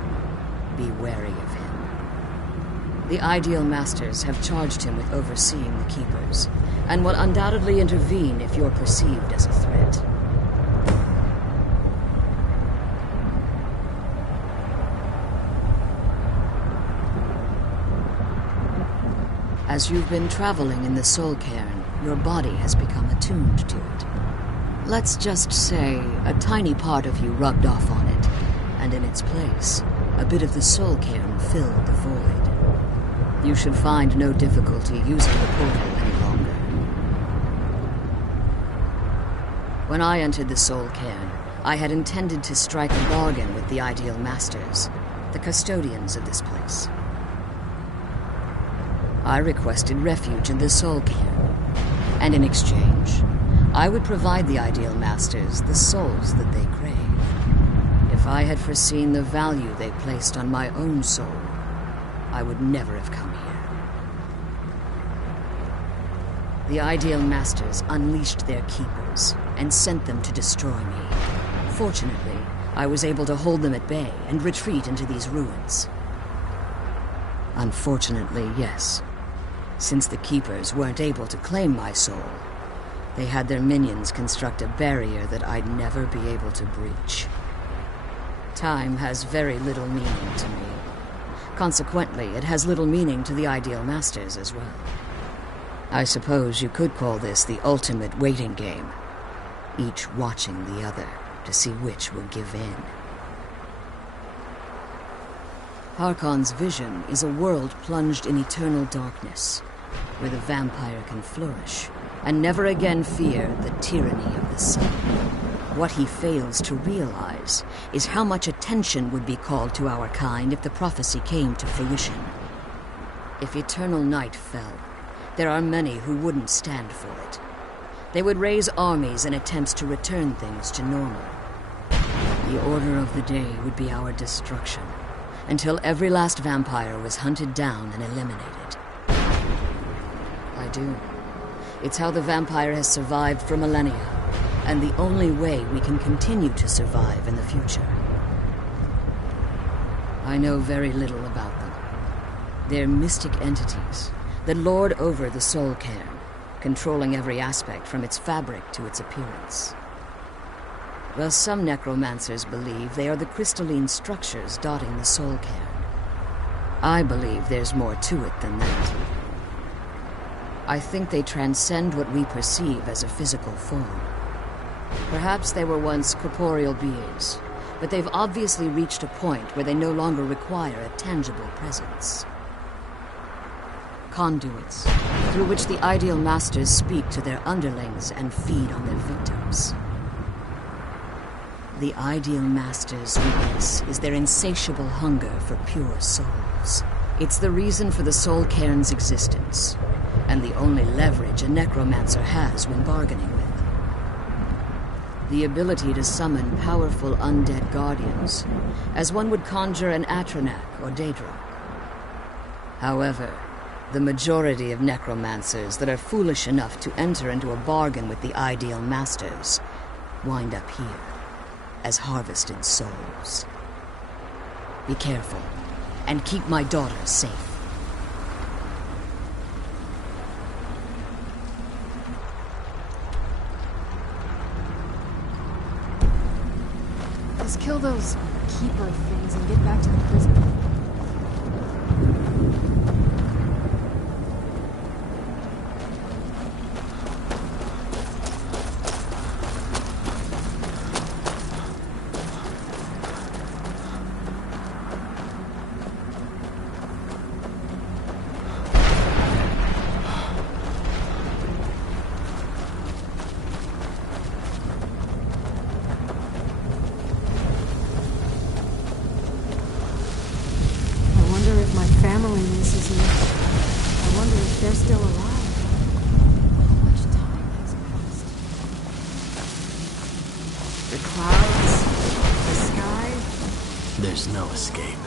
Be wary of him. The Ideal Masters have charged him with overseeing the keepers, and will undoubtedly intervene if you're perceived as a threat. As you've been traveling in the Soul Cairn, your body has become attuned to it. Let's just say a tiny part of you rubbed off on it, and in its place, a bit of the Soul Cairn filled the void. You should find no difficulty using the portal any longer. When I entered the Soul Cairn, I had intended to strike a bargain with the Ideal Masters, the custodians of this place. I requested refuge in the Soul Cairn, and in exchange, I would provide the Ideal Masters the souls that they crave. If I had foreseen the value they placed on my own soul, I would never have come here. The Ideal Masters unleashed their keepers and sent them to destroy me. Fortunately, I was able to hold them at bay and retreat into these ruins. Unfortunately, yes. Since the keepers weren't able to claim my soul, they had their minions construct a barrier that I'd never be able to breach. Time has very little meaning to me. Consequently, it has little meaning to the Ideal Masters as well. I suppose you could call this the ultimate waiting game, each watching the other to see which will give in. Harkon's vision is a world plunged in eternal darkness, where the vampire can flourish and never again fear the tyranny of the sun. What he fails to realize is how much attention would be called to our kind if the prophecy came to fruition. If eternal night fell, there are many who wouldn't stand for it. They would raise armies in attempts to return things to normal. The order of the day would be our destruction, until every last vampire was hunted down and eliminated. I do. It's how the vampire has survived for millennia, and the only way we can continue to survive in the future. I know very little about them. They're mystic entities that lord over the Soul Cairn, controlling every aspect from its fabric to its appearance. While some necromancers believe they are the crystalline structures dotting the Soul Cairn, I believe there's more to it than that. I think they transcend what we perceive as a physical form. Perhaps they were once corporeal beings, but they've obviously reached a point where they no longer require a tangible presence. Conduits, through which the Ideal Masters speak to their underlings and feed on their victims. The Ideal Masters' weakness is their insatiable hunger for pure souls. It's the reason for the Soul Cairn's existence, and the only leverage a necromancer has when bargaining with them. The ability to summon powerful undead guardians, as one would conjure an Atronak or Daedra. However, the majority of necromancers that are foolish enough to enter into a bargain with the Ideal Masters wind up here as harvested souls. Be careful, and keep my daughter safe. Let's kill those keeper things and get back to the prison. There's no escape.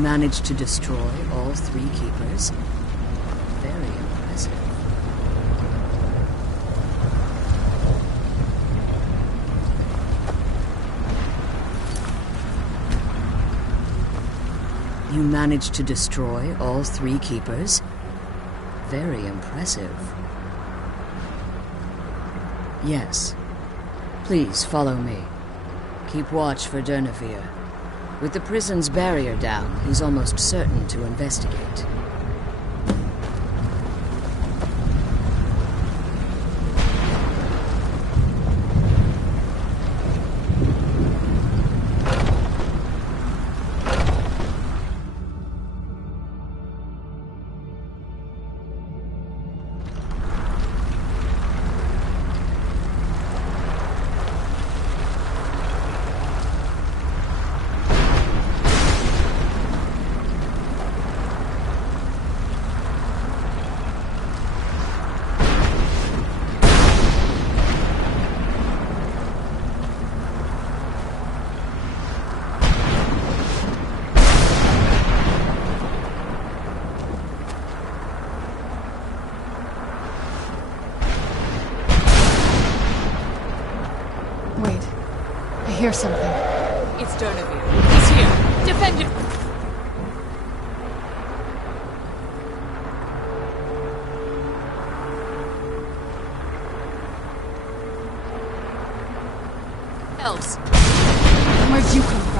managed to destroy all 3 keepers. Very impressive. You managed to destroy all 3 keepers? Very impressive. Yes. Please follow me. Keep watch for Durnevere. With the prison's barrier down, he's almost certain to investigate. I hear something. It's Durnevere. He's here. Defend him! Elves. Where'd you come from?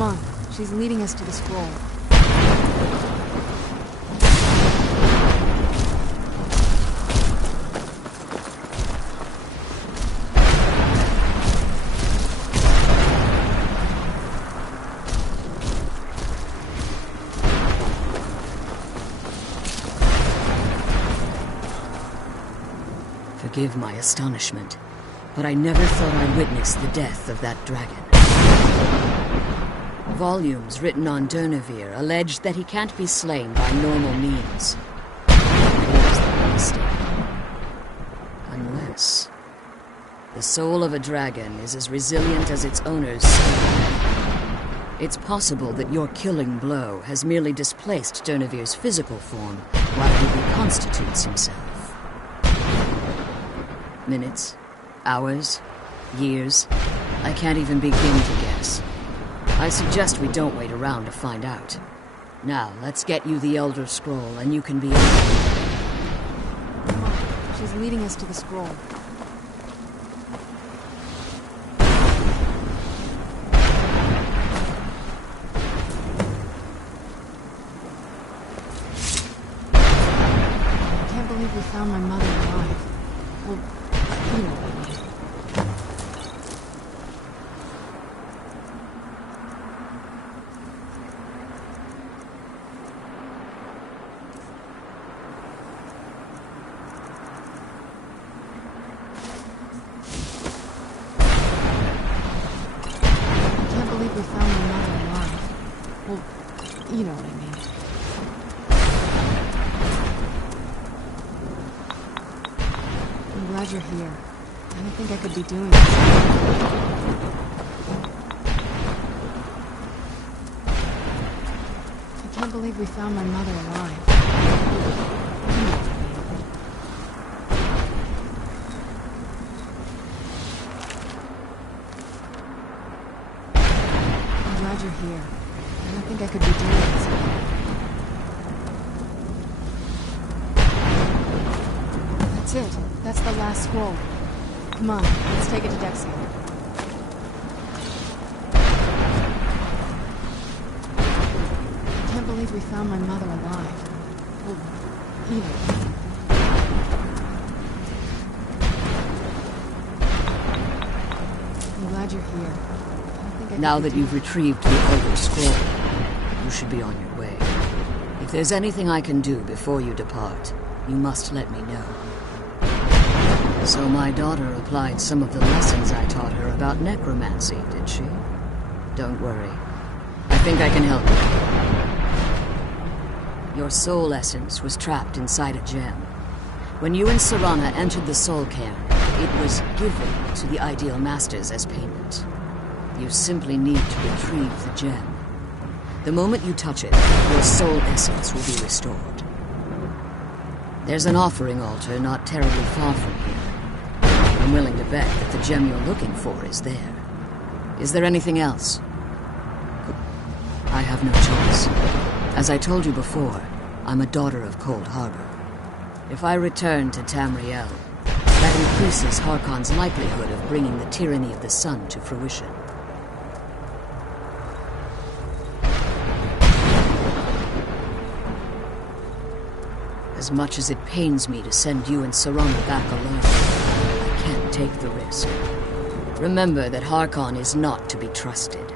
Come on, she's leading us to the scroll. Forgive my astonishment, but I never thought I'd witness the death of that dragon. Volumes written on Durnevere allege that he can't be slain by normal means. Here's the mistake. Unless the soul of a dragon is as resilient as its owner's soul. It's possible that your killing blow has merely displaced Durnevere's physical form while he reconstitutes himself. Minutes, hours, years, I can't even begin to guess. I suggest we don't wait around to find out. Now, let's get you the Elder Scroll, and you can be... Come on, she's leading us to the scroll. I can't believe we found my mother alive. Well, anyway, you know what I mean. I'm glad you're here. I don't think I could be doing this. I can't believe we found my mother alive. I'm glad you're here. I don't think I could be doing this. That's it. That's the last scroll. Come on, let's take it to Dexia. I can't believe we found my mother alive. Well, either. I'm glad you're here. I don't think I Now could be that you've retrieved the Elder Scroll, you should be on your way. If there's anything I can do before you depart, you must let me know. So my daughter applied some of the lessons I taught her about necromancy, did she? Don't worry. I think I can help you. Your soul essence was trapped inside a gem. When you and Serana entered the soul cairn, it was given to the Ideal Masters as payment. You simply need to retrieve the gem. The moment you touch it, your soul essence will be restored. There's an offering altar not terribly far from here. I'm willing to bet that the gem you're looking for is there. Is there anything else? I have no choice. As I told you before, I'm a daughter of Cold Harbor. If I return to Tamriel, that increases Harkon's likelihood of bringing the tyranny of the sun to fruition. As much as it pains me to send you and Serana back alone, I can't take the risk. Remember that Harkon is not to be trusted.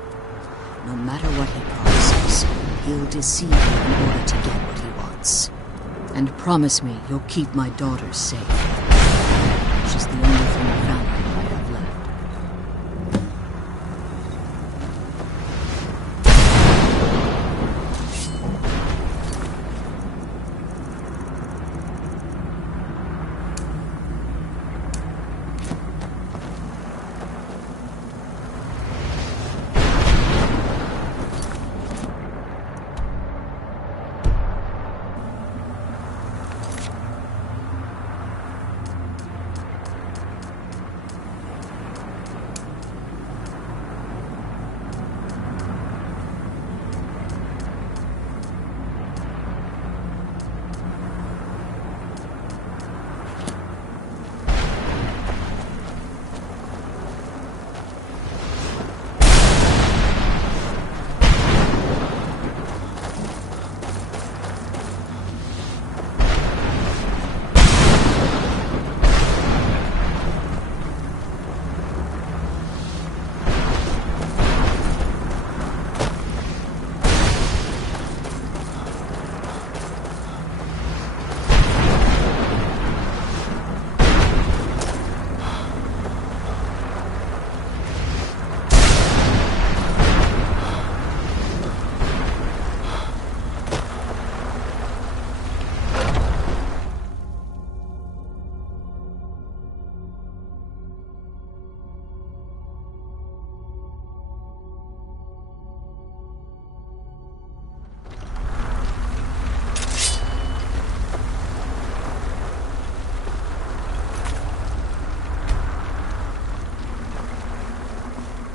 No matter what he promises, he'll deceive you in order to get what he wants. And promise me you'll keep my daughter safe. She's the only thing of value I have left.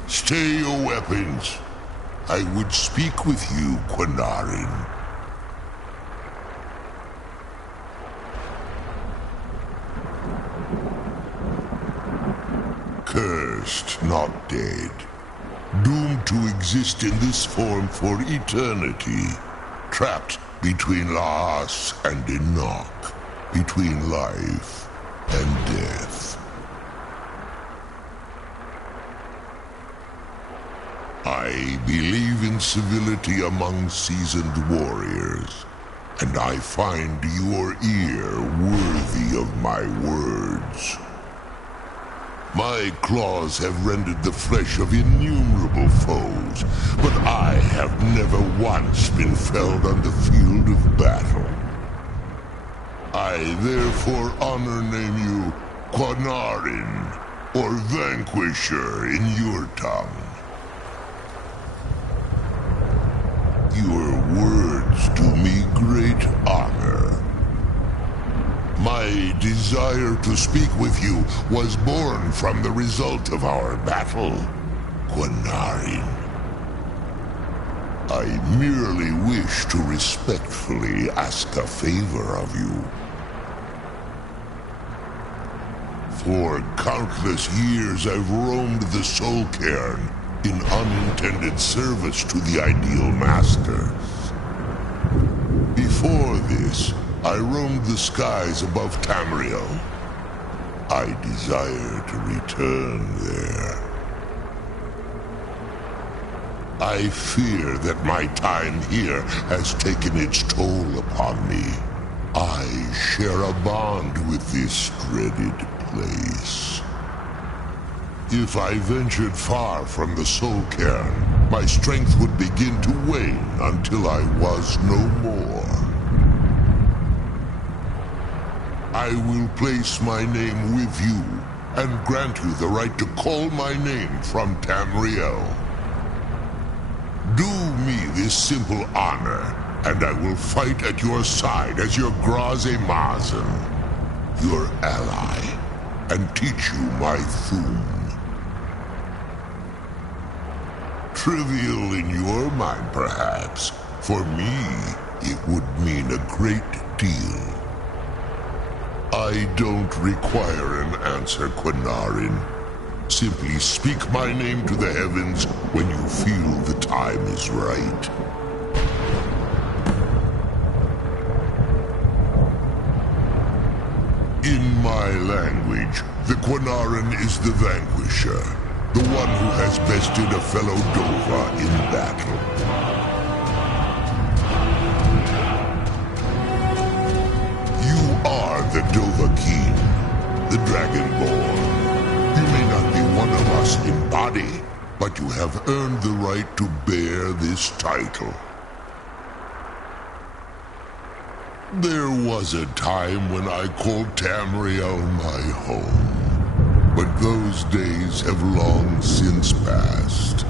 Stay your weapons. I would speak with you, Quinarin. Cursed, not dead. Doomed to exist in this form for eternity. Trapped between Laas and Enoch. Between life and death. I believe in civility among seasoned warriors, and I find your ear worthy of my words. My claws have rended the flesh of innumerable foes, but I have never once been felled on the field of battle. I therefore honor name you Quanarin, or Vanquisher in your tongue. Your words do me great honor. My desire to speak with you was born from the result of our battle, Quanarin. I merely wish to respectfully ask a favor of you. For countless years I've roamed the Soul Cairn in unintended service to the Ideal Masters. Before this, I roamed the skies above Tamriel. I desire to return there. I fear that my time here has taken its toll upon me. I share a bond with this dreaded place. If I ventured far from the Soul Cairn, my strength would begin to wane until I was no more. I will place my name with you and grant you the right to call my name from Tamriel. Do me this simple honor, and I will fight at your side as your Graze Mazen, your ally, and teach you my Thum. Trivial in your mind, perhaps. For me, it would mean a great deal. I don't require an answer, Quanarin. Simply speak my name to the heavens when you feel the time is right. In my language, the Quanarin is the Vanquisher, the one who has bested a fellow Dova in battle. You are the Dovahkiin, the Dragonborn. You may not be one of us in body, but you have earned the right to bear this title. There was a time when I called Tamriel my home, but those days have long since passed.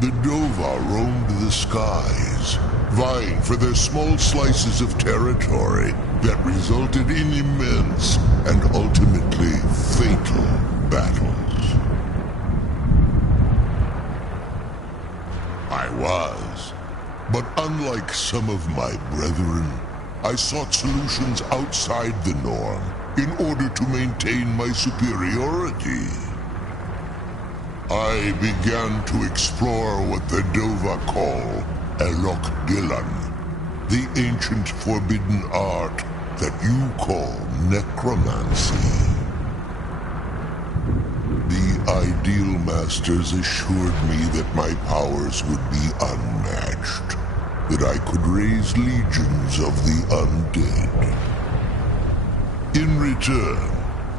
The Dova roamed the skies, vying for their small slices of territory that resulted in immense and ultimately fatal battles. I was, but unlike some of my brethren, I sought solutions outside the norm in order to maintain my superiority. I began to explore what the Dova call Elok Gillan, the ancient forbidden art that you call necromancy. The Ideal Masters assured me that my powers would be unmatched, that I could raise legions of the undead. In return,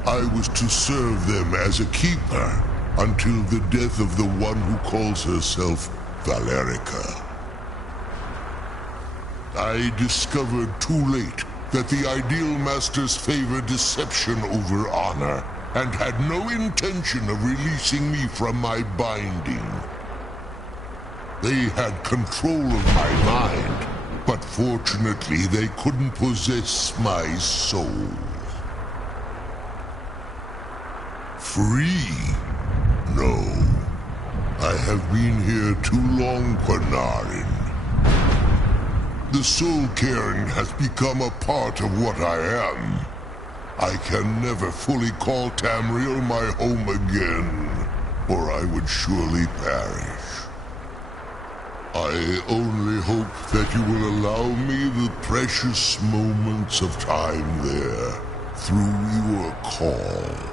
I was to serve them as a keeper until the death of the one who calls herself Valerica. I discovered too late that the Ideal Masters favor deception over honor, and had no intention of releasing me from my binding. They had control of my mind, but fortunately they couldn't possess my soul. Free? No. I have been here too long, Quanarin. The Soul Cairn has become a part of what I am. I can never fully call Tamriel my home again, or I would surely perish. I only hope that you will allow me the precious moments of time there, through your call.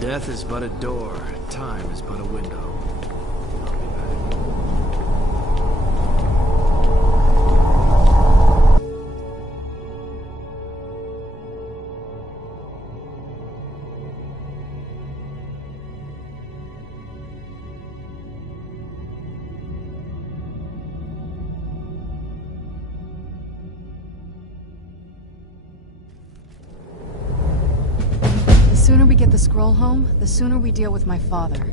Death is but a door, time is but a window. The sooner we get the scroll home, the sooner we deal with my father.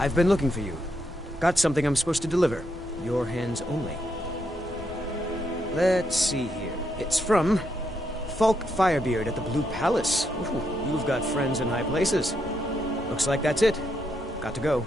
I've been looking for you. Got something I'm supposed to deliver. Your hands only. Let's see here. It's from Falk Firebeard at the Blue Palace. Ooh, you've got friends in high places. Looks like that's it. Got to go.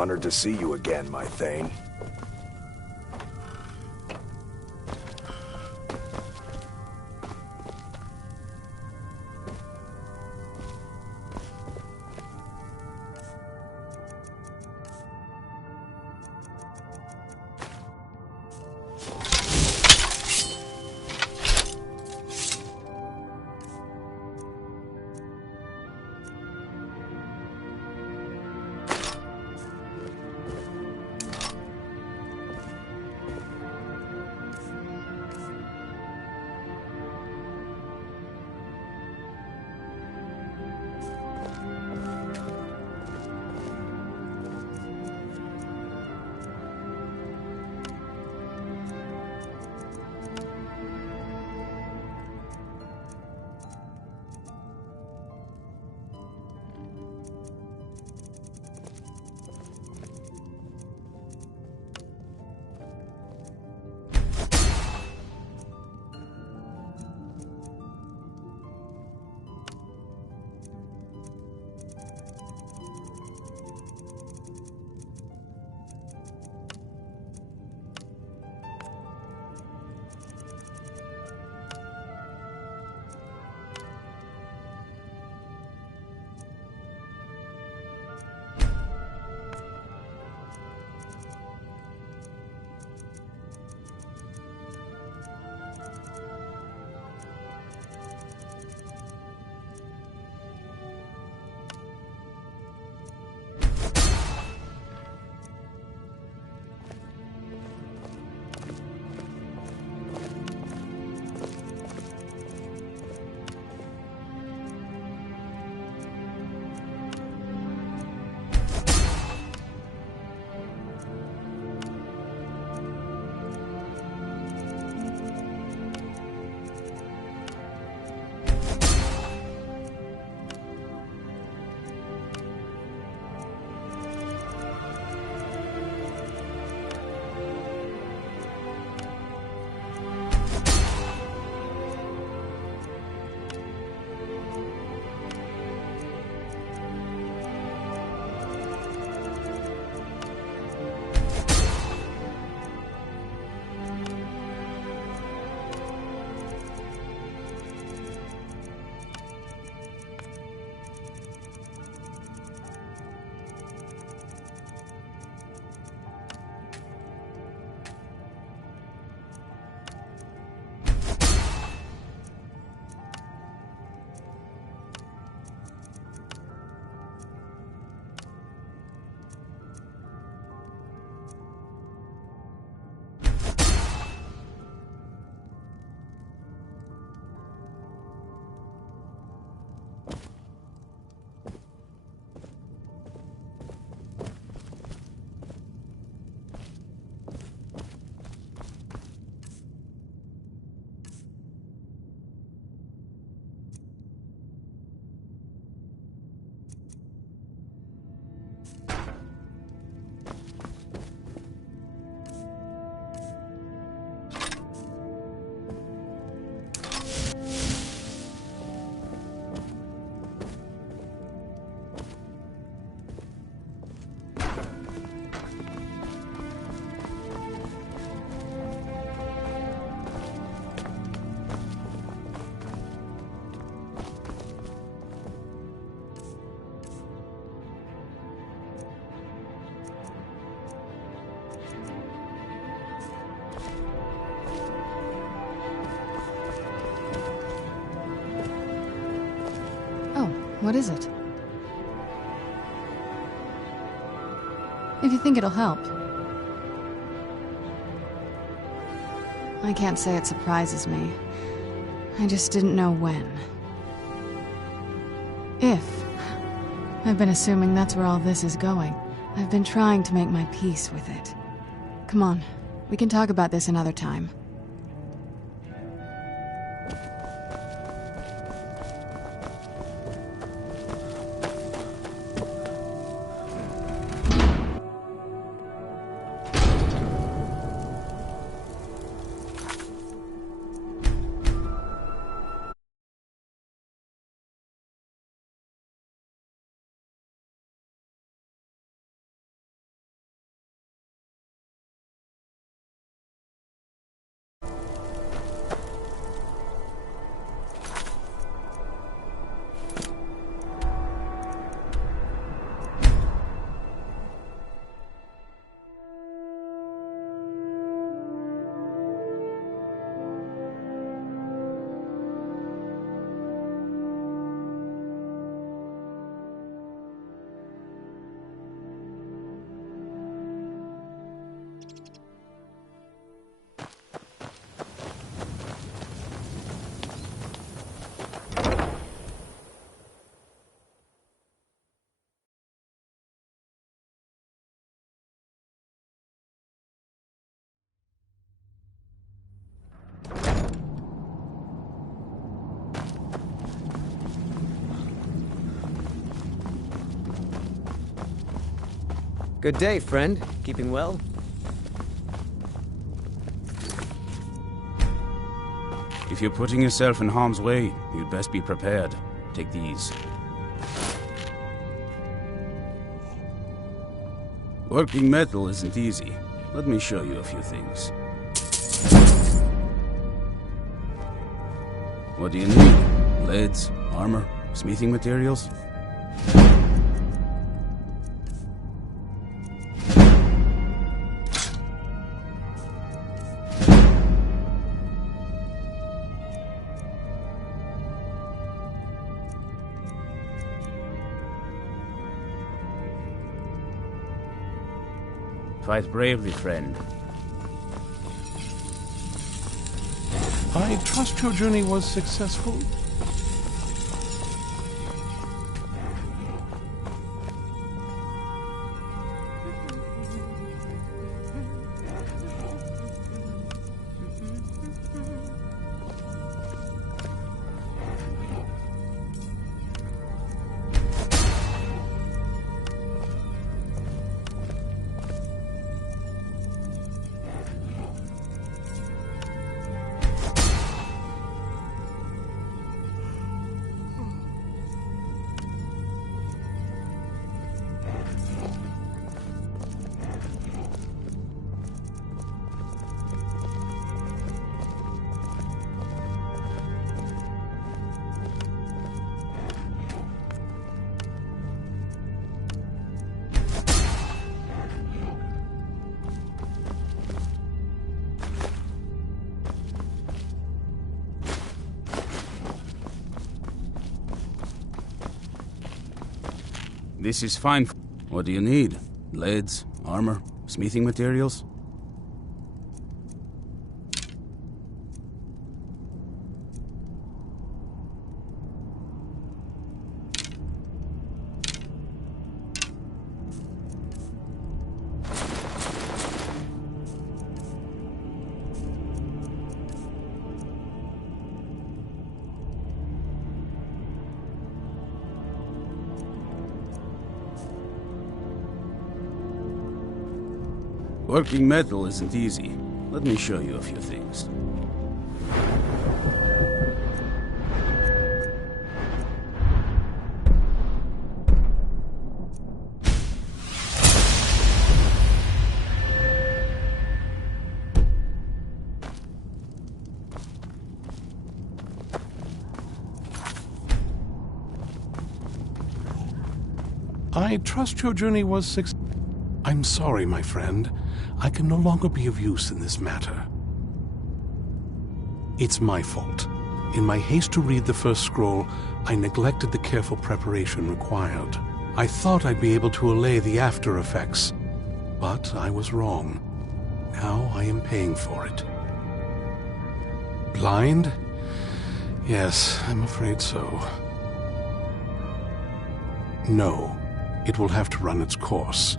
Honored to see you again, my Thane. What is it? If you think it'll help. I can't say it surprises me. I just didn't know when. If. I've been assuming that's where all this is going. I've been trying to make my peace with it. Come on, we can talk about this another time. Good day, friend. Keeping well? If you're putting yourself in harm's way, you'd best be prepared. Take these. Working metal isn't easy. Let me show you a few things. What do you need? Leads, armor, smithing materials? Fight bravely, friend. I trust your journey was successful? This is fine. What do you need? Leads, armor, smithing materials? Working metal isn't easy. Let me show you a few things. I trust your journey was successful. I'm sorry, my friend. I can no longer be of use in this matter. It's my fault. In my haste to read the first scroll, I neglected the careful preparation required. I thought I'd be able to allay the after effects, but I was wrong. Now I am paying for it. Blind? Yes, I'm afraid so. No, it will have to run its course.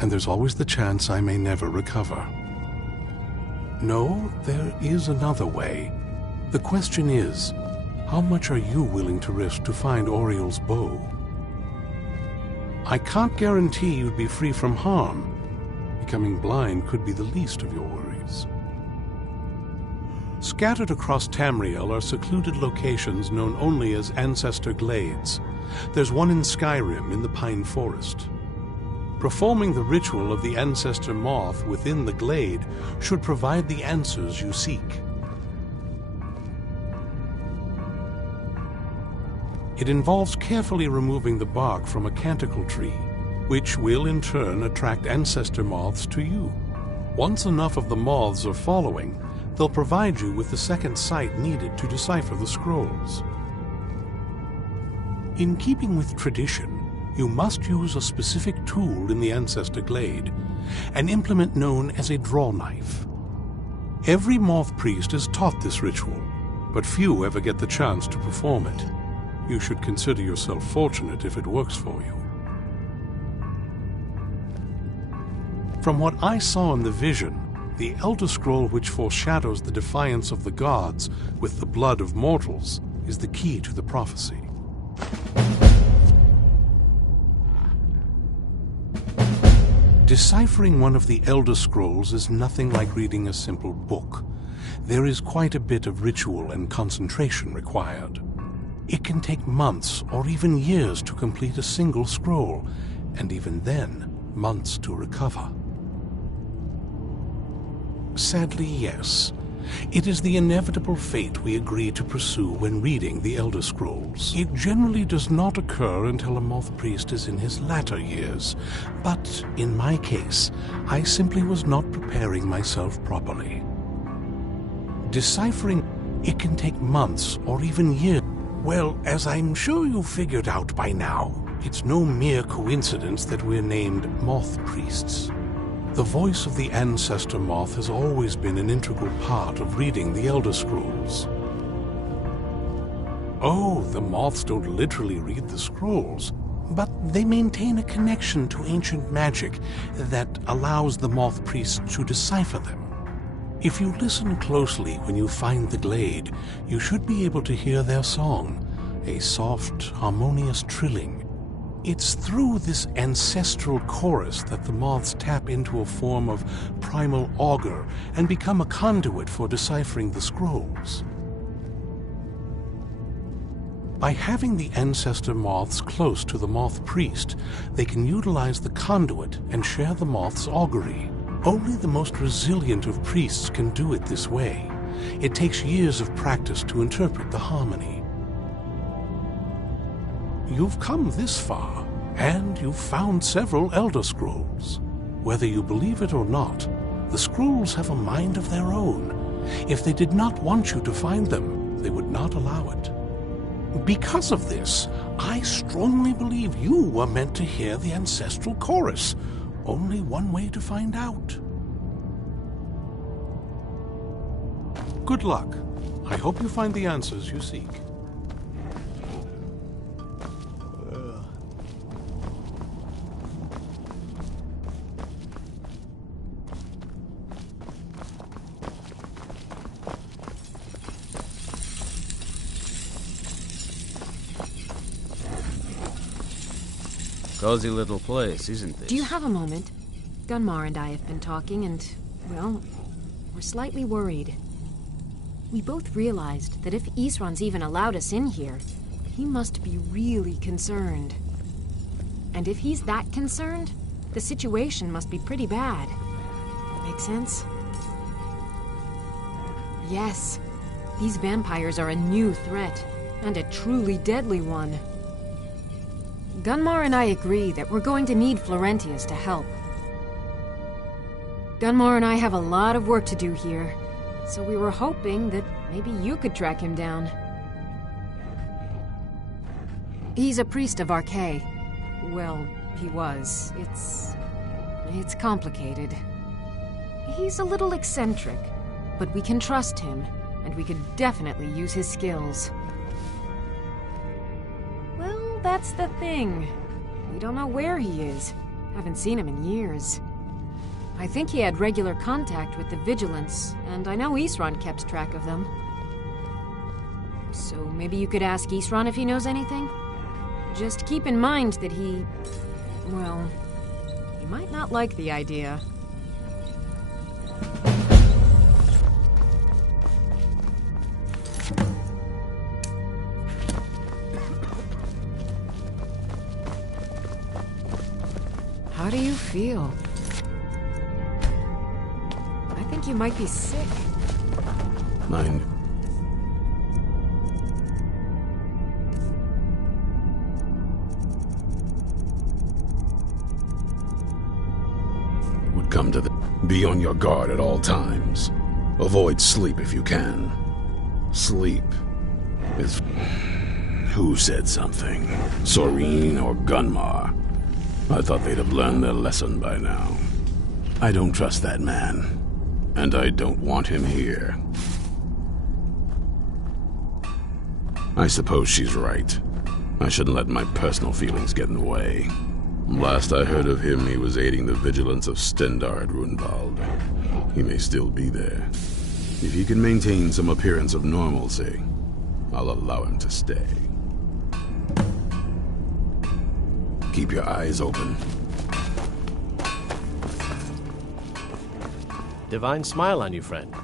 And there's always the chance I may never recover. No, there is another way. The question is, how much are you willing to risk to find Oriel's bow? I can't guarantee you'd be free from harm. Becoming blind could be the least of your worries. Scattered across Tamriel are secluded locations known only as Ancestor Glades. There's one in Skyrim in the Pine Forest. Performing the ritual of the Ancestor Moth within the glade should provide the answers you seek. It involves carefully removing the bark from a canticle tree, which will in turn attract ancestor moths to you. Once enough of the moths are following, they'll provide you with the second sight needed to decipher the scrolls. In keeping with tradition, you must use a specific tool in the Ancestor Glade, an implement known as a draw knife. Every moth priest is taught this ritual, but few ever get the chance to perform it. You should consider yourself fortunate if it works for you. From what I saw in the vision, the Elder Scroll which foreshadows the defiance of the gods with the blood of mortals is the key to the prophecy. Deciphering one of the Elder Scrolls is nothing like reading a simple book. There is quite a bit of ritual and concentration required. It can take months or even years to complete a single scroll, and even then, months to recover. Sadly, yes. It is the inevitable fate we agree to pursue when reading the Elder Scrolls. It generally does not occur until a moth priest is in his latter years, but in my case, I simply was not preparing myself properly. Deciphering, it can take months or even years. Well, as I'm sure you've figured out by now, it's no mere coincidence that we're named moth priests. The voice of the ancestor moth has always been an integral part of reading the Elder Scrolls. Oh, the moths don't literally read the scrolls, but they maintain a connection to ancient magic that allows the moth priests to decipher them. If you listen closely when you find the glade, you should be able to hear their song, a soft, harmonious trilling. It's through this ancestral chorus that the moths tap into a form of primal augur and become a conduit for deciphering the scrolls. By having the ancestor moths close to the moth priest, they can utilize the conduit and share the moth's augury. Only the most resilient of priests can do it this way. It takes years of practice to interpret the harmony. You've come this far, and you've found several Elder Scrolls. Whether you believe it or not, the scrolls have a mind of their own. If they did not want you to find them, they would not allow it. Because of this, I strongly believe you were meant to hear the ancestral chorus. Only one way to find out. Good luck. I hope you find the answers you seek. Cozy little place, isn't it? Do you have a moment? Gunmar and I have been talking and, well, we're slightly worried. We both realized that if Isran's even allowed us in here, he must be really concerned. And if he's that concerned, the situation must be pretty bad. Make sense? Yes. These vampires are a new threat, and a truly deadly one. Gunmar and I agree that we're going to need Florentius to help. Gunmar and I have a lot of work to do here, so we were hoping that maybe you could track him down. He's a priest of Archay. Well, he was. It's complicated. He's a little eccentric, but we can trust him, and we could definitely use his skills. Well, that's the thing. We don't know where he is. Haven't seen him in years. I think he had regular contact with the Vigilance, and I know Isran kept track of them. So maybe you could ask Isran if he knows anything? Just keep in mind that he might not like the idea. How do you feel? I think you might be sick. Mind. Would come to the... Be on your guard at all times. Avoid sleep if you can. Sleep is... Who said something? Soreen or Gunmar? I thought they'd have learned their lesson by now. I don't trust that man. And I don't want him here. I suppose she's right. I shouldn't let my personal feelings get in the way. Last I heard of him, he was aiding the vigilance of Stendarr at Runvald. He may still be there. If he can maintain some appearance of normalcy, I'll allow him to stay. Keep your eyes open. divine smile on you, friend.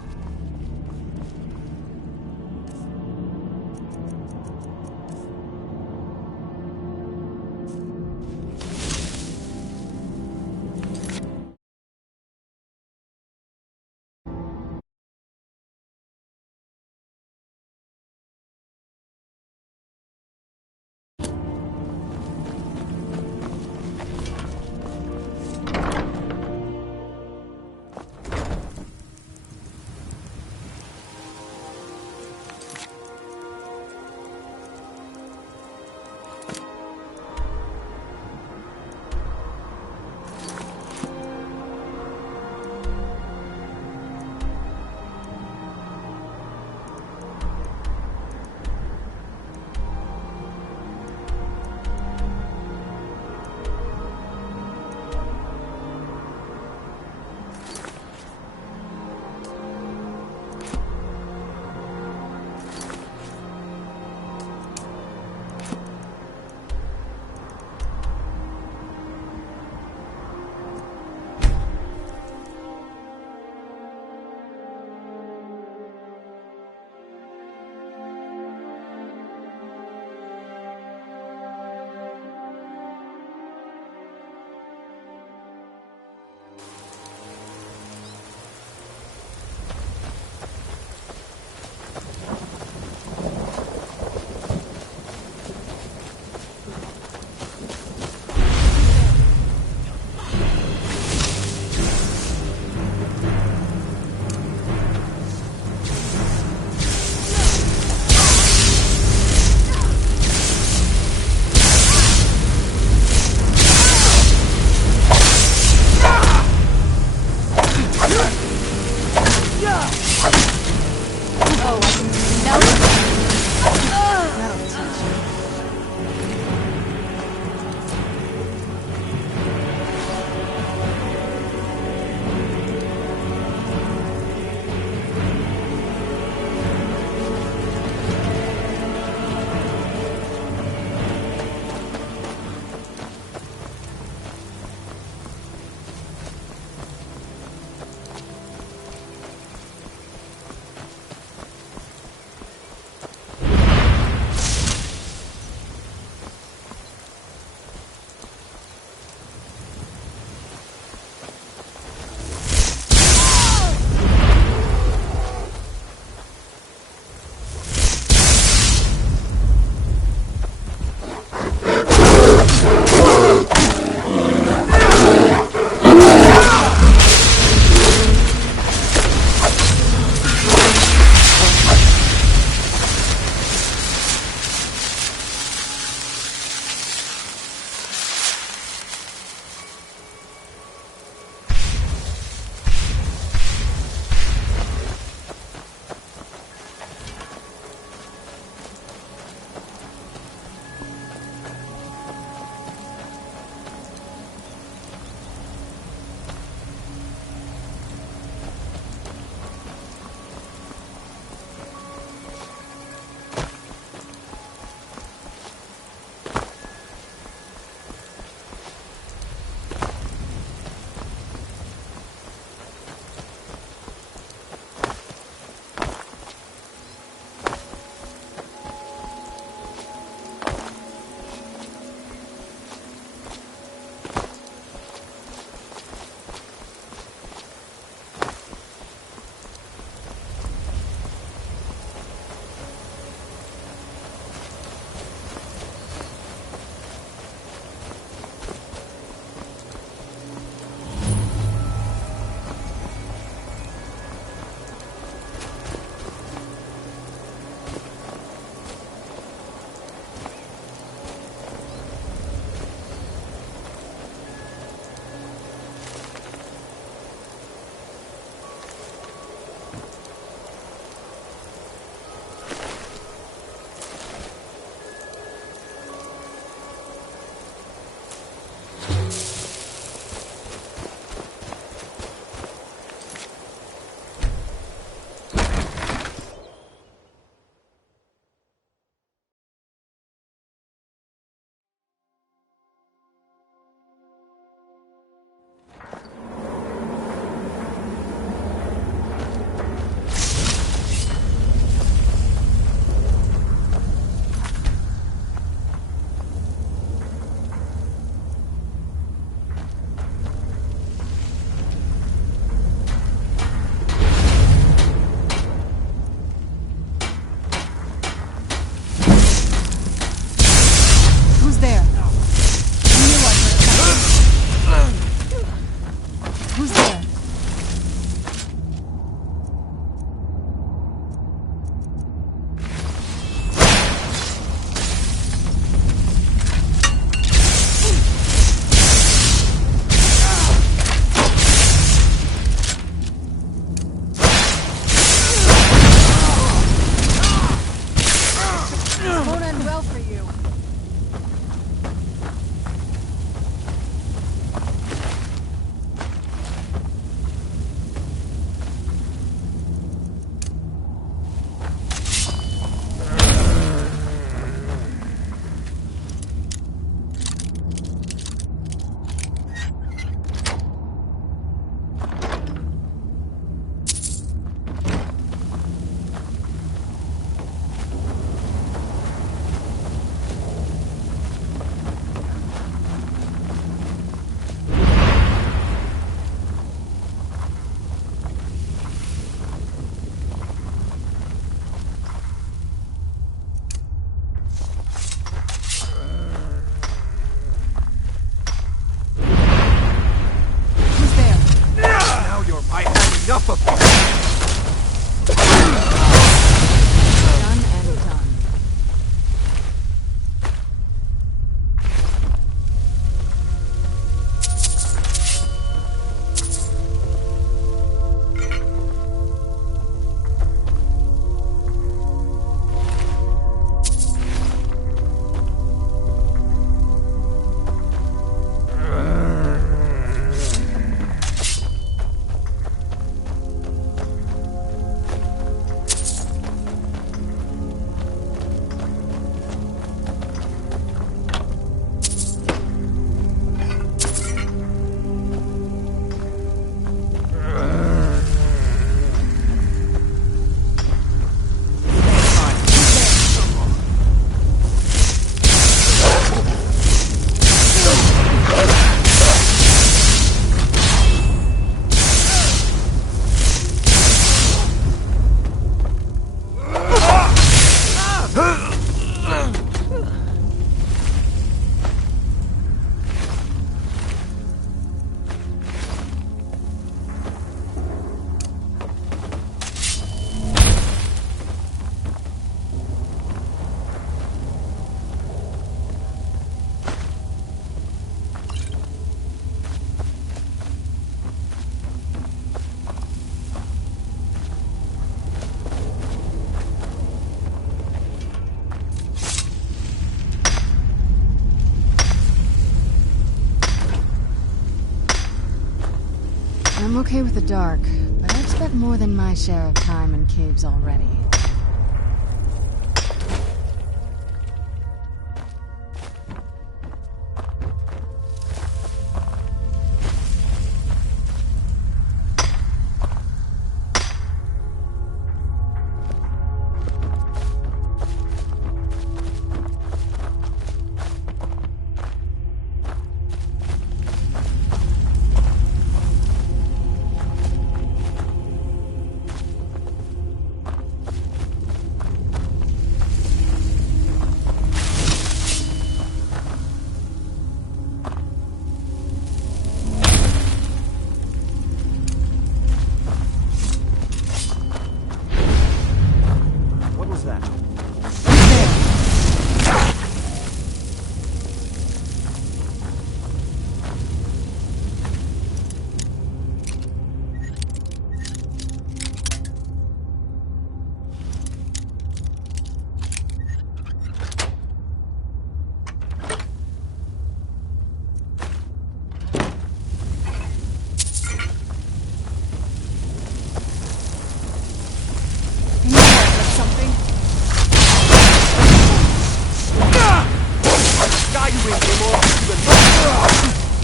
okay with the dark, but I've spent more than my share of time in caves already.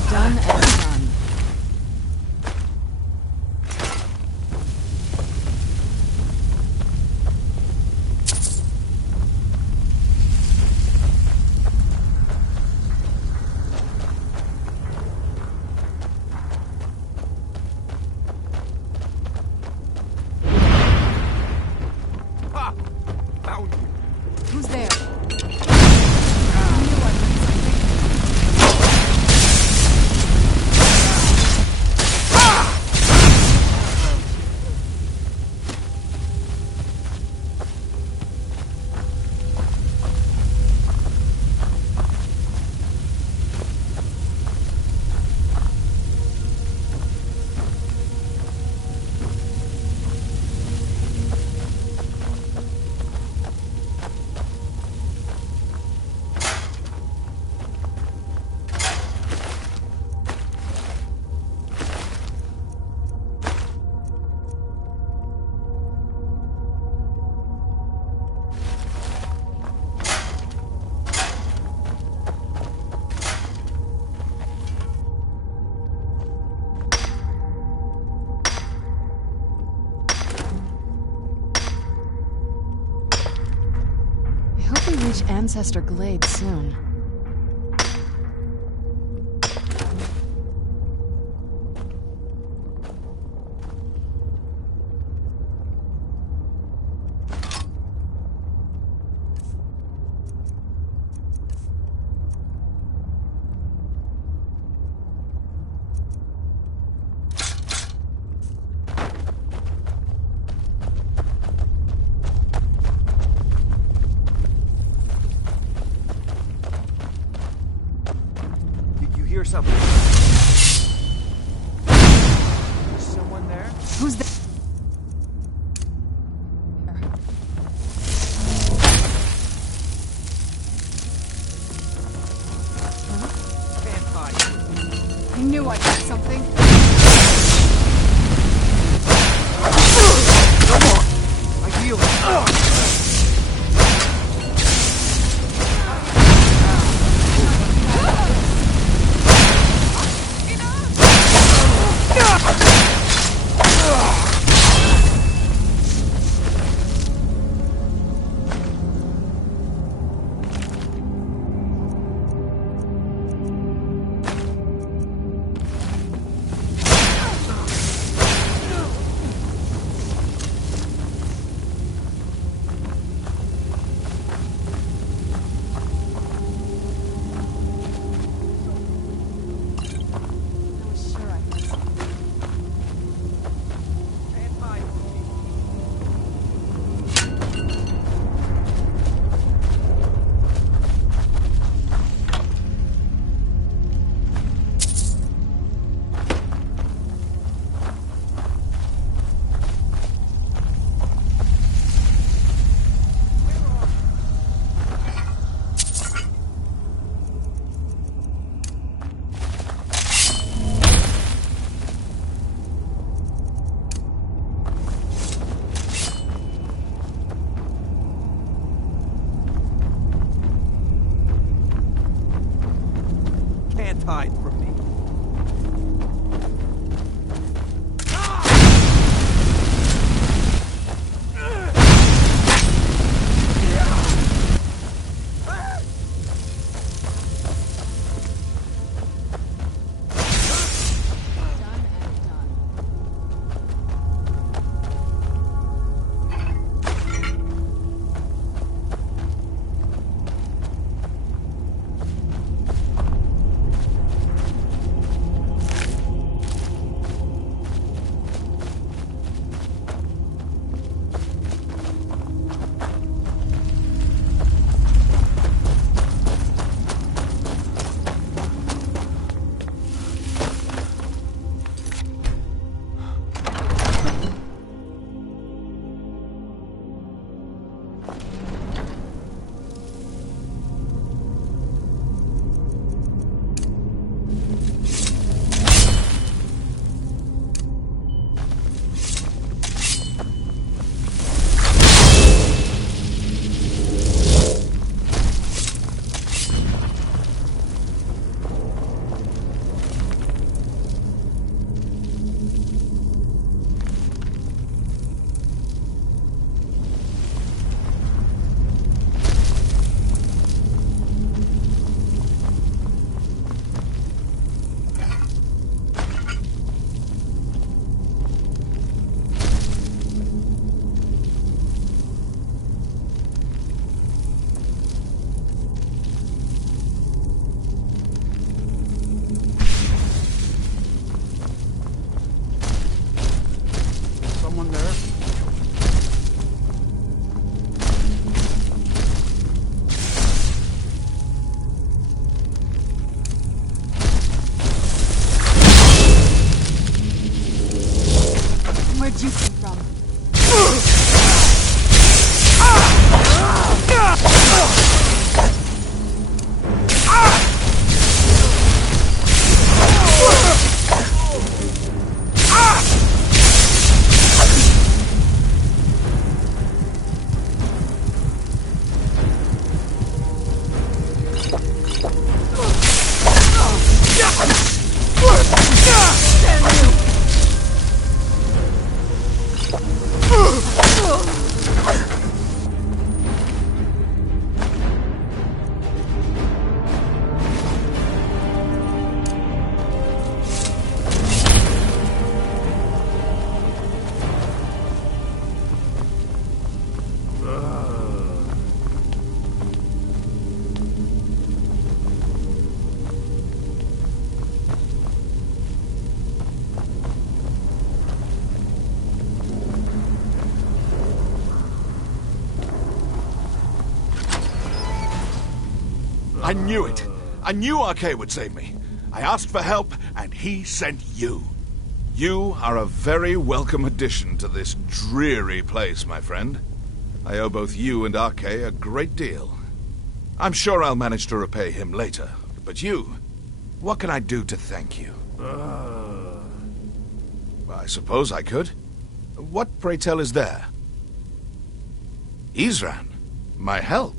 Done and done. Ha! Found you. Who's there? I hope we reach Ancestor Glade soon. Hear something? Is someone there? Who's there? Can't hide. I knew I got something. I heal it. hide from me. Where'd you come from? I knew it. I knew RK would save me. I asked for help, and he sent you. You are a very welcome addition to this dreary place, my friend. I owe both you and RK a great deal. I'm sure I'll manage to repay him later. But you, what can I do to thank you? I suppose I could. What, pray tell, is there? Isran, my help?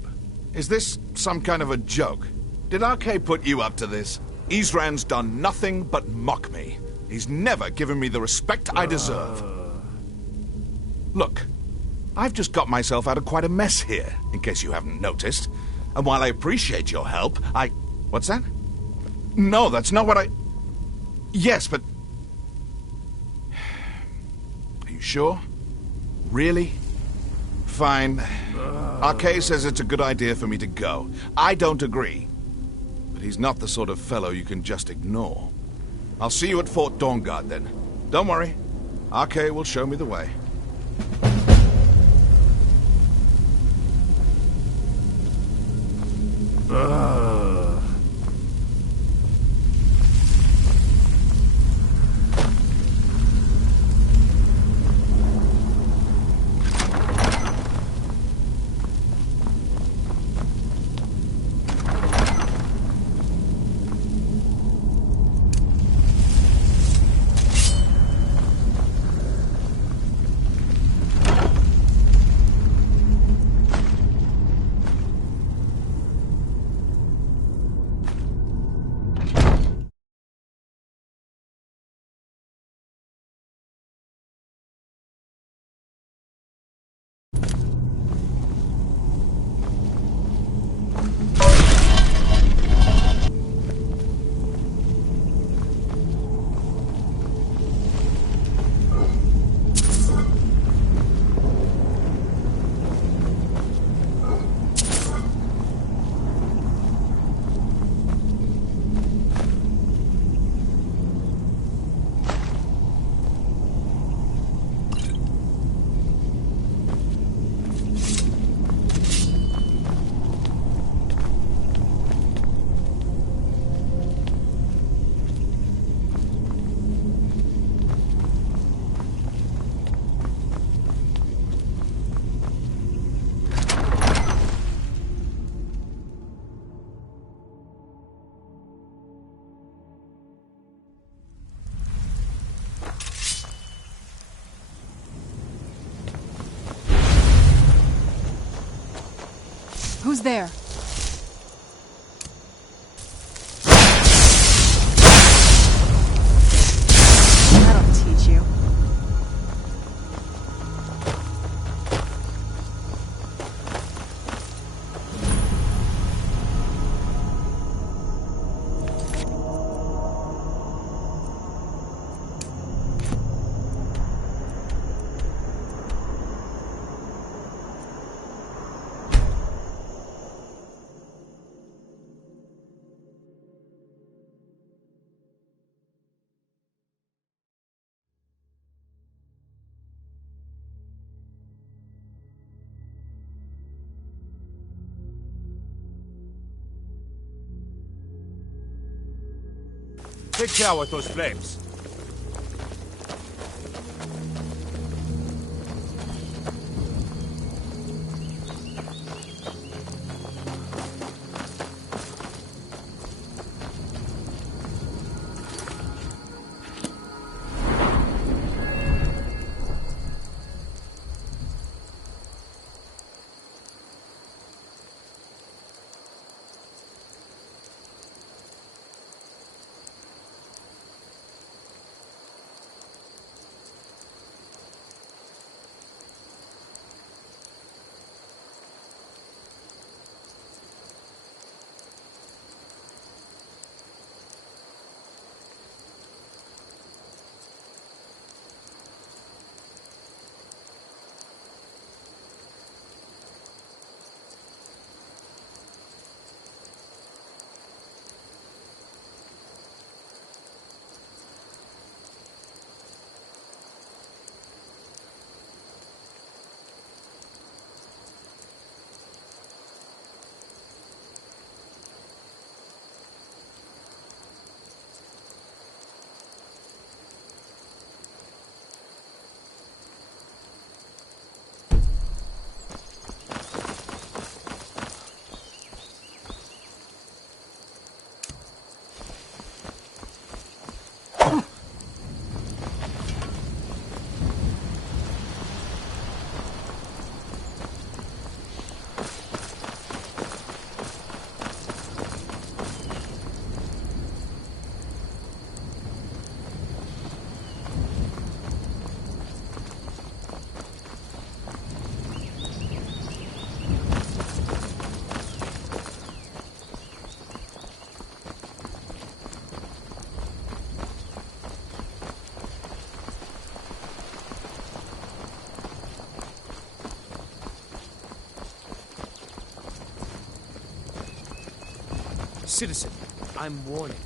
Is this some kind of a joke? Did RK put you up to this? Isran's done nothing but mock me. He's never given me the respect I deserve. Look, I've just got myself out of quite a mess here, in case you haven't noticed. And while I appreciate your help, What's that? No, that's not what I... Yes, but... Are you sure? Really? Fine. RK says it's a good idea for me to go. I don't agree. But he's not the sort of fellow you can just ignore. I'll see you at Fort Dawnguard then. Don't worry. RK will show me the way. Who's there? That'll teach you. Take care with those flames. Citizen, I'm warning.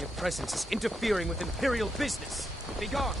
Your presence is interfering with Imperial business. Be gone!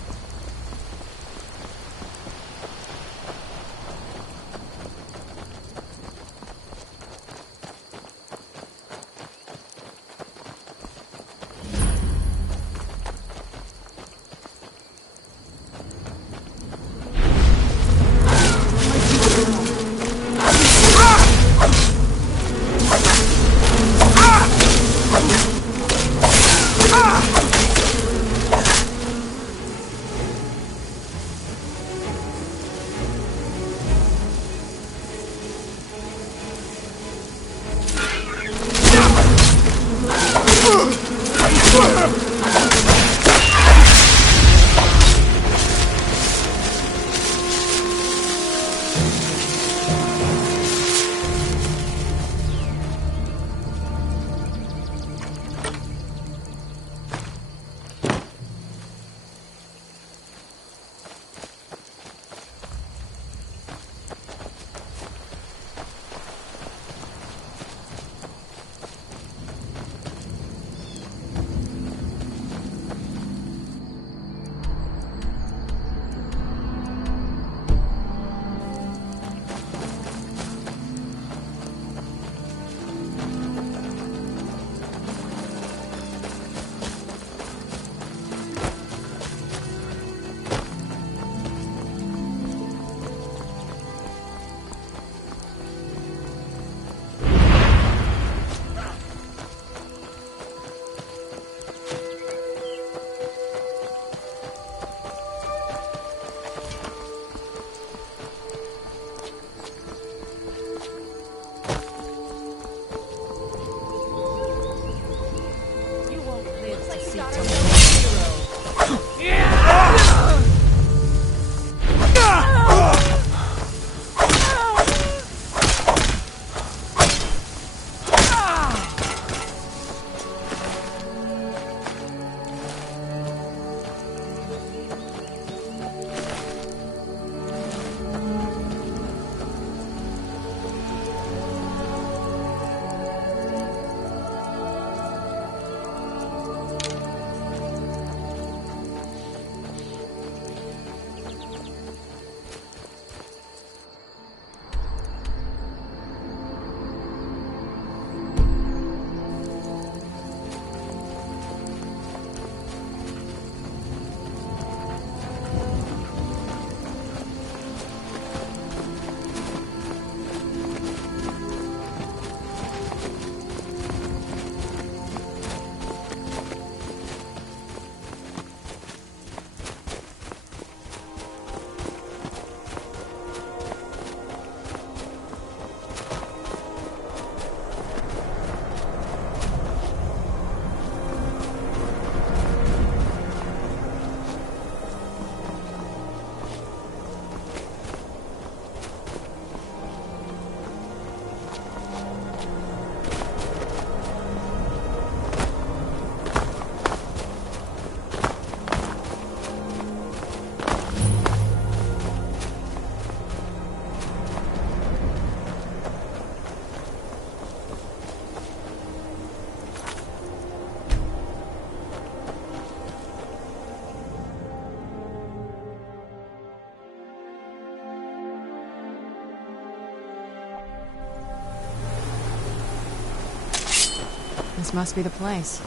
This must be the place.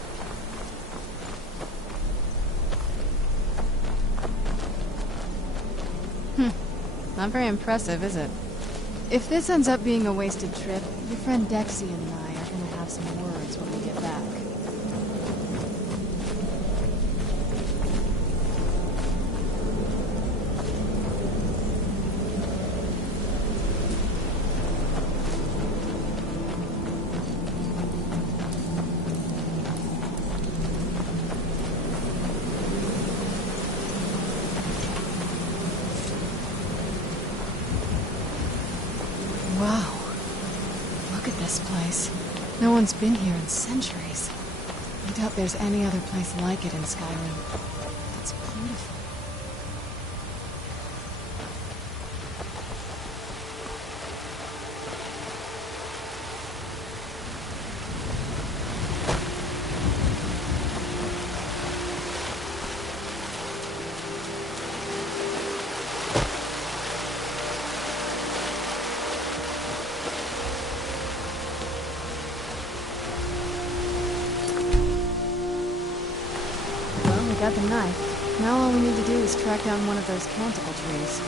Not very impressive, is it? If this ends up being a wasted trip, your friend Dexy and I are gonna have some words when we get back. Wow. Look at this place. No one's been here in centuries. I doubt there's any other place like it in Skyrim. It's beautiful. Got the knife. Now all we need to do is track down one of those canticle trees.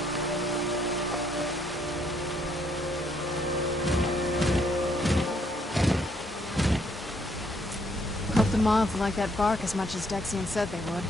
Hope the moths like that bark as much as Dexian said they would.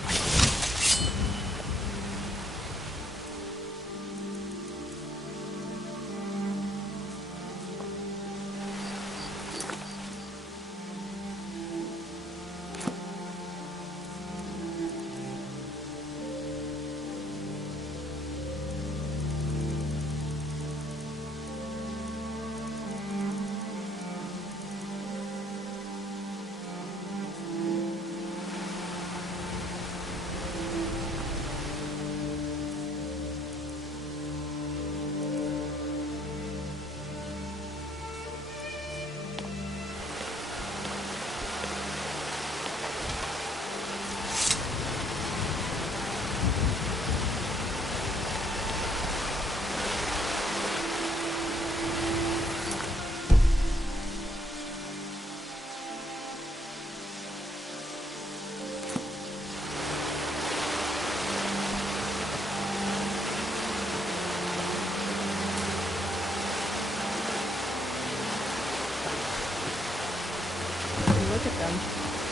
Look at them.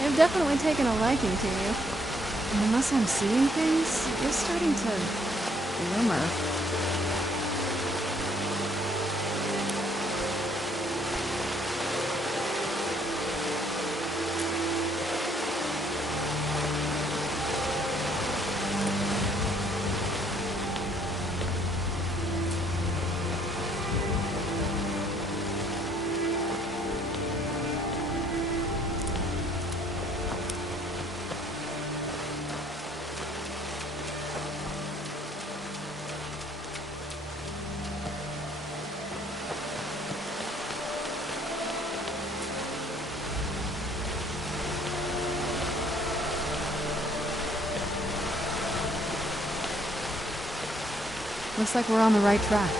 They've definitely taken a liking to you. And unless I'm seeing things, you're starting to glimmer. Looks like we're on the right track.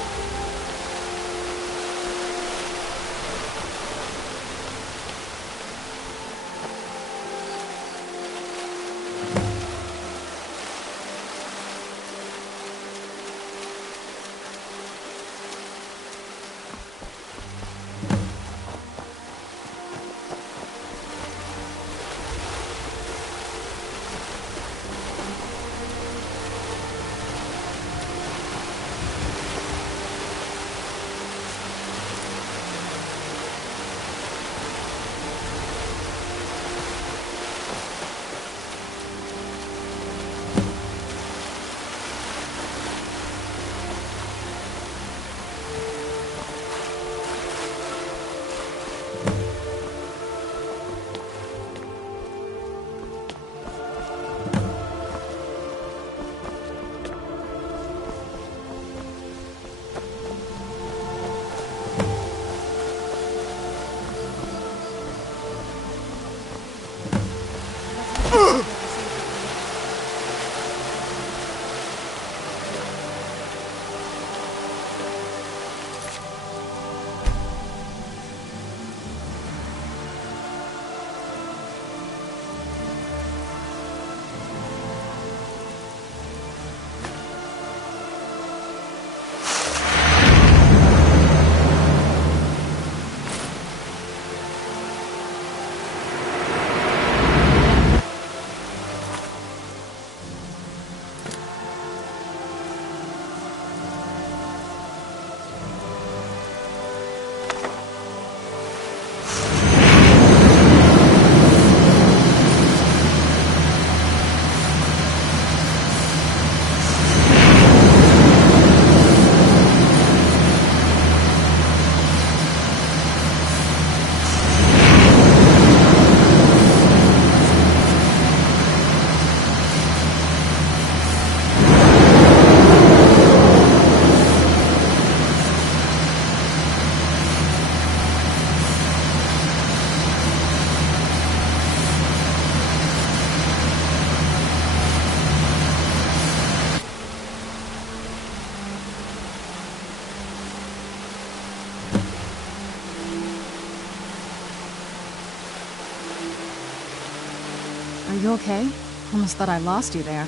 you okay? Almost thought I lost you there.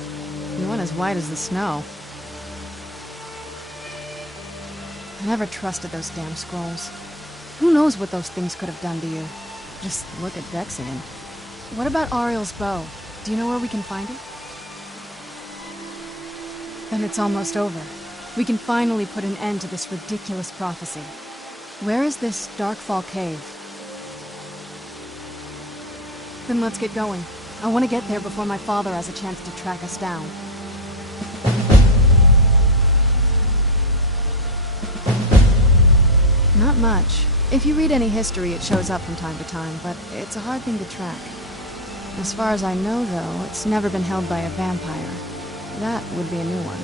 You went as white as the snow. I never trusted those damn scrolls. Who knows what those things could have done to you? Just look at Dexian. What about Ariel's bow? Do you know where we can find it? Then it's almost over. We can finally put an end to this ridiculous prophecy. Where is this Darkfall cave? Then let's get going. I want to get there before my father has a chance to track us down. Not much. If you read any history, it shows up from time to time, but it's a hard thing to track. As far as I know, though, it's never been held by a vampire. That would be a new one.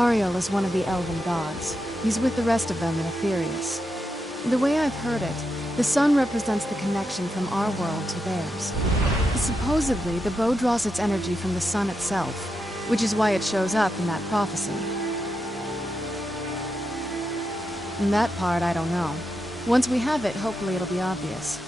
Ariel is one of the elven gods. He's with the rest of them in Aetherius. The way I've heard it, the sun represents the connection from our world to theirs. Supposedly, the bow draws its energy from the sun itself, which is why it shows up in that prophecy. And that part, I don't know. Once we have it, hopefully it'll be obvious.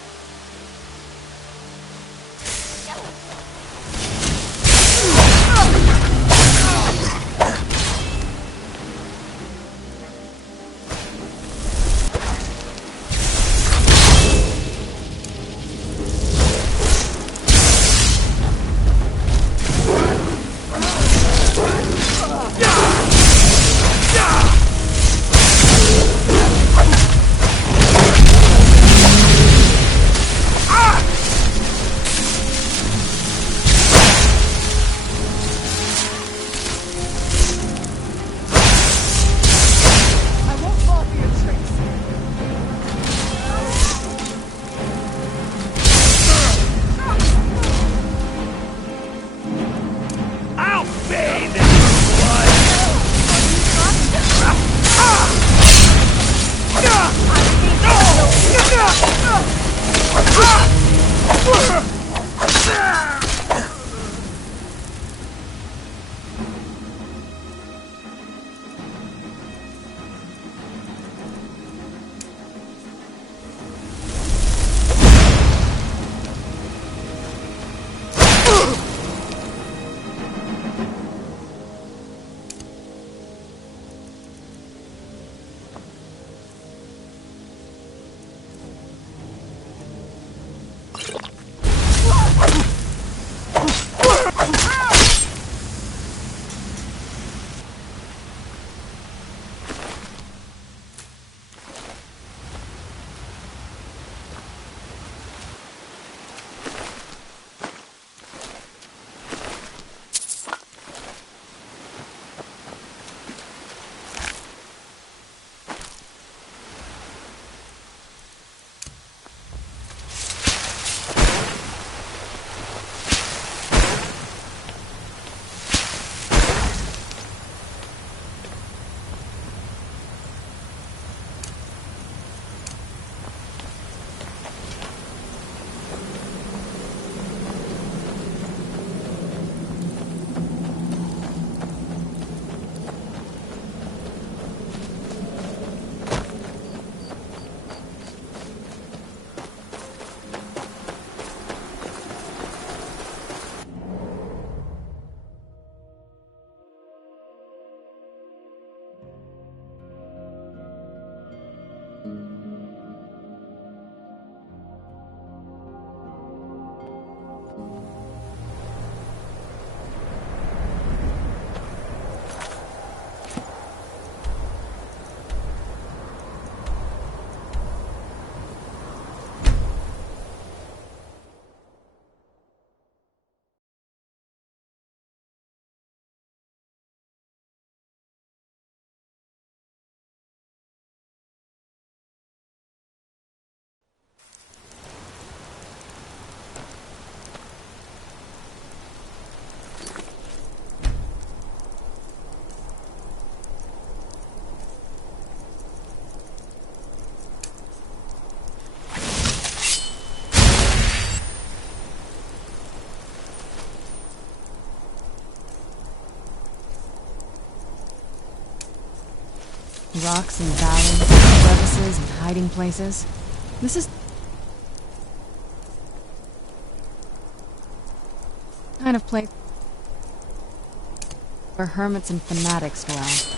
Rocks and valleys, crevices and hiding places. This is... of place where hermits and fanatics dwell.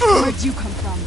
Where'd you come from?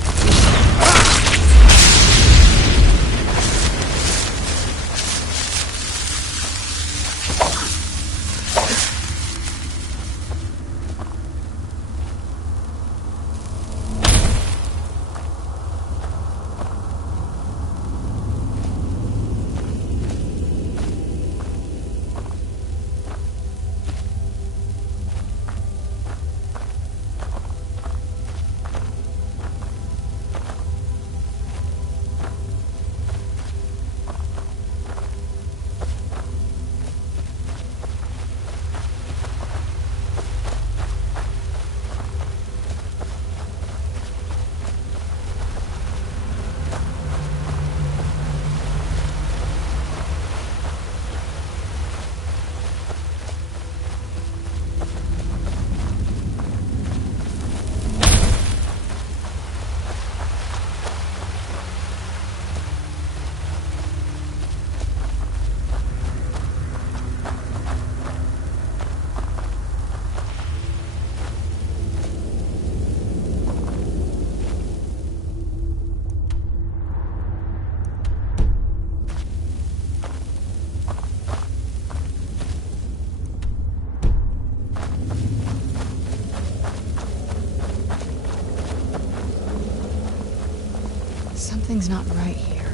Something's not right here.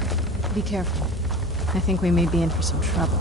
Be careful. I think we may be in for some trouble.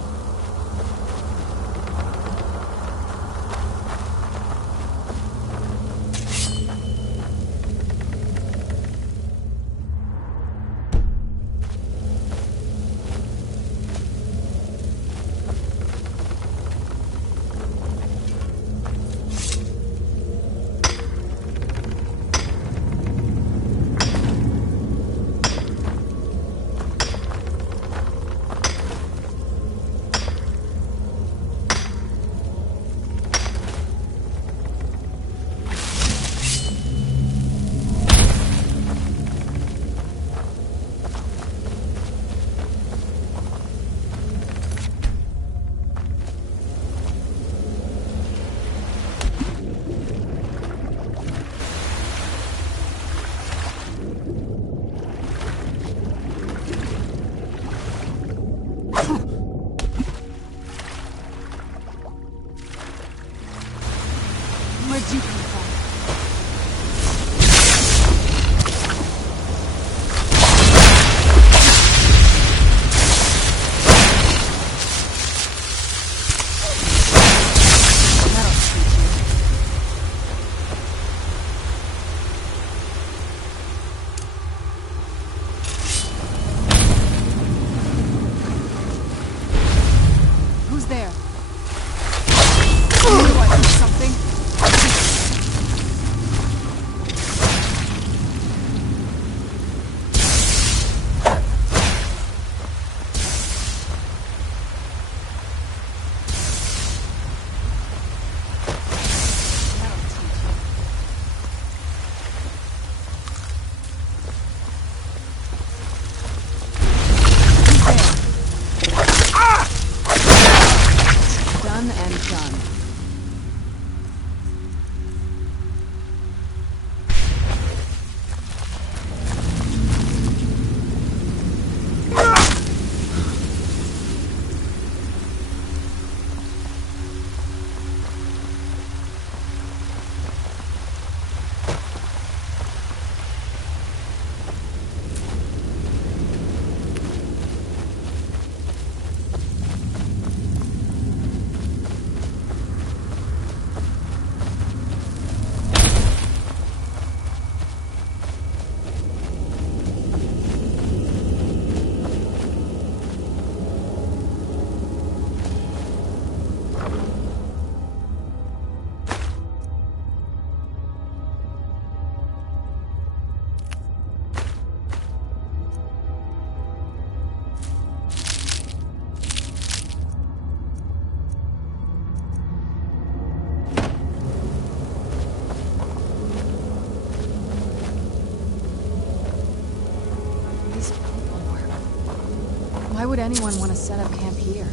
Why would anyone want to set up camp here?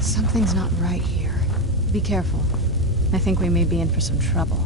Something's not right here. Be careful. I think we may be in for some trouble.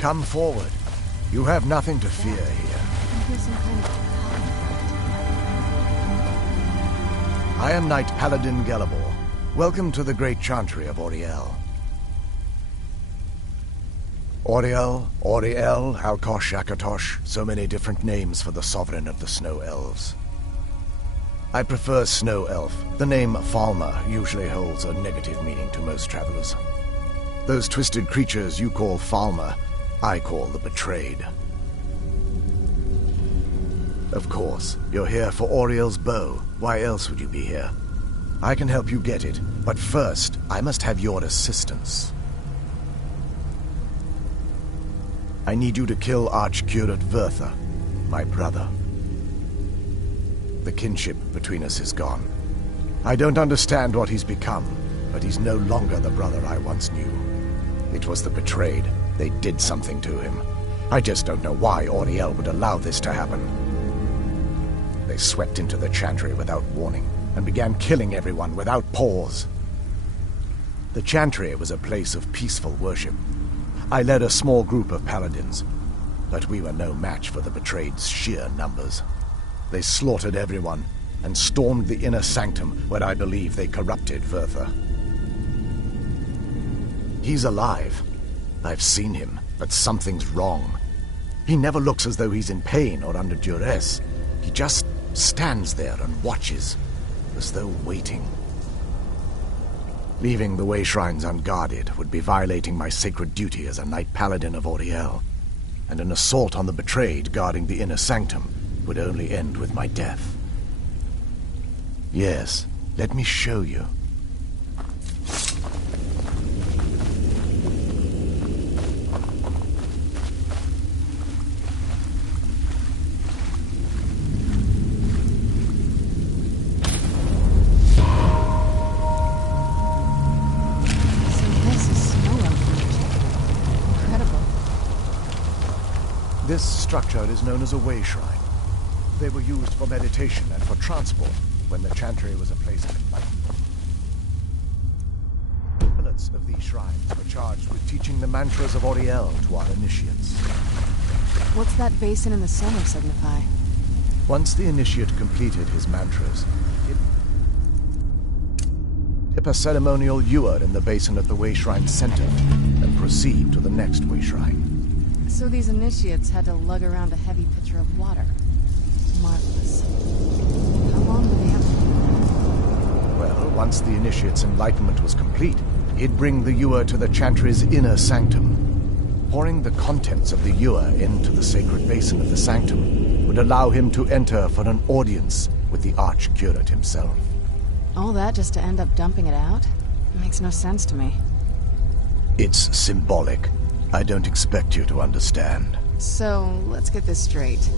Come forward. You have nothing to fear here. I am Knight Paladin Gelabor. Welcome to the Great Chantry of Auriel. Auriel, Auriel, Alkosh, Akatosh, so many different names for the sovereign of the Snow Elves. I prefer Snow Elf. The name Falmer usually holds a negative meaning to most travelers. Those twisted creatures you call Falmer, I call the Betrayed. Of course, you're here for Auriel's bow. Why else would you be here? I can help you get it, but first, I must have your assistance. I need you to kill Archcurate Vertha, my brother. The kinship between us is gone. I don't understand what he's become, but he's no longer the brother I once knew. It was the Betrayed. They did something to him. I just don't know why Auriel would allow this to happen. They swept into the Chantry without warning, and began killing everyone without pause. The Chantry was a place of peaceful worship. I led a small group of paladins, but we were no match for the Betrayed's sheer numbers. They slaughtered everyone, and stormed the inner sanctum where I believe they corrupted Vertha. He's alive. I've seen him, but something's wrong. He never looks as though he's in pain or under duress. He just stands there and watches, as though waiting. Leaving the way shrines unguarded would be violating my sacred duty as a knight paladin of Auriel, and an assault on the Betrayed guarding the inner sanctum would only end with my death. Yes, let me show you. This structure is known as a way shrine. They were used for meditation and for transport when the Chantry was a place of enlightenment. Prelates of these shrines were charged with teaching the mantras of Auriel to our initiates. What's that basin in the center signify? Once the initiate completed his mantras, he'd dip a ceremonial ewer in the basin at the way shrine's center and proceed to the next way shrine. So these initiates had to lug around a heavy pitcher of water. Marvelous. How long would they have to do that? Well, once the initiate's enlightenment was complete, he'd bring the ewer to the Chantry's inner sanctum. Pouring the contents of the ewer into the sacred basin of the sanctum would allow him to enter for an audience with the Archcurate himself. All that just to end up dumping it out? It makes no sense to me. It's symbolic. I don't expect you to understand. So, let's get this straight.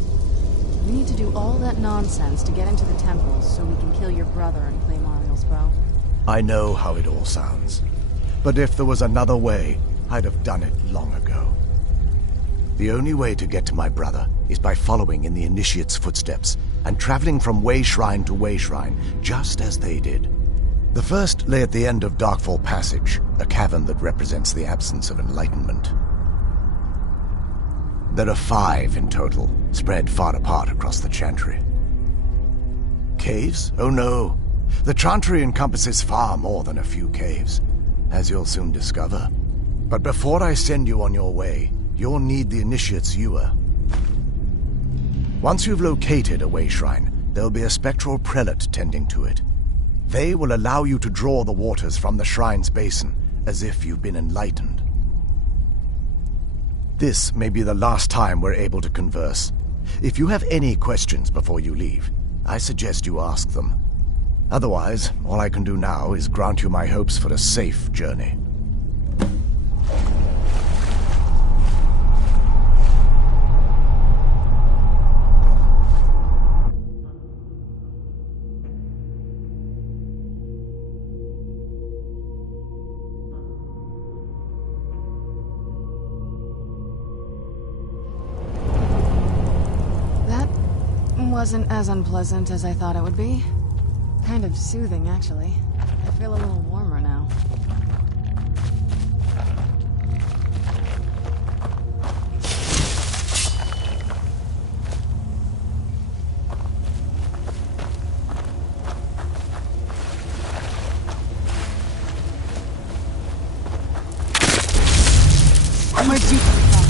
We need to do all that nonsense to get into the temples so we can kill your brother and claim Ariel's bow. I know how it all sounds. But if there was another way, I'd have done it long ago. The only way to get to my brother is by following in the initiate's footsteps and traveling from way shrine to way shrine, just as they did. The first lay at the end of Darkfall Passage, a cavern that represents the absence of enlightenment. There are 5 in total, spread far apart across the Chantry. Caves? Oh no. The Chantry encompasses far more than a few caves, as you'll soon discover. But before I send you on your way, you'll need the initiate's ewer. Once you've located a way shrine, there'll be a spectral prelate tending to it. They will allow you to draw the waters from the shrine's basin, as if you've been enlightened. This may be the last time we're able to converse. If you have any questions before you leave, I suggest you ask them. Otherwise, all I can do now is grant you my hopes for a safe journey. Wasn't as unpleasant as I thought it would be. Kind of soothing, actually. I feel a little warmer now. Where'd you come from?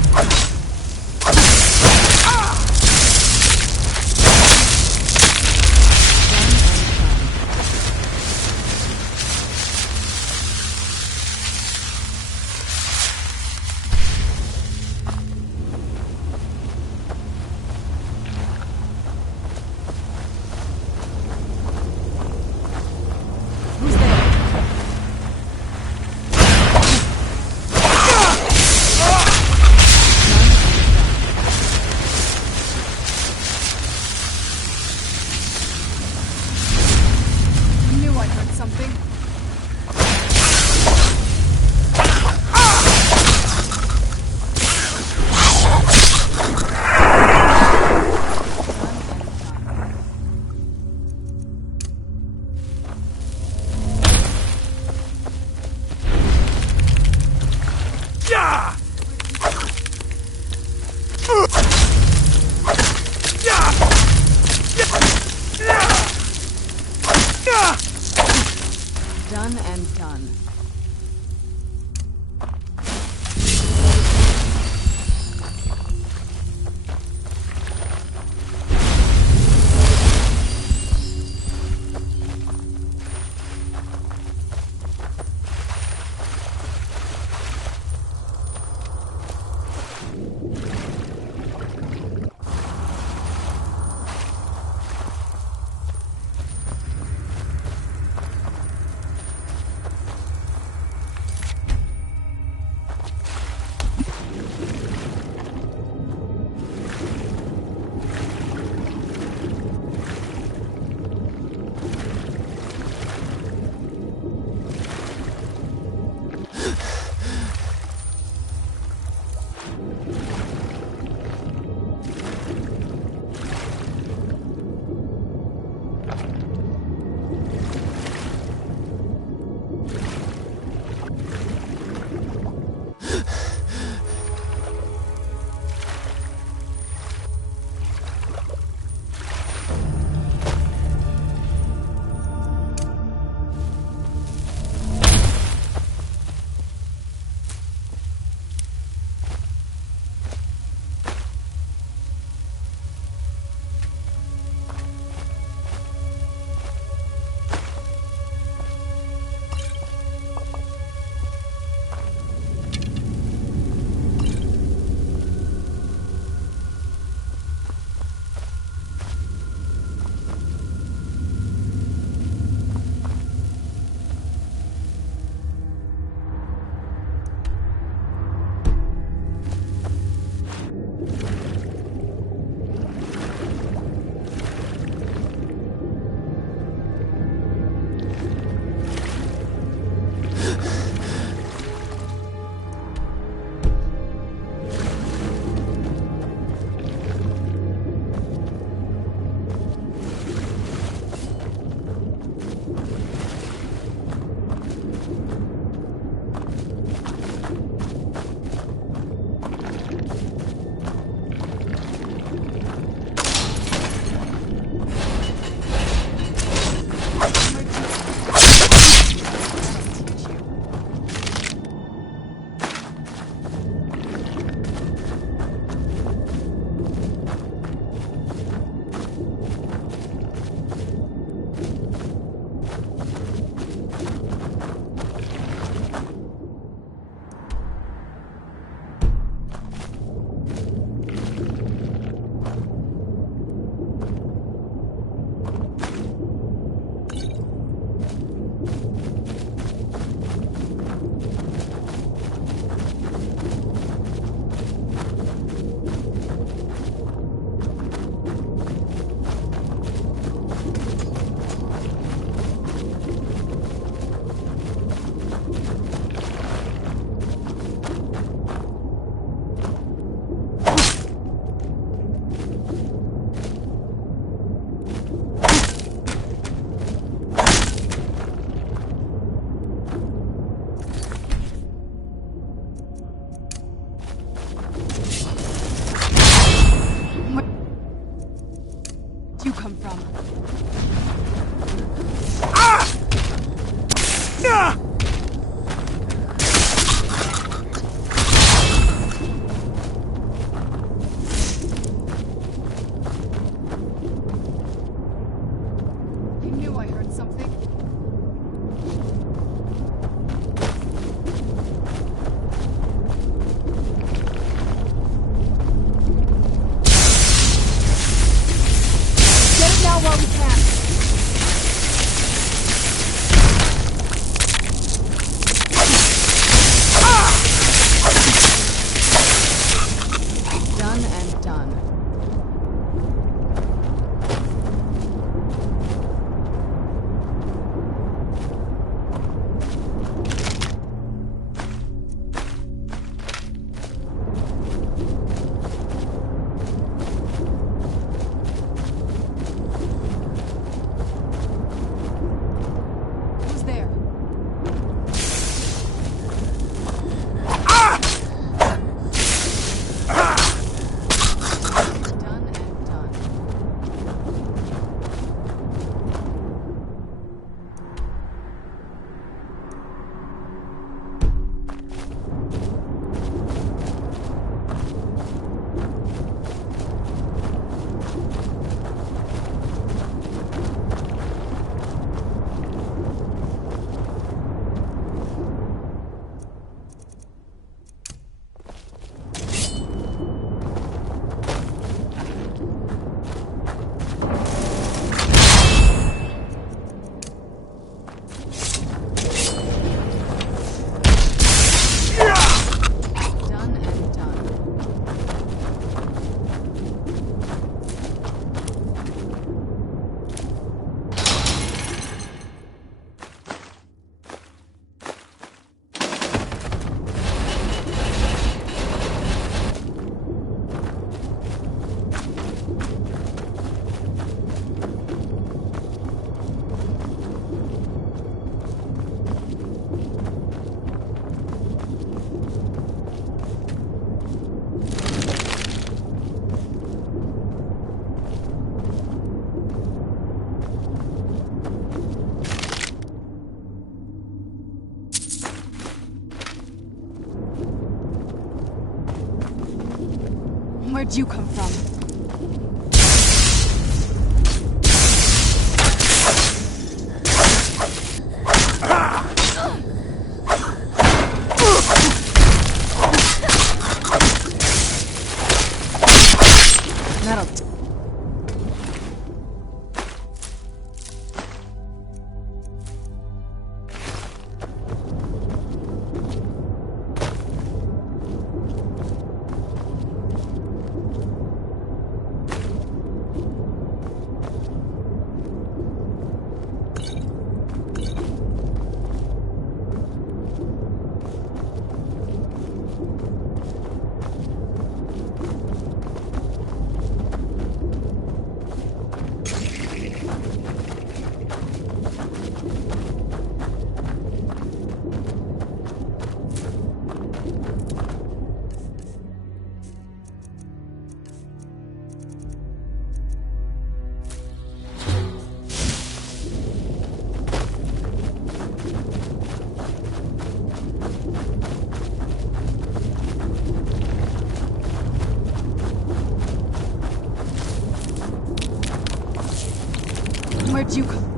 Done and done. Where'd you come from? Where'd you come from?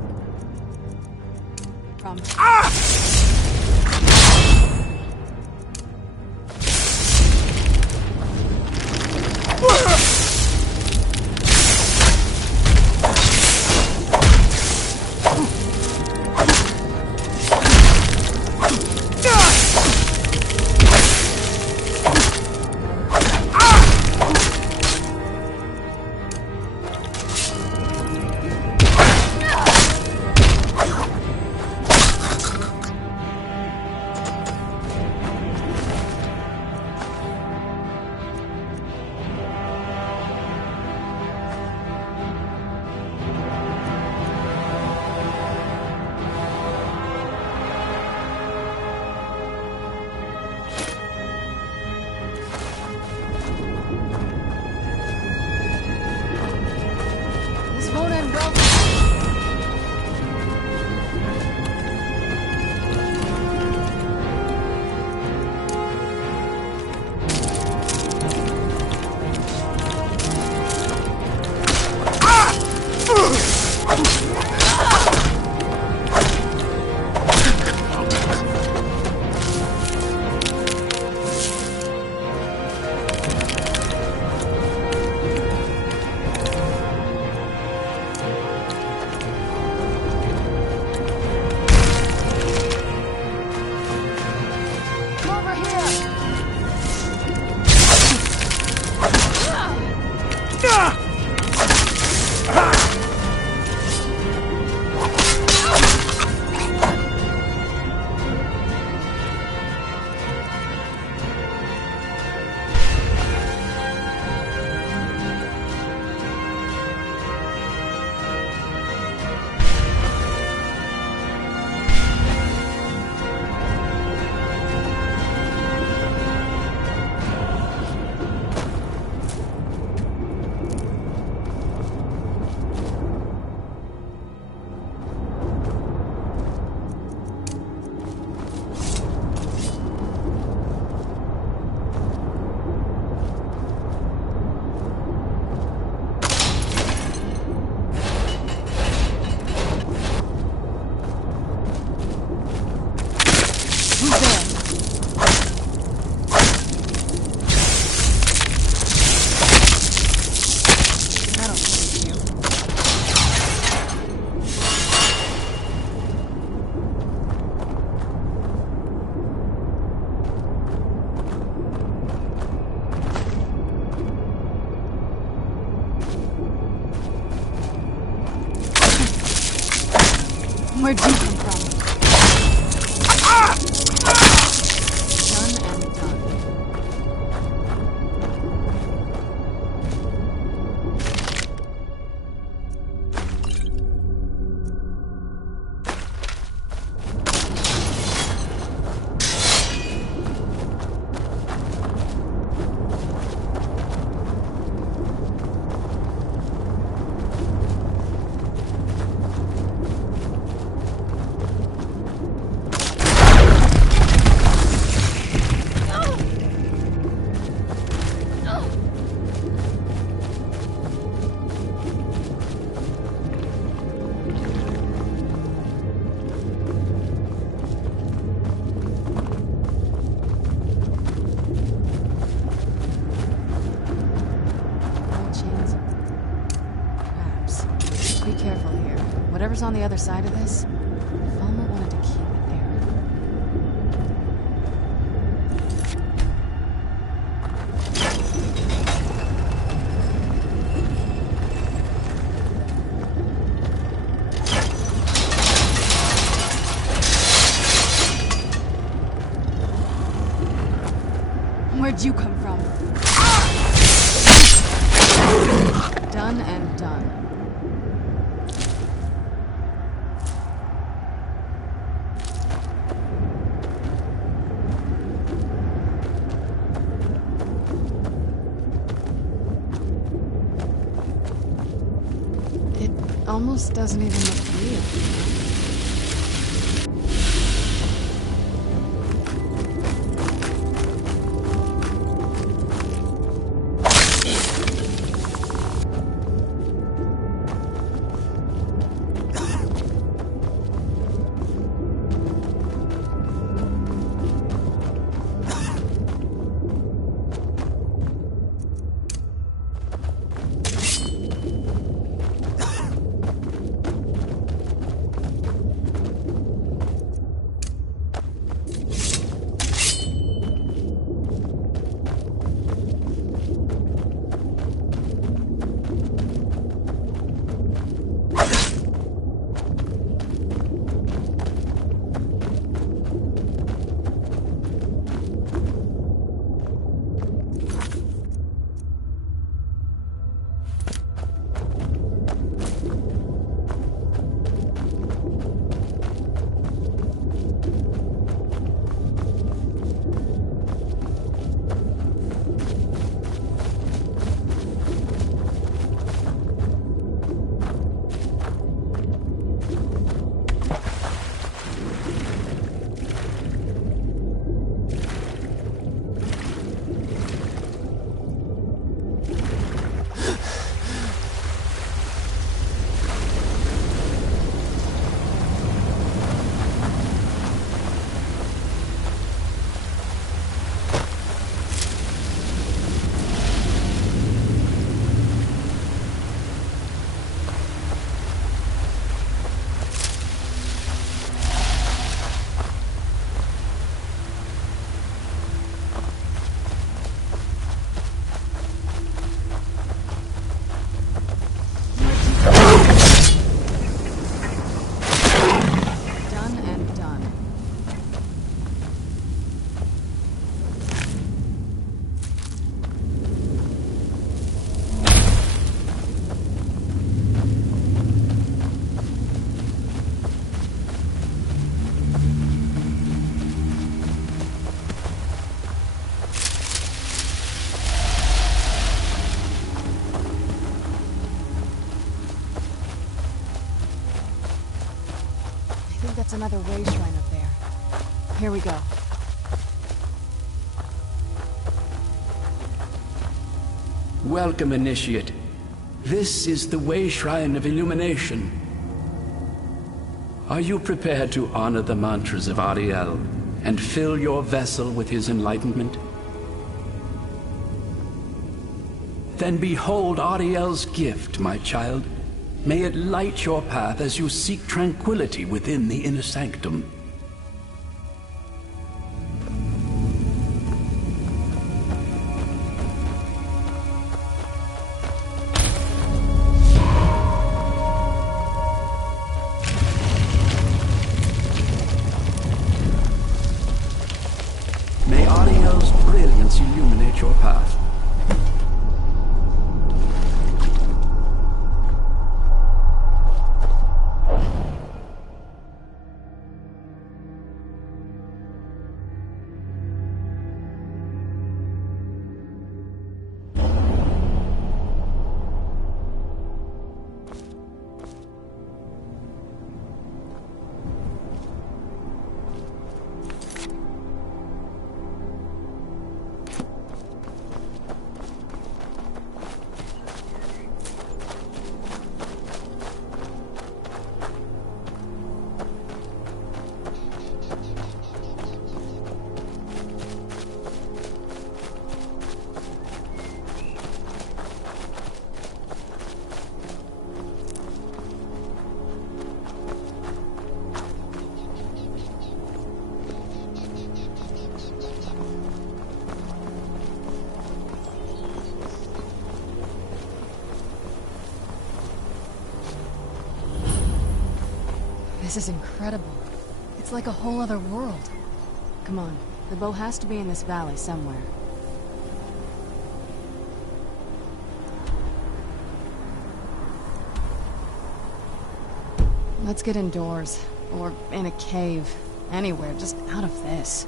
Where'd you come from? Done and done. Whatever's on the other side of this, Alma wanted to keep it there. Where'd you come from? Done and done. It almost doesn't even look real. That's another way shrine up there. Here we go. Welcome, Initiate. This is the Way Shrine of Illumination. Are you prepared to honor the mantras of Ariel and fill your vessel with his enlightenment? Then behold Ariel's gift, my child. May it light your path as you seek tranquility within the inner sanctum. May Ariel's brilliance illuminate your path. This is incredible. It's like a whole other world. Come on, the bow has to be in this valley somewhere. Let's get indoors. Or in a cave. Anywhere, just out of this.